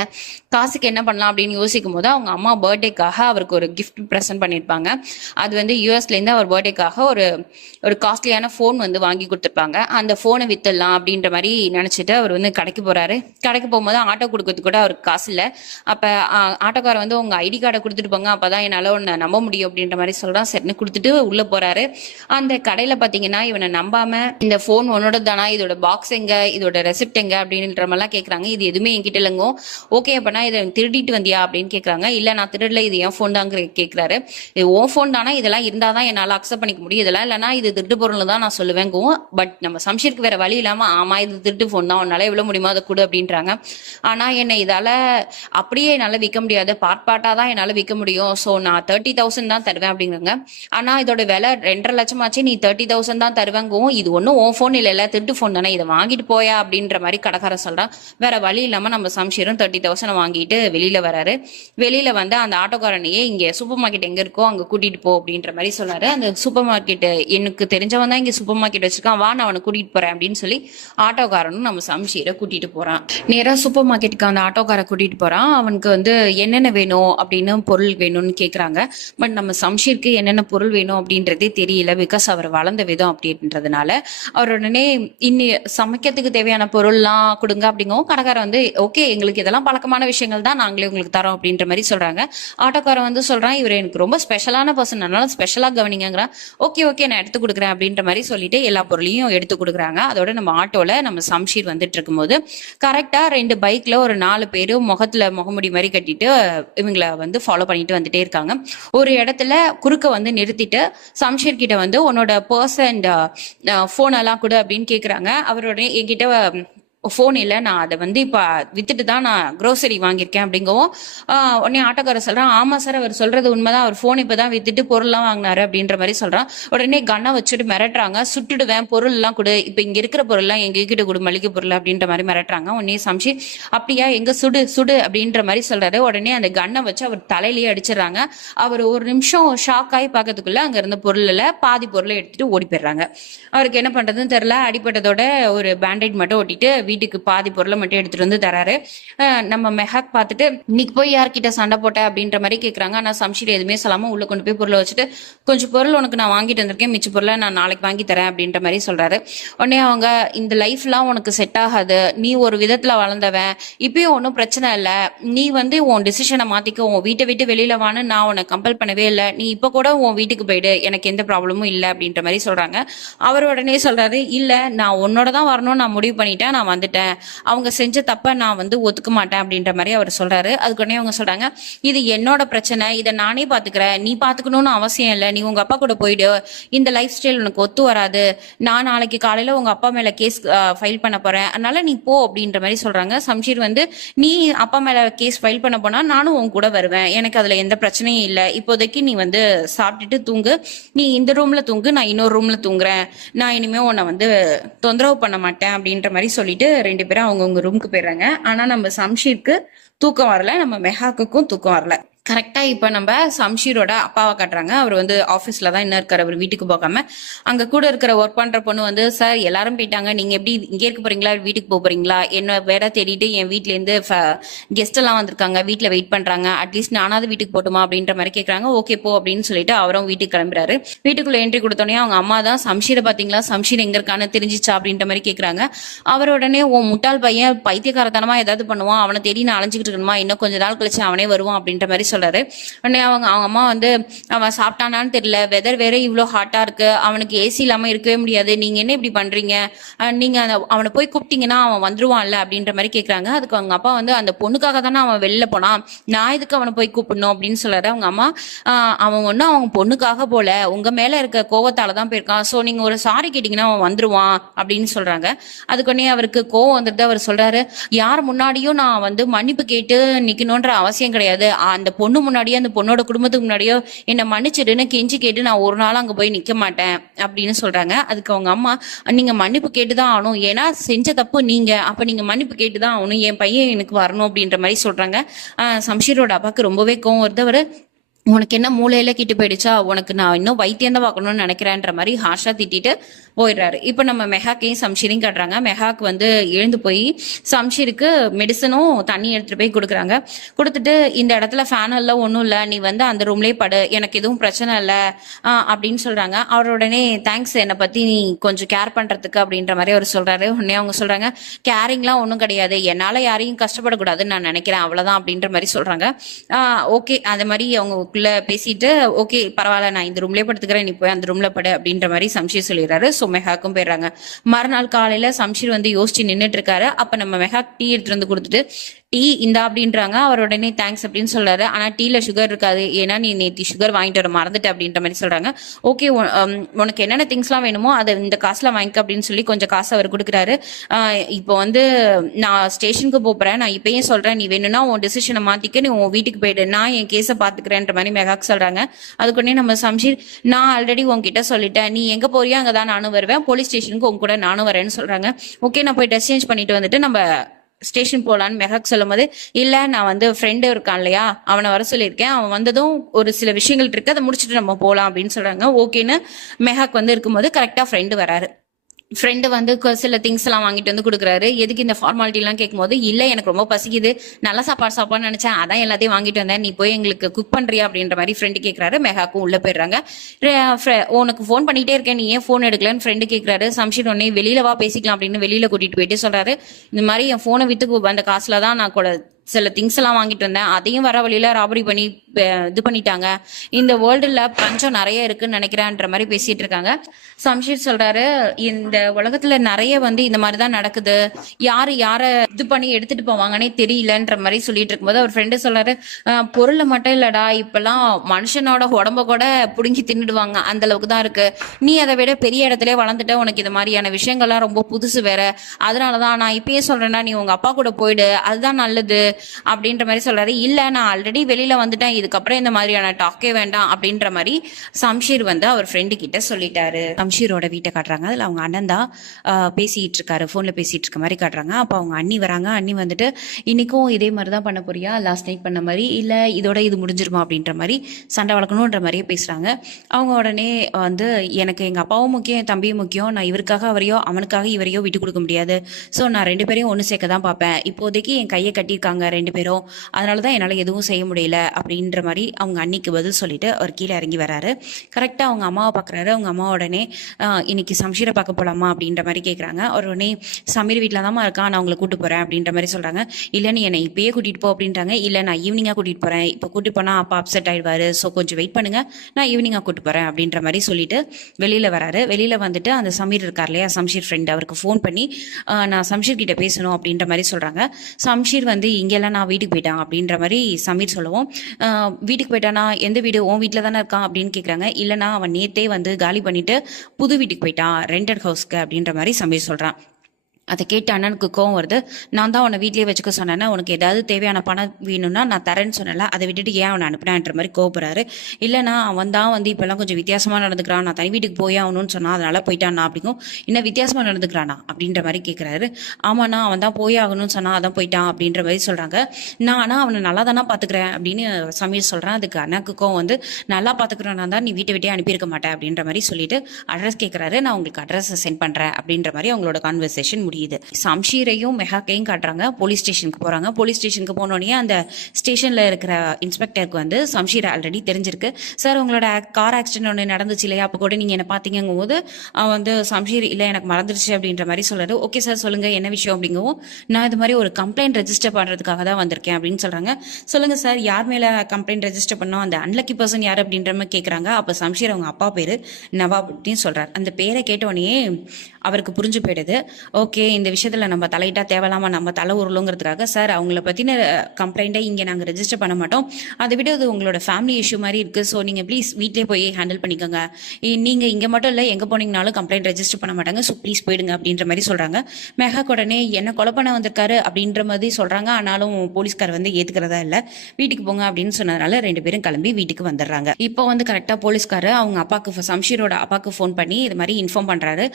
காசுக்கு என்ன பண்ணலாம் அப்படின்னு யோசிக்கும் போது அவங்க அம்மா பர்த்டேக்காக அவருக்கு ஒரு கிஃப்ட் ப்ரெசென்ட் பண்ணியிருப்பாங்க. அது வந்து யூஎஸ்லேருந்து அவர் பர்த்டேக்காக ஒரு ஒரு காஸ்ட்லியான ஃபோன் வந்து வாங்கி கொடுத்துருப்பாங்க. அந்த ஃபோனை வித்துடலாம் அப்படின்ற மாதிரி நினச்சிட்டு அவர் வந்து கடைக்கு போகிறாரு. கடைக்கு போகும்போது ஆட்டோ கொடுக்கறதுக்கு கூட அவருக்கு காசு இல்லை. அப்போ ஆட்டோக்காரர் வந்து உங்கள் ஐடி கார்டை கொடுத்துட்டு போங்க, அப்போ தான் என்னால் ஒன்று நம்ப முடியும் அப்படின்ற மாதிரி சொல்கிறான். சரின்னு கொடுத்துட்டு உள்ளே போகிறாரு. அந்த கடையில் பார்த்தீங்கன்னா இவனை நம்பாமல் இந்த ஃபோன் உன்னோட தானா, இதோட பாக்ஸ் எங்கே, இதோட ரெசிப்ட் எங்கே அப்படின்ற மாதிரிலாம் கேட்குறாங்க. இது எதுவுமே என்கிட்ட இல்லைங்கோ. ஓகே அப்பனா இதை திருடிட்டு வந்தியா அப்படின்னு கேட்குறாங்க. இல்லை நான் திருடல, இது என் ஃபோன் தாங்க கேட்குறாரு. இது ஓன் ஃபோன் தானே, இதெல்லாம் இருந்தால் தான் என்னால் அக்செப்ட் பண்ணிக்க முடியும், இதெல்லாம் இல்லைனா இது திருட்டு பொருள் தான் நான் சொல்லுவேங்க. பட் நம்ம சம்ஷீருக்கு வேற வழி இல்லாமல் ஆமாம் இது திருட்டு ஃபோன் தான், உன்னால எவ்வளோ முடியுமோ அதை கொடு அப்படின்றாங்க. ஆனால் என்னை இதால் அப்படியே என்னால் விற்க முடியாது, பார்ட்டாக தான் என்னால் விற்க முடியும், ஸோ நான் 30,000 தான் தருவேன் அப்படிங்கிறாங்க. ஆனால் இதோட விலை 2.5 லட்சம் ஆச்சு, நீ 30,000 தான் தருவேங்கவும், இது ஒன்றும் ஓன் ஃபோன் இல்லை திருட்டு ஃபோன் தானே, இதை வாங்கிட்டு போயா அப்படின்ற மாதிரி கடைக்காரன் சொல்கிறான். வேற வழி இல்லாமல் நம்ம சம்ஷீரும் 30,000 வாங்கிட்டு வெளியில வராரு. வெளியில வந்து அந்த ஆட்டோக்காரனையே இங்க சூப்பர் மார்க்கெட் எங்க இருக்கோ அங்க கூட்டிட்டு போ அப்படின்ற மாதிரி சொன்னாரு. அந்த சூப்பர் மார்க்கெட் எனக்கு தெரிஞ்சவன் தான் இங்க சூப்பர் மார்க்கெட் வச்சிருக்கான், வா நான் அவனை கூட்டிட்டு போறேன் அப்படின்னு சொல்லி ஆட்டோக்காரனும் நம்ம சம்ஷீரை கூட்டிட்டு போறான். நேரா சூப்பர் மார்க்கெட்டுக்கு அந்த ஆட்டோக்கார கூட்டிட்டு போறான். அவனுக்கு வந்து என்னென்ன வேணும் அப்படின்னு பொருள் வேணும்னு கேக்குறாங்க. பட் நம்ம சம்ஷீருக்கு என்னென்ன பொருள் வேணும் அப்படின்றதே தெரியல, பிகாஸ் அவர் வளர்ந்த விதம் அப்படின்றதுனால. அவர் உடனே இன்னி சமைக்கிறதுக்கு தேவையான பொருள்லாம் கொடுங்க அப்படிங்கவும் கடைக்காரன் வந்து ஓகே எங்களுக்கு இதெல்லாம் பழக்கமான விஷயங்கள் தான், நாங்களே உங்களுக்கு தரோம் அப்படின்ற மாதிரி சொல்றாங்க. ஆட்டோக்காரன் வந்து சொல்றான் இவர் எனக்கு ரொம்ப ஸ்பெஷலான பர்சன், அதனால ஸ்பெஷலா கவனிங்கிறான். ஓகே ஓகே நான் எடுத்து கொடுக்குறேன் அப்படின்ற மாதிரி சொல்லிட்டு எல்லா பொருளையும் எடுத்து கொடுக்குறாங்க. அதோட நம்ம ஆட்டோல நம்ம சம்ஷீர் வந்துட்டு இருக்கும்போது கரெக்டா 2 பைக்ல ஒரு 4 பேரு முகத்துல முகமுடி மாதிரி கட்டிட்டு இவங்களை வந்து ஃபாலோ பண்ணிட்டு வந்துட்டே இருக்காங்க. ஒரு இடத்துல குறுக்க வந்து நிறுத்திட்டு சம்ஷீர் கிட்ட வந்து உன்னோட பர்ஸ் அண்ட் போன் எல்லாம் கொடு அப்படின்னு கேக்குறாங்க. அவரோட என்கிட்ட ஃபோன் இல்லை, நான் அதை வந்து இப்போ வித்துட்டு தான் நான் க்ரோசரி வாங்கியிருக்கேன் அப்படிங்கவும் உடனே ஆட்டோக்காரர் சொல்கிறான் ஆமாம் சார் அவர் சொல்கிறது உண்மைதான், அவர் ஃபோன் இப்போ தான் வித்துட்டு பொருள்லாம் வாங்கினாரு அப்படின்ற மாதிரி சொல்கிறான். உடனே கன்னை வச்சுட்டு மிரட்டுறாங்க, சுட்டுடுவேன் பொருள்லாம் கொடு, இப்போ இங்கே இருக்கிற பொருள்லாம் எங்ககிட்ட கொடு மளிகை பொருள் அப்படின்ற மாதிரி மிரட்டுறாங்க. உடனே சம்ஷீர் அப்படியா எங்க சுடு சுடு அப்படின்ற மாதிரி சொல்கிறாரு. உடனே அந்த கன்னை வச்சு அவர் தலையிலேயே அடிச்சிடறாங்க. அவர் ஒரு நிமிஷம் ஷாக் ஆகி பார்க்கறதுக்குள்ள அங்கே இருந்த பொருளில் பாதி பொருளை எடுத்துட்டு ஓடி போயிடுறாங்க. அவருக்கு என்ன பண்ணுறதுன்னு தெரில. அடிப்பட்டதோட ஒரு பேண்டேட் மட்டும் ஓட்டிட்டு வீட்டுக்கு பாதி பொருளை மட்டும் எடுத்துட்டு வந்து தராரு. நம்ம மெஹாக் பார்த்துட்டு இன்னைக்கு போய் யார்கிட்ட சண்டை போட்ட அப்படின்ற மாதிரி கேட்குறாங்க. ஆனால் சம்ஷீர் எதுவுமே சொல்லாமல் உள்ள கொண்டு போய் பொருளை வச்சுட்டு கொஞ்சம் பொருள் உனக்கு நான் வாங்கிட்டு வந்திருக்கேன், மிச்ச பொருளை நான் நாளைக்கு வாங்கி தரேன் அப்படின்ற மாதிரி சொல்றாரு. உடனே அவங்க இந்த லைஃப்லாம் உனக்கு செட் ஆகாது, நீ ஒரு விதத்துல வளர்ந்தவன், இப்பயும் ஒன்றும் பிரச்சனை இல்லை, நீ வந்து உன் டிசிஷனை மாத்திக்க, உன் வீட்டை விட்டு வெளியில வான்னு நான் உன்னை கம்பல் பண்ணவே இல்லை, நீ இப்போ கூட உன் வீட்டுக்கு போயிடு, எனக்கு எந்த ப்ராப்ளமும் இல்லை அப்படின்ற மாதிரி சொல்றாங்க. அவர் உடனே சொல்றாரு இல்ல நான் உன்னோட தான் வரணும்னு நான் முடிவு பண்ணிட்டேன், நான் வந்துட்டேன், அவங்க செஞ்ச தப்ப நான் வந்து ஒத்துக்க மாட்டேன் அப்படின்ற மாதிரி அவர் சொல்றாரு. அதுக்கு உடனே அவங்க சொல்றாங்க இது என்னோட பிரச்சனை, இதை நானே பாத்துக்கிறேன், நீ பாத்துக்கணும்னு அவசியம் இல்லை, நீ உங்க அப்பா கூட போயிடு, இந்த லைஃப் ஸ்டைல் உனக்கு ஒத்து வராது, நான் நாளைக்கு காலையில உங்க அப்பா மேல கேஸ் ஃபைல் பண்ண போறேன், அதனால நீ போ அப்படின்ற மாதிரி சொல்றாங்க. சம்ஷீர் வந்து நீ அப்பா மேல கேஸ் ஃபைல் பண்ண போனா நானும் உன் கூட வருவேன், எனக்கு அதுல எந்த பிரச்சனையும் இல்லை, இப்போதைக்கு நீ வந்து சாப்பிட்டுட்டு தூங்கு, நீ இந்த ரூம்ல தூங்கு, நான் இன்னொரு ரூம்ல தூங்குறேன், நான் இனிமே உன்னை வந்து தொந்தரவு பண்ண மாட்டேன் அப்படின்ற மாதிரி சொல்லிட்டு 2 பேரும் அவங்கவுங்க ரூமுக்கு போயிடுறாங்க. ஆனா நம்ம சம்ஷீருக்கு தூக்கம் வரல, நம்ம மெஹாக்குக்கும் தூக்கம் வரல. கரெக்டா இப்ப நம்ம சம்ஷீரோட அப்பாவை காட்டுறாங்க. அவர் வந்து ஆபீஸ்ல தான் இன்னும் இருக்காரு, அவர் வீட்டுக்கு போகாம. அங்க கூட இருக்கிற ஒர்க் பண்ற பொண்ணு வந்து சார் எல்லாரும் போயிட்டாங்க, நீங்க எப்படி இங்கே இருக்க போறீங்களா வீட்டுக்கு போக போறீங்களா, என்ன வேற தேடிட்டு என் வீட்ல இருந்து கெஸ்ட் எல்லாம் வந்திருக்காங்க, வீட்டுல வெயிட் பண்றாங்க, அட்லீஸ்ட் நானாவது வீட்டுக்கு போட்டுமா அப்படின்ற மாதிரி கேட்கறாங்க. ஓகே போ அப்படின்னு சொல்லிட்டு அவரும் வீட்டுக்கு கிளம்புறாரு. வீட்டுக்குள்ள என்ட்ரி கொடுத்தோடனே அவங்க அம்மா தான் சம்ஷீரை பாத்தீங்களா, சம்ஷீர் எங்க இருக்கான்னு தெரிஞ்சிச்சா அப்படின்ற மாதிரி கேட்கறாங்க. அவர் உடனே உன் முட்டாள் பையன் பைத்தியக்காரத்தனமா ஏதாவது பண்ணுவான், அவனை தேடி நான் அலைஞ்சிக்கிட்டு இருக்கணுமா, இன்னும் கொஞ்ச நாள் கழிச்சு அவனே வருவான் அப்படின்ற மாதிரி சொல்றாரு. உடனே அவங்க அம்மா வந்து அவன் சாப்பிட்டானான்னு தெரியல, வெதர் வேற இவ்வளோ ஹாட்டா இருக்கு, அவனுக்கு ஏசி இல்லாம இருக்கவே முடியாது, நீங்க என்ன இப்படி பண்றீங்க, நீங்க அவனை போய் கூப்பிட்டீங்கன்னா அவன் வந்துருவான்ல அப்படின்ற மாதிரி கேட்கறாங்க. அதுக்கு அவங்க அப்பா வந்து அந்த பொண்ணுக்காக தானே அவன் வெளில போனான், நான் எதுக்கு அவனை போய் கூப்பிடணும் அப்படின்னு சொல்றாரு. அவங்க அம்மா அவன் ஒன்னும் அவங்க பொண்ணுக்காக போல, உங்க மேல இருக்க கோவத்தால தான் போயிருக்கான், சோ நீங்க ஒரு சாரி கேட்டீங்கன்னா அவன் வந்துருவான் அப்படின்னு சொல்றாங்க. அதுக்கு உடனே அவருக்கு கோவம் வந்துட்டு அவர் சொல்றாரு, யார் முன்னாடியும் நான் வந்து மன்னிப்பு கேட்டு நிக்கணும்ன்ற அவசியம் கிடையாது, அந்த பொண்ணு முன்னாடியோ அந்த பொண்ணோட குடும்பத்துக்கு முன்னாடியோ என்ன மன்னிச்சிடுன்னு கெஞ்சி கேட்டு நான் ஒரு நாள் அங்க போய் நிக்க மாட்டேன் அப்படின்னு சொல்றாங்க. அதுக்கு அவங்க அம்மா, நீங்க மன்னிப்பு கேட்டுதான் ஆகணும், ஏன்னா செஞ்ச தப்பு நீங்க, அப்ப நீங்க மன்னிப்பு கேட்டுதான் ஆகணும், என் பையன் எனக்கு வரணும் அப்படின்ற மாதிரி சொல்றாங்க. சம்ஷீரோட அப்பாக்கு ரொம்பவே கோவம் வருது. அவரு, உனக்கு என்ன மூளையில கிட்டு போயிடுச்சா, உனக்கு நான் இன்னும் வைத்தியம் தான் பார்க்கணும்னு நினைக்கிறேன்ற மாதிரி ஹார்ஷா திட்டிட்டு போயிடுறாரு. இப்போ நம்ம மெஹாக்கையும் சம்ஷீரையும் காட்டுறாங்க. மெஹாக்கு வந்து எழுந்து போய் சம்ஷீருக்கு மெடிசனும் தண்ணி எடுத்துட்டு போய் கொடுக்குறாங்க. கொடுத்துட்டு, இந்த இடத்துல ஃபேன் எல்லாம் ஒன்றும் இல்லை, நீ வந்து அந்த ரூம்லேயே படு, எனக்கு எதுவும் பிரச்சனை இல்லை அப்படின்னு சொல்றாங்க. அவர் உடனே தேங்க்ஸ், என்னை பத்தி நீ கொஞ்சம் கேர் பண்றதுக்கு அப்படின்ற மாதிரி அவர் சொல்றாரு. உடனே அவங்க சொல்றாங்க, கேரிங்லாம் ஒன்றும் கிடையாது, என்னால யாரையும் கஷ்டப்படக்கூடாதுன்னு நான் நினைக்கிறேன், அவ்வளவுதான் அப்படின்ற மாதிரி சொல்றாங்க. ஓகே, அந்த மாதிரி அவங்க பேசிட்டு, ஓகே பரவாயில்ல, நான் இந்த ரூம்லயே படுத்துக்கிறேன், நீ போய் அந்த ரூம்ல படு அப்படின்ற மாதிரி சம்ஷீர் சொல்லிடுறாரு. ஸோ மெஹாக்கும் போயிடுறாங்க. மறுநாள் காலையில சம்ஷீர் வந்து யோசிச்சு நின்றுட்டு இருக்காரு. அப்ப நம்ம மெஹாக் டீ எடுத்துட்டு வந்து கொடுத்துட்டு, டீ இந்தா அப்படின்றாங்க. அவர் உடனே தேங்க்ஸ் அப்படின்னு சொல்றாரு. ஆனா டீல சுகர் இருக்காது, ஏன்னா நீ நேத்தி சுகர் வாங்கிட்டு வர மறந்துட்டு அப்படின்ற மாதிரி சொல்றாங்க. ஓகே, உனக்கு என்னென்ன திங்ஸ்லாம் வேணுமோ அதை இந்த காசுல வாங்கிக்க அப்படின்னு சொல்லி கொஞ்சம் காசு அவர் கொடுக்குறாரு. இப்போ வந்து நான் ஸ்டேஷனுக்கு போறேன், நான் இப்பயே சொல்றேன், நீ வேணும்னா உன் டிசிஷனை மாத்திக்க, நீ உன் வீட்டுக்கு போயிடு, நான் என் கேஸை பாத்துக்கிறேன்ற மாதிரி மெஹாக் சொல்றாங்க. அதுக்குன்னே நம்ம சம்ஷீர், நான் ஆல்ரெடி உன்கிட்ட சொல்லிட்டேன், நீ எங்க போறியோ அங்கதான் நானும் வருவேன், போலீஸ் ஸ்டேஷனுக்கு உங்க கூட நானும் வரேன்னு சொல்றாங்க. ஓகே, நான் போய் ட்ரெஸ் சேஞ்ச் பண்ணிட்டு வந்துட்டு நம்ம ஸ்டேஷன் போலான்னு மெஹாக் சொல்லும் போது, இல்ல நான் வந்து ஃப்ரெண்டு இருக்கான் இல்லையா, அவனை வர சொல்லியிருக்கேன், அவன் வந்ததும் ஒரு சில விஷயங்கள் இருக்கு, அதை முடிச்சுட்டு நம்ம போலாம் அப்படின்னு சொல்றாங்க. ஓகேன்னு மெஹாக் வந்து இருக்கும்போது கரெக்டா ஃப்ரெண்டு வராரு. ஃப்ரெண்டு வந்து சில திங்ஸ் எல்லாம் வாங்கிட்டு வந்து கொடுக்குறாரு. எதுக்கு இந்த ஃபார்மாலிட்டி எல்லாம் கேட்கும்போது, இல்ல எனக்கு ரொம்ப பசிக்குது, நல்ல சாப்பாடு சாப்பாடுன்னு நினைச்சேன், அதான் எல்லாத்தையும் வாங்கிட்டு வந்தேன், நீ போய் எங்களுக்கு குக் பண்றியா அப்படின்ற மாதிரி ஃப்ரெண்டு கேட்கறாரு. மெஹாக்கும் உள்ள போயிடுறாங்க. உனக்கு ஃபோன் பண்ணிட்டே இருக்கேன், நீ ஏன் ஃபோன் எடுக்கலன்னு ஃப்ரெண்டு கேட்கறாரு. சம்ஷீர் உடனே வெளியில வா பேசிக்கலாம் அப்படின்னு வெளியில கூட்டிட்டு போயிட்டு சொல்றாரு, இந்த மாதிரி என் போனை வித்து அந்த காசுல தான் நான் கூட சில திங்ஸ் எல்லாம் வாங்கிட்டு வந்தேன், அதையும் வர வழியில ராபரி பண்ணி இது பண்ணிட்டாங்க, இந்த வேர்ல்டுல பஞ்சம் நிறைய இருக்குன்னு நினைக்கிறேன்ற மாதிரி பேசிட்டு இருக்காங்க. சம்ஷீர் சொல்றாரு, இந்த உலகத்துல நிறைய வந்து இந்த மாதிரிதான் நடக்குது, யாரு யார இது பண்ணி எடுத்துட்டு போவாங்கன்னே தெரியலன்ற மாதிரி சொல்லிட்டு இருக்கும்போது அவர் ஃப்ரெண்டு சொல்றாரு, பொருளை மட்டும் இல்லடா, இப்பெல்லாம் மனுஷனோட உடம்ப கூட புடுங்கி தின்னுடுவாங்க, அந்த அளவுக்கு தான் இருக்கு, நீ அதை விட பெரிய இடத்துல வளர்ந்துட்ட, உனக்கு இது மாதிரியான விஷயங்கள்லாம் ரொம்ப புதுசு வேற, அதனாலதான் நான் இப்பயே சொல்றேன்னா நீ உங்க அப்பா கூட போயிடு, அதுதான் நல்லது அப்படின்ற மாதிரி சொல்றாரு. இல்ல நான் ஆல்ரெடி வெளியில வந்துட்டேன், இதுக்கப்புறம் இந்த மாதிரியான டாக்கே வேண்டாம் அப்படின்ற மாதிரி சம்ஷீர் வந்து அவர் ஃப்ரெண்டு கிட்ட சொல்லிட்டாரு. சம்ஷீரோட வீட்டை காட்டுறாங்க. அதுல அவங்க அண்ணன் தான் பேசிட்டு இருக்காரு, போன்ல பேசிட்டு இருக்க மாதிரி காட்டுறாங்க. அப்ப அவங்க அண்ணி வராங்க. அண்ணி வந்துட்டு, இன்னைக்கும் இதே மாதிரிதான் பண்ண போறியா, லாஸ்ட் நைட் பண்ண மாதிரி, இல்ல இதோட இது முடிஞ்சிருமா அப்படின்ற மாதிரி சண்டை வளர்க்கணும்ன்ற மாதிரியே பேசுறாங்க. அவங்க உடனே வந்து, எனக்கு எங்க அப்பாவும் முக்கியம், என் தம்பியும் முக்கியம், நான் இவருக்காக அவரையோ அவனுக்காக இவரையோ விட்டு கொடுக்க முடியாது, ஸோ நான் ரெண்டு பேரையும் ஒன்று சேர்க்க தான் பார்ப்பேன், இப்போதைக்கு என் கையை கட்டியிருக்காங்க ரெண்டு பேரும், அதனாலதான் என்னால எதுவும் செய்ய முடியல அப்படின்ற மாதிரி அவங்க அன்னிக்கு பதில் சொல்லிட்டு அவர் கீழே இறங்கி வராரு. கரெக்டா அவங்க அம்மாவை பாக்குறாரு. அவங்க அம்மா உடனே, இன்னைக்கு சம்ஷீரை பார்க்க போலாமா அப்படின்ற மாதிரி கேட்கறாங்க. அவர் உடனே, சமீர் வீட்டில் தான் இருக்கான், நான் உங்களை கூட்டு போறேன் அப்படின்ற மாதிரி சொல்றாங்க. இல்ல நீ என்னை இப்பயே கூட்டிட்டு போ அப்படின்றாங்க. இல்ல நான் ஈவினிங்கா கூட்டிட்டு போறேன், இப்போ கூட்டிட்டு போனா அப்பா அப்செட் ஆயிடுவாரு, ஸோ கொஞ்சம் வெயிட் பண்ணுங்க, நான் ஈவினிங்கா கூட்டு போறேன் அப்படின்ற மாதிரி சொல்லிட்டு வெளியில வராரு. வெளியில வந்துட்டு அந்த சமீர் இருக்கார் இல்லையா, சம்ஷீர் ஃப்ரெண்ட், அவருக்கு ஃபோன் பண்ணி, நான் சம்ஷீர் கிட்ட பேசணும் அப்படின்ற மாதிரி சொல்றாங்க. சம்ஷீர் வந்து, இங்கெல்லாம் நான் வீட்டுக்கு போயிட்டான் அப்படின்ற மாதிரி சமீர் சொல்லவும், வீட்டுக்கு போயிட்டானா, எந்த வீடு, உன் வீட்டில் தானே இருக்கான் அப்படின்னு கேட்குறாங்க. இல்லைனா அவன் நேத்தே வந்து காலி பண்ணிட்டு புது வீட்டுக்கு போயிட்டான், ரெண்டட் ஹவுஸ்க்கு அப்படின்ற மாதிரி சமீர் சொல்றான். அதை கேட்டு அண்ணனுக்கு கோவம் வருது. நான் தான் உன்னை வீட்லயே வச்சுக்க சொன்னேன்னா, உனக்கு ஏதாவது தேவையான பணம் வேணும்னா நான் தரேன்னு சொன்னல, அதை விட்டுட்டு ஏன் அவனை அனுப்பினான்ற மாதிரி கோவப்படுறாரு. இல்லைனா அவன் தான் வந்து இப்பெல்லாம் கொஞ்சம் வித்தியாசமா நடந்துக்கிறான், நான் தனி வீட்டுக்கு போய் ஆகணும்னு சொன்னா அதனால போயிட்டானா அப்படிங்கும். இன்னும் வித்தியாசமா நடந்துக்கிறானா அப்படின்ற மாதிரி கேட்கறாரு. ஆமாண்ணா, அவன் தான் போய் ஆகணும்னு சொன்னா அதான் போயிட்டான் அப்படின்ற மாதிரி சொல்றாங்க. நான் ஆனா அவனை நல்லா தானே பாத்துக்கிறேன் அப்படின்னு சமீர் சொல்றான். அதுக்கு அண்ணாக்கு கோவம் வந்து, நல்லா பாத்துக்கிறேன்னா தான் நீ வீட்டை விட்டே அனுப்பியிருக்க மாட்டேன் அப்படின்ற மாதிரி சொல்லிட்டு அட்ரஸ் கேட்கறாரு. நான் உங்களுக்கு அட்ரஸ் சென்ட் பண்றேன் அப்படின்ற மாதிரி அவங்களோட கான்வர்சேஷன் முடியும். முடியுது. சம்ஷீரையும் மெஹாக்கையும் காட்டுறாங்க. போலீஸ் ஸ்டேஷனுக்கு போறாங்க. போலீஸ் ஸ்டேஷனுக்கு போனோடனே அந்த ஸ்டேஷன்ல இருக்கிற இன்ஸ்பெக்டருக்கு வந்து சம்ஷீர் ஆல்ரெடி தெரிஞ்சிருக்கு. சார் உங்களோட கார் ஆக்சிடென்ட் ஒன்று நடந்துச்சு இல்லையா, அப்போ கூட நீங்க என்ன பார்த்தீங்கும் போது வந்து சம்ஷீர் இல்லை எனக்கு மறந்துடுச்சு அப்படின்ற மாதிரி சொல்றாரு. ஓகே சார் சொல்லுங்க என்ன விஷயம் அப்படிங்கவும், நான் இது மாதிரி ஒரு கம்ப்ளைண்ட் ரெஜிஸ்டர் பண்றதுக்காக தான் வந்திருக்கேன் அப்படின்னு சொல்றாங்க. சொல்லுங்க சார் யார் மேல கம்ப்ளைண்ட் ரெஜிஸ்டர் பண்ணோம், அந்த அன்லக்கி பர்சன் யார் அப்படின்ற மாதிரி கேட்குறாங்க. அப்போ சம்ஷீர் அவங்க அப்பா பேரு நவாப் அப்படின்னு சொல்றாரு. அந்த பேரை கேட்டோடனே அவருக்கு புரிஞ்சு போயிடுது. ஓகே இந்த விஷயத்துல நம்ம தலையிட்டா தேவையில்லாம நம்ம தலை உருளுங்கிறதுக்காக, சார் அவங்கள பத்தின கம்ப்ளைண்ட்டை இங்க நாங்க ரெஜிஸ்டர் பண்ண மாட்டோம், அதை விட அது உங்களோட ஃபேமிலி இஷ்யூ மாதிரி இருக்கு, ஸோ நீங்க ப்ளீஸ் வீட்லயே போய் ஹேண்டில் பண்ணிக்கோங்க, நீங்க இங்க மட்டும் இல்ல எங்க போனீங்கனாலும் கம்ப்ளைண்ட் ரெஜிஸ்டர் பண்ண மாட்டாங்க, ஸோ ப்ளீஸ் போயிடுங்க அப்படின்ற மாதிரி சொல்றாங்க. மெஹாக் உடனே என்ன கொலை பண்ண வந்திருக்காரு அப்படின்ற மாதிரி சொல்றாங்க. ஆனாலும் போலீஸ்கார் வந்து ஏத்துக்கிறதா இல்ல, வீட்டுக்கு போங்க அப்படின்னு சொன்னதுனால 2 பேரும் கிளம்பி வீட்டுக்கு வந்துடுறாங்க. இப்போ வந்து கரெக்டா போலீஸ்காரு அவங்க அப்பாக்கு சம்ஷீரோட அப்பாக்கு ஃபோன் பண்ணி இது மாதிரி இன்ஃபார்ம் பண்றாரு.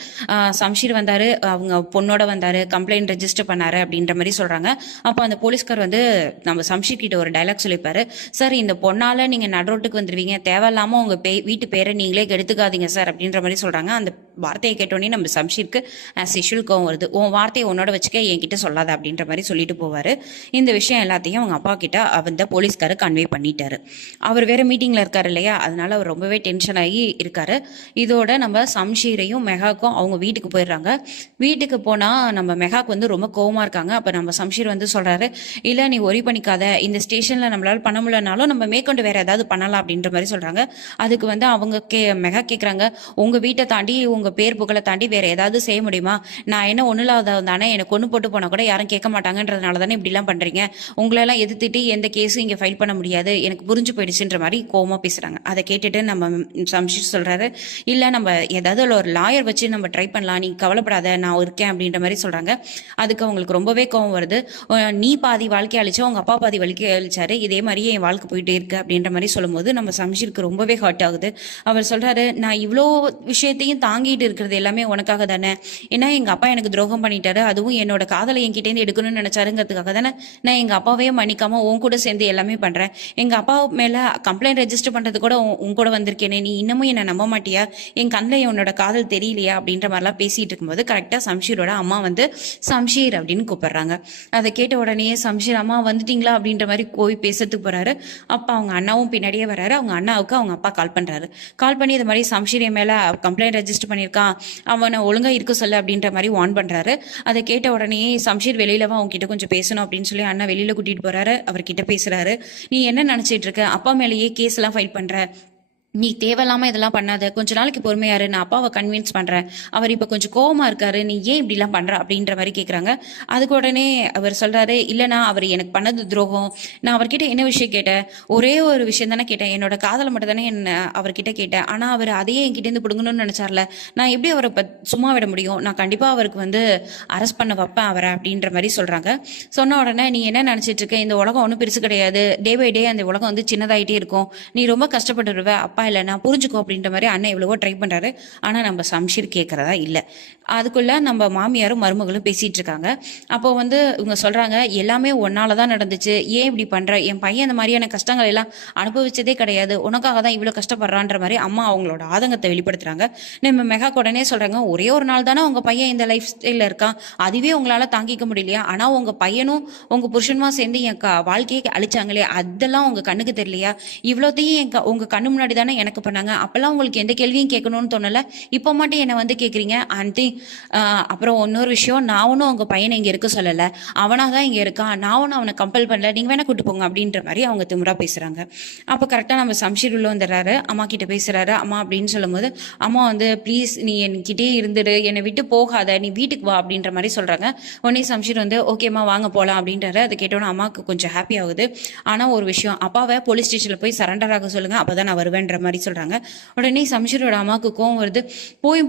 சம்ஷீர் வந்தாரு, அவங்க பொண்ணோட வந்தாரு, கம்ப்ளைண்ட் ரெஜிஸ்டர் பண்ணாரு அப்படின்ற மாதிரி சொல்றாங்க. அப்போ அந்த போலீஸ்கார் வந்து நம்ம சம்ஷீர் கிட்ட ஒரு டைலாக் சொல்லிப்பாரு. சார் இந்த பொண்ணால நீங்க நடுரோட்டுக்கு வந்துருவீங்க, தேவையில்லாம உங்க வீட்டு பேரை நீங்களே கெடுத்துக்காதீங்க சார் அப்படின்ற மாதிரி சொல்றாங்க. அந்த வார்த்தையை கேட்டோடனே நம்ம சம்ஷீருக்கு ஆஸ் யூஷுவல் கோவம் வருது. உன் வார்த்தையை உன்னோட வச்சுக்க, என்கிட்ட சொல்லாத அப்படின்ற மாதிரி சொல்லிட்டு போவாரு. இந்த விஷயம் எல்லாத்தையும் அவங்க அப்பா கிட்ட அந்த போலீஸ்காரர் கன்வே பண்ணிட்டாரு. அவர் வேற மீட்டிங்ல இருக்காரு இல்லையா, அதனால அவர் ரொம்பவே டென்ஷன் ஆகி இருக்காரு. இதோட நம்ம சம்ஷீரையும் மெஹாக்கும் அவங்க வீட்டுக்கு போயிடுறாங்க. வீட்டுக்கு போனா நம்ம மெஹாக் வந்து ரொம்ப கோவமா இருக்காங்க. அப்ப நம்ம சம்ஷீர் வந்து சொல்றாரு, இல்ல நீ ஒரி பண்ணிக்காத, இந்த ஸ்டேஷன்ல நம்மளால பண்ண முடியலனாலும் நம்ம மேற்கொண்டு வேற ஏதாவது பண்ணலாம் அப்படின்ற மாதிரி சொல்றாங்க. அதுக்கு வந்து அவங்க மெஹா கேக்குறாங்க, உங்க வீட்டை தாண்டி உங்க பேர் புகழை தாண்டி வேற ஏதாவது செய்ய முடியுமா, நான் என்ன ஒண்ணுலாதவன் தானே, எனக்கு கொண்டு போட்டு போனா கூட யாரும் கேட்க மாட்டாங்கன்றதுனால தானே இப்படி எல்லாம் பண்றீங்க, உங்களெல்லாம் எதிர்த்துட்டு எந்த கேஸும் இங்க ஃபைல் பண்ண முடியாது, எனக்கு புரிஞ்சு போயிடுச்சுன்ற மாதிரி கோவமா பேசுறாங்க. அதை கேட்டுட்டு நம்ம சம்ஷீர் சொல்றாரு, இல்ல நம்ம ஏதாவது ஒரு லாயர் வச்சு நம்ம ட்ரை பண்ணலாம், நீ கவலைப்படாத நான் இருக்கேன் அப்படின்ற மாதிரி சொல்றாங்க. அதுக்கு அவங்களுக்கு ரொம்பவே கோவம் வருது. நீ பாதி வாழ்க்கை அழிச்சா உங்க அப்பா பாதி வாழ்க்கை அழிச்சாரு, இதே மாதிரியே என் வாழ்க்கை போயிட்டே இருக்கு அப்படின்ற மாதிரி சொல்லும்போது நம்ம சம்ஷீருக்கு ரொம்பவே ஹர்ட் ஆகுது. அவர் சொல்றாரு, நான் இவ்வளோ விஷயத்தையும் தாங்கிட்டு இருக்கிறது எல்லாமே உனக்காக தானே, ஏன்னா எங்க அப்பா எனக்கு துரோகம் பண்ணிட்டாரு, அதுவும் என்னோட காதலை என்கிட்ட இருந்து எடுக்கணும்னு நினைச்சாருங்கிறதுக்காக தானே நான் எங்க அப்பாவே மன்னிக்காம உன் கூட சேர்ந்து எல்லாமே பண்றேன், எங்க அப்பா மேல கம்ப்ளைண்ட் ரெஜிஸ்டர் பண்றது கூட உன் கூட வந்திருக்கேனே, நீ இன்னமும் என்ன நம்ப மாட்டியா, என் கண்ணில் உன்னோட காதல் தெரியலையா அப்படின்ற மாதிரிலாம் பேசிட்டு இருக்கும்போது கரெக்டா சம்ஷீரோட அம்மா வந்து சம்ஷீர் அப்படின்னு கூப்பிடுறாங்க. அதை கேட்ட உடனே சம்ஷீர் அம்மா வந்துட்டீங்களா அப்படின்ற மாதிரி போய் பேசுறதுக்கு போறாரு. அப்ப அவங்க அண்ணாவும் பின்னாடியே வர்றாரு. அவங்க அண்ணாவுக்கு அவங்க அப்பா கால் பண்றாரு. கால் பண்ணி இது மாதிரி சம்ஷீர் மேல கம்ப்ளைண்ட் ரெஜிஸ்டர் பண்ணியிருக்கான், அவனை ஒழுங்கா இருக்க சொல்லு அப்படின்ற மாதிரி வார்ன் பண்றாரு. அதை கேட்ட உடனே சம்ஷீர் வெளியிலவா அவங்க கிட்ட கொஞ்சம் பேசணும் அப்படின்னு சொல்லி அண்ணா வெளியில கூட்டிட்டு போறாரு. அவர்கிட்ட பேசுறாரு, நீ என்ன நினைச்சிட்டு இருக்க, அப்பா மேலேயே கேஸ் எல்லாம் ஃபைல் பண்ற, நீ தேவையில்லாம இதெல்லாம் பண்ணாத, கொஞ்ச நாளைக்கு பொறுமையாரு, நான் அப்பாவை கன்வின்ஸ் பண்றேன், அவர் இப்ப கொஞ்சம் கோவமா இருக்காரு, நீ ஏன் இப்படி எல்லாம் பண்ற அப்படின்ற மாதிரி கேக்குறாங்க. அதுக்கு உடனே அவர் சொல்றாரு, இல்லனா அவர் எனக்கு பண்ணது துரோகம், நான் அவர்கிட்ட என்ன விஷயம் கேட்டேன், ஒரே ஒரு விஷயம் தானே கேட்டேன், என்னோட காதலை மட்டும் தானே என்ன அவர்கிட்ட கேட்டேன், ஆனா அவர் அதையே என்கிட்ட இருந்து பிடுங்கணும்னு நினைச்சார்ல, நான் எப்படி அவரை சும்மா விட முடியும், நான் கண்டிப்பா அவருக்கு வந்து அரெஸ்ட் பண்ண வைப்பேன் அவரை அப்படின்ற மாதிரி சொல்றாங்க. சொன்ன உடனே நீ என்ன நினைச்சிட்டு இருக்க, இந்த உலகம் ஒன்றும் பெருசு கிடையாது, டே பை டே அந்த உலகம் வந்து சின்னதாயிட்டே இருக்கும், நீ ரொம்ப கஷ்டப்பட்டுருவ, அப்பா இல்லை நான் புரிஞ்சுக்கோ அப்படின்ற மாதிரி அண்ணன் எவ்வளவோ ட்ரை பண்றாரு. ஆனா நம்ம சம்ஷீர் கேட்கறதா இல்லை. அதுக்குள்ள நம்ம மாமியாரும் மருமகளும் பேசிட்டு இருக்காங்க. அப்போ வந்து இவங்க சொல்றாங்க, எல்லாமே ஒன்னாலதான் நடந்துச்சு, ஏன் இப்படி பண்ற, என் பையன் அந்த மாதிரியான கஷ்டங்கள் எல்லாம் அனுபவிச்சதே கிடையாது, உனக்காக தான் இவ்வளவு கஷ்டப்படுறான்ற மாதிரி அம்மா அவங்களோட ஆதங்கத்தை வெளிப்படுத்துறாங்க. நம்ம மெகா உடனே சொல்றாங்க, ஒரே ஒரு நாள் தானே உங்க பையன் இந்த லைஃப் ஸ்டைல இருக்கான், அதுவே உங்களால தாங்கிக்க முடியலையா, ஆனா உங்க பையனும் உங்க புருஷனுமா சேர்ந்து என் வாழ்க்கையை அழிச்சாங்களே, அதெல்லாம் உங்க கண்ணுக்கு தெரியலையா, இவ்வளோத்தையும் உங்க கண்ணு முன்னாடி தானே எனக்கு பண்ணாங்க, அப்பெல்லாம் உங்களுக்கு எந்த கேள்வியும் கேட்கணும்னு தோணல, இப்போ மட்டும் என்னை வந்து கேட்குறீங்க ஆண்டி. அப்புறம் இன்னொரு விஷயம், நான் ஒன்றும் உங்க பையனை இங்கே இருக்க சொல்லலை, அவனாக தான் இங்கே இருக்கான், நான் ஒன்றும் அவனை கம்பல் பண்ணல, நீங்கள் வேணா கூட்டு போங்க அப்படின்ற மாதிரி அவங்க திமுறா பேசுறாங்க. அப்போ கரெக்டாக நம்ம சம்ஷீர் உள்ள வந்துடுறாரு, அம்மா கிட்ட பேசுறாரு. அம்மா அப்படின்னு சொல்லும்போது அம்மா வந்து ப்ளீஸ் நீ என்கிட்டே இருந்துடு, என்னை விட்டு போகாத, நீ வீட்டுக்கு வா அப்படின்ற மாதிரி சொல்றாங்க. உடனே சம்ஷீர் வந்து ஓகேம்மா வாங்க போகலாம் அப்படின்றாரு. அதை கேட்டோன்னா அம்மாவுக்கு கொஞ்சம் ஹாப்பி ஆகுது. ஆனால் ஒரு விஷயம், அப்பாவை போலீஸ் ஸ்டேஷனில் போய் சரண்டர் ஆக சொல்லுங்க, அப்போதான் நான் வருவேன்ற மாதிரி சொல்றாங்க. உடனே சம்ஷீரோட அம்மாவுக்கு கோவம் வருது.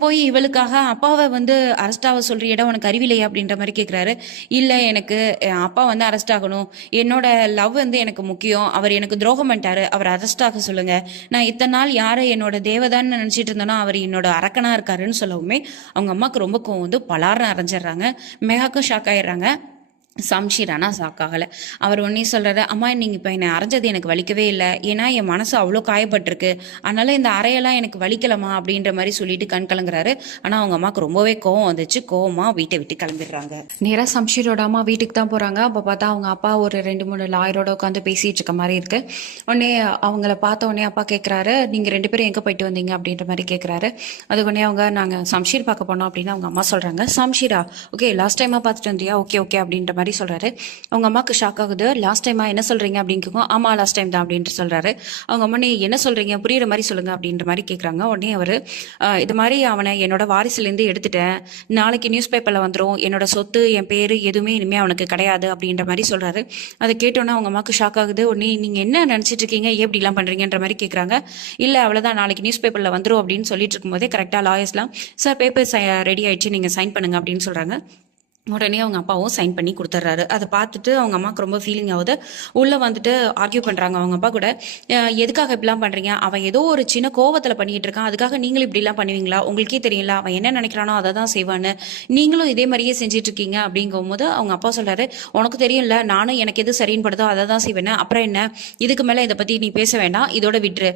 போய் இவளுக்காக அப்பாவை வந்து அரெஸ்ட் ஆக சொல்றியடா, உனக்கு அறிவில்லையா அப்படின்ற மாதிரி கேட்குறாரு. இல்லை எனக்கு அப்பா வந்து அரெஸ்ட் ஆகணும், என்னோட லவ் வந்து எனக்கு முக்கியம், அவர் எனக்கு துரோகம் பண்ணிட்டாரு, அவர் அரெஸ்ட் ஆக சொல்லுங்க, நான் இத்தனை நாள் யாரை என்னோட தேவதான்னு நினைச்சிட்டு இருந்தேனோ அவர் என்னோட அரக்கனா இருக்காருன்னு சொல்லவுமே அவங்க அம்மாவுக்கு ரொம்ப கோவம் வந்து பலார்னு அரைஞ்சிடுறாங்க. மெகாக்கும் ஷாக் ஆயிடுறாங்க. சம்ஷீர் ஆனால் ஷாக்காகலை. அவர் உடனே சொல்கிறாரு, அம்மா நீங்கள் இப்போ என்னை அரைஞ்சது எனக்கு வலிக்கவே இல்லை, ஏன்னா என் மனசு அவ்வளோ காயப்பட்டிருக்கு, அதனால இந்த அறையெல்லாம் எனக்கு வலிக்கலமா அப்படின்ற மாதிரி சொல்லிட்டு கண் கலங்குறாரு. ஆனால் அவங்க அம்மாவுக்கு ரொம்பவே கோவம் வந்துச்சு. கோவமாக வீட்டை விட்டு கிளம்பிடுறாங்க. நேராக சம்ஷீரோட அம்மா வீட்டுக்கு தான் போகிறாங்க. அப்போ பார்த்தா அவங்க அப்பா ஒரு 2-3 லாயரோட உட்காந்து பேசிகிட்டு இருக்க மாதிரி இருக்கு. உடனே அவங்கள பார்த்த உடனே அப்பா கேட்குறாரு, நீங்கள் 2 பேரும் எங்கே போயிட்டு வந்தீங்க அப்படின்ற மாதிரி கேட்குறாரு. அது உடனே அவங்க, நாங்கள் சம்ஷீர் பார்க்க போனோம் அப்படின்னு அவங்க அம்மா சொல்கிறாங்க. சம்ஷீரா? ஓகே, லாஸ்ட் டைமாக பார்த்துட்டு வந்தியா? ஓகே ஓகே அப்படின்ற மாதிரி சொல்றாரு. அவங்க அம்மாக்கு ஷாக் ஆகுது. லாஸ்ட் டைமா என்ன சொல்றீங்க அப்படின்னு கேட்கும். ஆமா லாஸ்ட் டைம் தான் அப்படின்ட்டு சொல்றாரு. அவங்க அம்மா, நீ என்ன சொல்றீங்க, புரியுற மாதிரி சொல்லுங்க அப்படின்ற மாதிரி கேட்குறாங்க. உடனே அவரு, இது மாதிரி அவனை என்னோட வாரிசுலேருந்து எடுத்துட்டேன், நாளைக்கு நியூஸ் பேப்பர்ல வந்துடும், என்னோட சொத்து என் பேரு எதுவுமே இனிமே அவனுக்கு கிடையாது அப்படின்ற மாதிரி சொல்றாரு. அதை கேட்டோன்னா அவங்க அம்மாக்கு ஷாக் ஆகுது. உடனே நீங்க என்ன நினைச்சிட்டு இருக்கீங்க, எப்படிலாம் பண்றீங்கன்ற மாதிரி கேட்குறாங்க. இல்ல அவ்வளவுதான், நாளைக்கு நியூஸ் பேப்பர்ல வந்துடும் அப்படின்னு சொல்லிட்டு இருக்கும்போதே கரெக்டா லாயர்ஸ்லாம், சார் பேப்பர் ரெடி ஆயிடுச்சு, நீங்க சைன் பண்ணுங்க அப்படின்னு சொல்றாங்க. உடனே அவங்க அப்பாவும் சைன் பண்ணி கொடுத்துட்றாரு. அதை பார்த்துட்டு அவங்க அம்மாவுக்கு ரொம்ப ஃபீலிங் ஆகுது. உள்ளே வந்துட்டு ஆர்கியூ பண்ணுறாங்க அவங்க அப்பா கூட. எதுக்காக இப்படிலாம் பண்ணுறீங்க, அவன் ஏதோ ஒரு சின்ன கோவத்தில் பண்ணிகிட்டு இருக்கான், அதுக்காக நீங்களும் இப்படிலாம் பண்ணுவீங்களா, உங்களுக்கே தெரியல அவன் என்ன நினைக்கிறானோ அதை தான் செய்வான்னு, நீங்களும் இதே மாதிரியே செஞ்சுட்டு இருக்கீங்க அப்படிங்கும்போது அவங்க அப்பா சொல்கிறாரு, உனக்கு தெரியும்ல, நானும் எனக்கு எது சரின்னு படுதோ அதை தான் செய்வேன், அப்புறம் என்ன, இதுக்கு மேலே இதை பற்றி நீ பேச வேண்டாம், இதோட விட்டுரு.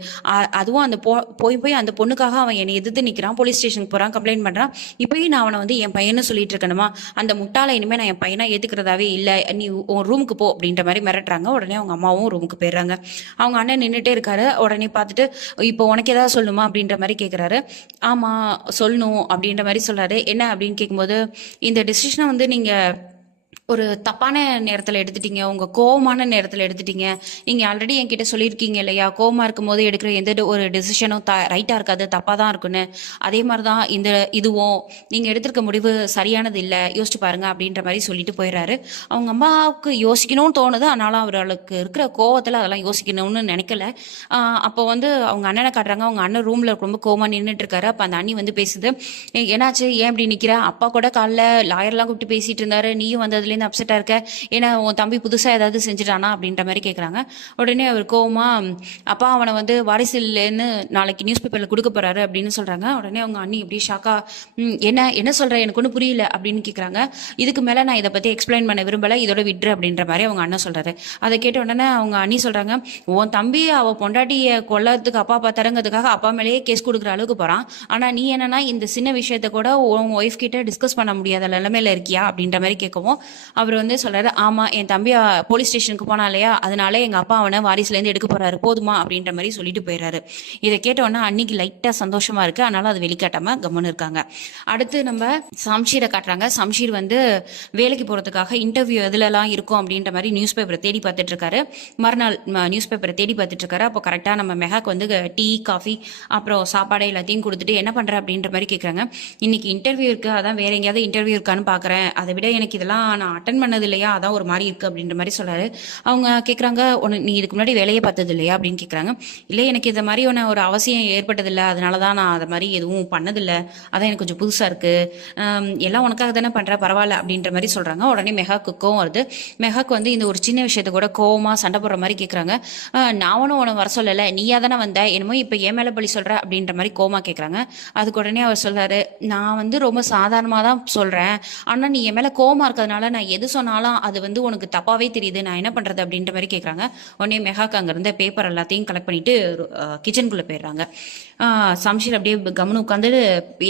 அதுவும் அந்த போய் அந்த பொண்ணுக்காக அவன் என்னை எதிர்த்து நிற்கிறான், போலீஸ் ஸ்டேஷனுக்கு போகிறான், கம்ப்ளைண்ட் பண்ணுறான், இப்போயும் நான் அவனை வந்து என் பையன்னு சொல்லிட்டு இருக்கணுமா, அந்த முட்டாளை இனிமே நான் என் பையனா ஏத்துக்கிறதாவே இல்லை, நீ உன் ரூமுக்கு போ அப்படின்ற மாதிரி மிரட்டுறாங்க. உடனே அவங்க அம்மாவும் ரூமுக்கு போயிடுறாங்க. அவங்க அண்ணன் நின்றுட்டே இருக்காரு. உடனே பார்த்துட்டு, இப்போ உனக்கு ஏதாவது சொல்லணுமா அப்படின்ற மாதிரி கேட்குறாரு. ஆமா சொல்லணும் அப்படின்ற மாதிரி சொல்றாரு. என்ன அப்படின்னு கேட்கும்போது, இந்த டெசிஷனை வந்து நீங்க ஒரு தப்பான நேரத்தில் எடுத்துட்டீங்க, உங்கள் கோவமான நேரத்தில் எடுத்துட்டீங்க. நீங்கள் ஆல்ரெடி என்கிட்ட சொல்லியிருக்கீங்க இல்லையா, கோவமாக இருக்கும் போது எடுக்கிற எந்த ஒரு டெசிஷனும் ரைட்டாக இருக்காது, தப்பாக தான் இருக்குன்னு. அதே மாதிரி தான் இதுவும் நீங்கள் எடுத்திருக்க முடிவு சரியானது இல்லை, யோசிச்சு பாருங்க அப்படின்ற மாதிரி சொல்லிட்டு போயிடுறாரு. அவங்க அம்மாவுக்கு யோசிக்கணும்னு தோணுது, ஆனாலும் அவர்களுக்கு இருக்கிற கோவத்தில் அதெல்லாம் யோசிக்கணும்னு நினைக்கல. அப்போ வந்து அவங்க அண்ணனை காட்டுறாங்க. அவங்க அண்ணன் ரூமில் ரொம்ப கோவமாக நின்றுட்டு இருக்காரு. அப்போ அந்த அண்ணி வந்து பேசுது, என்னாச்சு, ஏன் இப்படி நிற்கிற, அப்பா கூட காலைல லாயர்லாம் கூப்பிட்டு பேசிட்டு இருந்தாரு, நீயும் வந்ததுலேருந்து அப்செட்டா இருக்க, ஏன்னா உன் தம்பி புதுசா ஏதாவது செஞ்சுட்டானா அப்படின்ற மாதிரி கேட்குறாங்க. உடனே அவர் கோவமா, அப்பா அவனை வந்து வாரிசு இல்லைன்னு நாளைக்கு நியூஸ் பேப்பர்ல கொடுக்க போறாரு அப்படின்னு சொல்றாங்க. உடனே அவங்க அண்ணி எப்படி ஷாக்கா, என்ன என்ன சொல்ற, எனக்கு ஒன்றும் புரியல அப்படின்னு கேட்குறாங்க. இதுக்கு மேல நான் இதை பத்தி எக்ஸ்பிளைன் பண்ண விரும்பல, இதோட விட்ரு அப்படின்ற மாதிரி அவங்க அண்ணன் சொல்றாரு. அதை கேட்ட உடனே அவங்க அண்ணி சொல்றாங்க, உன் தம்பி அவ பொண்டாட்டியை கொல்லறதுக்கு அப்பா பார்த்தாருங்கிறதுக்காக அப்பா மேலேயே கேஸ் கொடுக்குற அளவுக்கு போறான், ஆனா நீ என்னன்னா இந்த சின்ன விஷயத்த கூட உன் ஒய்ஃப் கிட்ட டிஸ்கஸ் பண்ண முடியாத நிலைமையில இருக்கியா அப்படின்ற மாதிரி கேட்கவும் அவர் வந்து சொல்றாரு, ஆமா என் தம்பி போலீஸ் ஸ்டேஷனுக்கு போனா இல்லையா, அதனால எங்க அப்பா அவனை வாரிசுலேருந்து எடுக்க போறாரு, போதுமா அப்படின்ற மாதிரி சொல்லிட்டு போயிடுறாரு. இதை கேட்டோன்னா அன்னைக்கு லைட்டா சந்தோஷமா இருக்கு, அதனால அது வெளிக்காட்டாம கம்முன்னு இருக்காங்க. அடுத்து நம்ம சம்ஷீரை காட்டுறாங்க. சம்ஷீர் வந்து வேலைக்கு போறதுக்காக இன்டர்வியூ எதுலலாம் இருக்கும் அப்படின்ற மாதிரி நியூஸ் பேப்பரை தேடி பார்த்துட்டு இருக்காரு. மறுநாள் நியூஸ் பேப்பரை தேடி பார்த்துட்டு இருக்காரு. அப்போ கரெக்டா நம்ம மெஹாக்கு வந்து டீ காஃபி அப்புறம் சாப்பாடு எல்லாத்தையும் கொடுத்துட்டு என்ன பண்ற அப்படின்ற மாதிரி கேட்குறாங்க. இன்னைக்கு இன்டர்வியூ இருக்கு, அதான் வேற எங்கேயாவது இன்டர்வியூ இருக்கான்னு பாக்குறேன், அதை விட எனக்கு இதெல்லாம் நான் அட்டன் பண்ணது இல்லையா, அதான் ஒரு மாதிரி இருக்கு அப்படின்ற மாதிரி சொல்றாரு. அவங்க கேட்குறாங்க, நீ இதுக்கு முன்னாடி வேலையை பார்த்தது இல்லையா அப்படின்னு கேட்குறாங்க. இல்லை எனக்கு இந்த மாதிரி ஒரு அவசியம் ஏற்பட்டதில்லை, அதனால தான் நான் அதை மாதிரி எதுவும் பண்ணதில்லை, அதான் எனக்கு கொஞ்சம் புதுசாக இருக்கு, எல்லாம் உனக்காக தானே பண்ற, பரவாயில்ல அப்படின்ற மாதிரி சொல்றாங்க. உடனே மெஹாக்கு கோவம் வருது. மெஹாக்கு வந்து இந்த ஒரு சின்ன விஷயத்த கூட கோவமா சண்டை போடுற மாதிரி கேட்குறாங்க. நான் ஒன்றும் உனக்கு வர சொல்லலை, நீயா தானே வந்த, என்னமோ இப்போ ஏன் மேலே பழி சொல்ற அப்படின்ற மாதிரி கோவமா கேட்குறாங்க. அதுக்கு உடனே அவர் சொல்றாரு, நான் வந்து ரொம்ப சாதாரணமாக தான் சொல்றேன், ஆனால் நீ என் மேலே கோவமா இருக்கிறதுனால நான் எது சொன்னாலும் அது வந்து உனக்கு தப்பாவே தெரியுது, நான் என்ன பண்றது அப்படின்ற மாதிரி கேட்குறாங்க. உடனே மெஹாக்கு அங்க இருந்த பேப்பர் எல்லாத்தையும் கலெக்ட் பண்ணிட்டு கிச்சனுக்குள்ள போயிடுறாங்க. சம்ஷீர் அப்படியே கவனம் உட்காந்து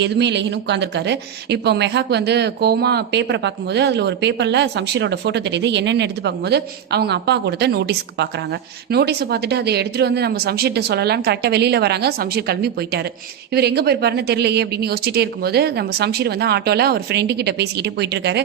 எதுவுமே இல்லைன்னு உட்காந்துருக்காரு. இப்போ மெஹாக்கு வந்து கோமா பேப்பரை பார்க்கும்போது அதில் ஒரு பேப்பரில் சம்ஷீரோட ஃபோட்டோ தெரியுது. என்னென்னு எடுத்து பார்க்கும்போது அவங்க அப்பா கொடுத்த நோட்டீஸ்க்கு பார்க்குறாங்க. நோட்டீஸை பார்த்துட்டு அதை எடுத்துகிட்டு வந்து நம்ம சம்ஷீர்கிட்ட சொல்லலான்னு கரெக்டாக வெளியில் வராங்க. சம்ஷீர் கிளம்பி போயிட்டாரு. இவர் எங்கே போயிருப்பாருன்னு தெரியலையே அப்படின்னு யோசிச்சுட்டே இருக்கும்போது நம்ம சம்ஷீர் வந்து ஆட்டோவில் அவர் ஃப்ரெண்டு கிட்ட பேசிக்கிட்டே போயிட்டு இருக்காரு.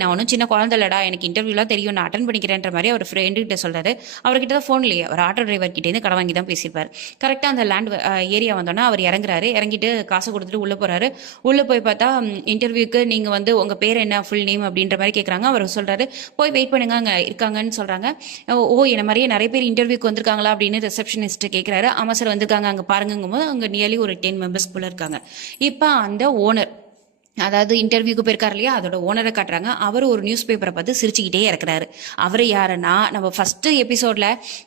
நான் ஒன்றும் சின்ன குழந்தை இல்லடா, எனக்கு இன்டர்வியூலாம் தெரியும், நான் அட்டன் பண்ணிக்கிறேன்ற மாதிரி அவர் ஃப்ரெண்டு கிட்ட சொல்றாரு. அவர்கிட்ட தான் ஃபோன் இல்லையே, அவர் ஆட்டோ டிரைவர் கிட்டே இருந்து கடை வாங்கி தான் பேசியிருப்பார். கரெக்டாக அந்த லேண்ட் ஏரியா வந்தோன்னா அவர் இறங்குறாரு. இறங்கிட்டு காசை கொடுத்துட்டு உள்ளே போறாரு. உள்ளே போய் பார்த்தா இன்டர்வியூக்கு நீங்க வந்து உங்க பேர் என்ன, ஃபுல் நேம் அப்படின்ற மாதிரி கேட்குறாங்க. அவர் சொல்றாரு, போய் வெயிட் பண்ணுங்க, அங்கே இருக்காங்கன்னு சொல்றாங்க. என்ன மாதிரியே நிறைய பேர் இன்டர்வியூக்கு வந்திருக்காங்களா அப்படின்னு ரிசப்ஷனிஸ்ட் கேட்குறாரு. ஆமா சார் வந்திருக்காங்க, அங்கே பாருங்கும் போது அங்கே நியர்லி ஒரு 10 மெம்பர்ஸ் போல இருக்காங்க. இப்போ அந்த ஓனர் அதாவது இன்டர்வியூக்கு போயிருக்காரு இல்லையா, அதோட ஓனரை காட்டுறாங்க. அவர் ஒரு நியூஸ் பேப்பரை பார்த்து சிரிச்சுக்கிட்டே இருக்கிறாரு. அவர் யாருன்னா, நம்ம ஃபர்ஸ்ட் எபிசோட்ல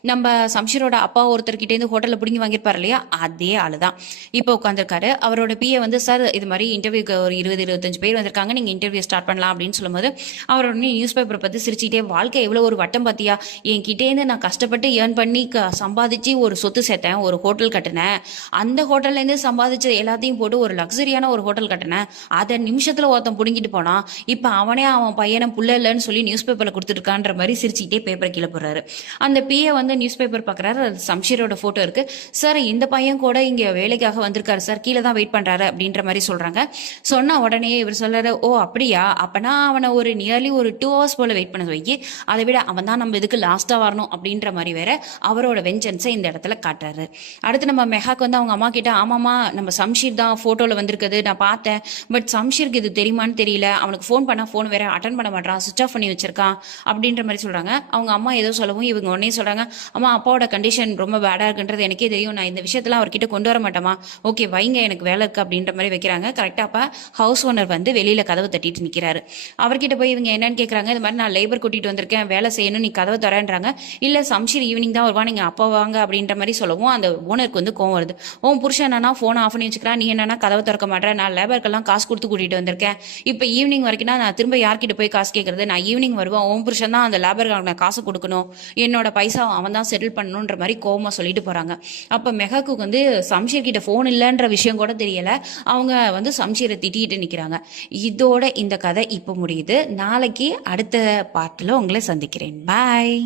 நம்ம சம்ஷீரோட அப்பா ஒருத்தர்கிட்டேருந்து ஹோட்டலில் பிடிங்கி வாங்கியிருப்பார் இல்லையா, அதே ஆளு தான் இப்போ உட்காந்துருக்காரு. அவரோட பிஏ வந்து, சார் இது மாதிரி இன்டர்வியூக்கு ஒரு 20-25 பேர் வந்திருக்காங்க, நீங்கள் இன்டர்வியூ ஸ்டார்ட் பண்ணலாம் அப்படின்னு சொல்லும்போது, அவர் உடனே நியூஸ் பேப்பரை பார்த்து சிரிச்சுக்கிட்டே, வாழ்க்கை எவ்வளோ ஒரு வட்டம் பார்த்தியா, என்கிட்டேருந்து நான் கஷ்டப்பட்டு ஏர்ன் பண்ணி சம்பாதிச்சு ஒரு சொத்து சேர்த்தேன், ஒரு ஹோட்டல் கட்டினேன், அந்த ஹோட்டல்லேருந்து சம்பாதிச்ச எல்லாத்தையும் போட்டு ஒரு லக்ஸரியான ஒரு ஹோட்டல் கட்டினேன், அதை நிமிஷத்துல ஒருத்தன் புடுங்கிட்டு போனான், இப்ப அவனே அவன் பையனை புள்ள இல்லைன்னு சொல்லி நியூஸ் பேப்பர்ல கொடுத்துருக்கான்ற மாதிரி சிரிச்சுக்கிட்டே பேப்பரை கீழே போடுறாரு. அந்த பிஏ வந்து நியூஸ் பேப்பர் பாக்குறாரு, சம்ஷீரோட போட்டோ இருக்கு. சார் இந்த பையன் கூட இங்க வேலைக்காக வந்திருக்காரு சார், கீழே தான் வெயிட் பண்றாரு அப்படின்ற மாதிரி சொல்றாங்க. சொன்னா உடனே இவர் சொல்றாரு, ஓ அப்படியா, அப்பனா அவனை ஒரு நியர்லி ஒரு 2 hours போல வெயிட் பண்ண வைக்கி, அதை விட அவன் தான் நம்ம இதுக்கு லாஸ்டா வரணும் அப்படின்ற மாதிரி வேற அவரோட வெஞ்சன்ஸை இந்த இடத்துல காட்டுறாரு. அடுத்து நம்ம மெஹாக்கு வந்து அவங்க அம்மா கிட்ட, ஆமாமா நம்ம சம்ஷீர் தான் போட்டோல வந்திருக்குது நான் பார்த்தேன், பட் சம்ஷீருக்கு இது தெரியுமான்னு தெரியல, அவனுக்கு ஃபோன் பண்ணா ஃபோன் வேற அட்டன் பண்ண மாட்டான், சுவிச் ஆஃப் பண்ணி வச்சிருக்கான் அப்படின்ற மாதிரி சொல்றாங்க. அவங்க அம்மா ஏதோ சொல்லவும் இவங்க உடனே சொல்றாங்க, அம்மா அப்பாவோட கண்டிஷன் ரொம்ப பேடா இருக்குன்றது எனக்கே தெரியும், நான் இந்த விஷயத்தெல்லாம் அவர்கிட்ட கொண்டு வர மாட்டேமா, ஓகே வைங்க எனக்கு வேலை இருக்கு அப்படின்ற மாதிரி வைக்கிறாங்க. கரெக்டா அப்ப ஹவுஸ் ஓனர் வந்து வெளியில கதவை தட்டிட்டு நிக்கிறாரு. அவர்கிட்ட போய் இவங்க என்னன்னு கேட்கறாங்க, இது மாதிரி நான் லேபர் கூட்டிட்டு வந்திருக்கேன், வேலை செய்யணும், நீ கதவை தரேன்றாங்க. இல்ல சம்ஷீர் ஈவினிங் தான் வருவா, நீங்க அப்பா வாங்க அப்படின்ற மாதிரி சொல்லவும் அந்த ஓனருக்கு வந்து கோவம் வருது. உன் புருஷன் என்னன்னா போனை ஆஃப் பண்ணி வச்சுக்கிறான், நீ என்னன்னா கதவை திறக்க மாட்டேன், நான் லேபருக்கெல்லாம் காசு கொடுத்து கூட்டிட்டு வந்திருக்கேன், இப்போ ஈவினிங் வரைக்கும் நான் திரும்ப யார்கிட்ட போய் காசு கேட்கறது, நான் ஈவினிங் வருவேன், ஓம் புருஷன் தான் அந்த லேபருக்கு நான் காசு கொடுக்கணும், என்னோட பைசா அவன் தான் செட்டில் பண்ணணுன்ற மாதிரி கோவமா சொல்லிட்டு போறாங்க. அப்ப மெஹாக்கு வந்து சம்ஷீர் கிட்ட போன் இல்லைன்ற விஷயம் கூட தெரியல, அவங்க வந்து சம்ஷீரை திட்டிட்டு நிக்கிறாங்க. இதோட இந்த கதை இப்போ முடியுது. நாளைக்கு அடுத்த பார்ட்ல உங்களை சந்திக்கிறேன். பாய்.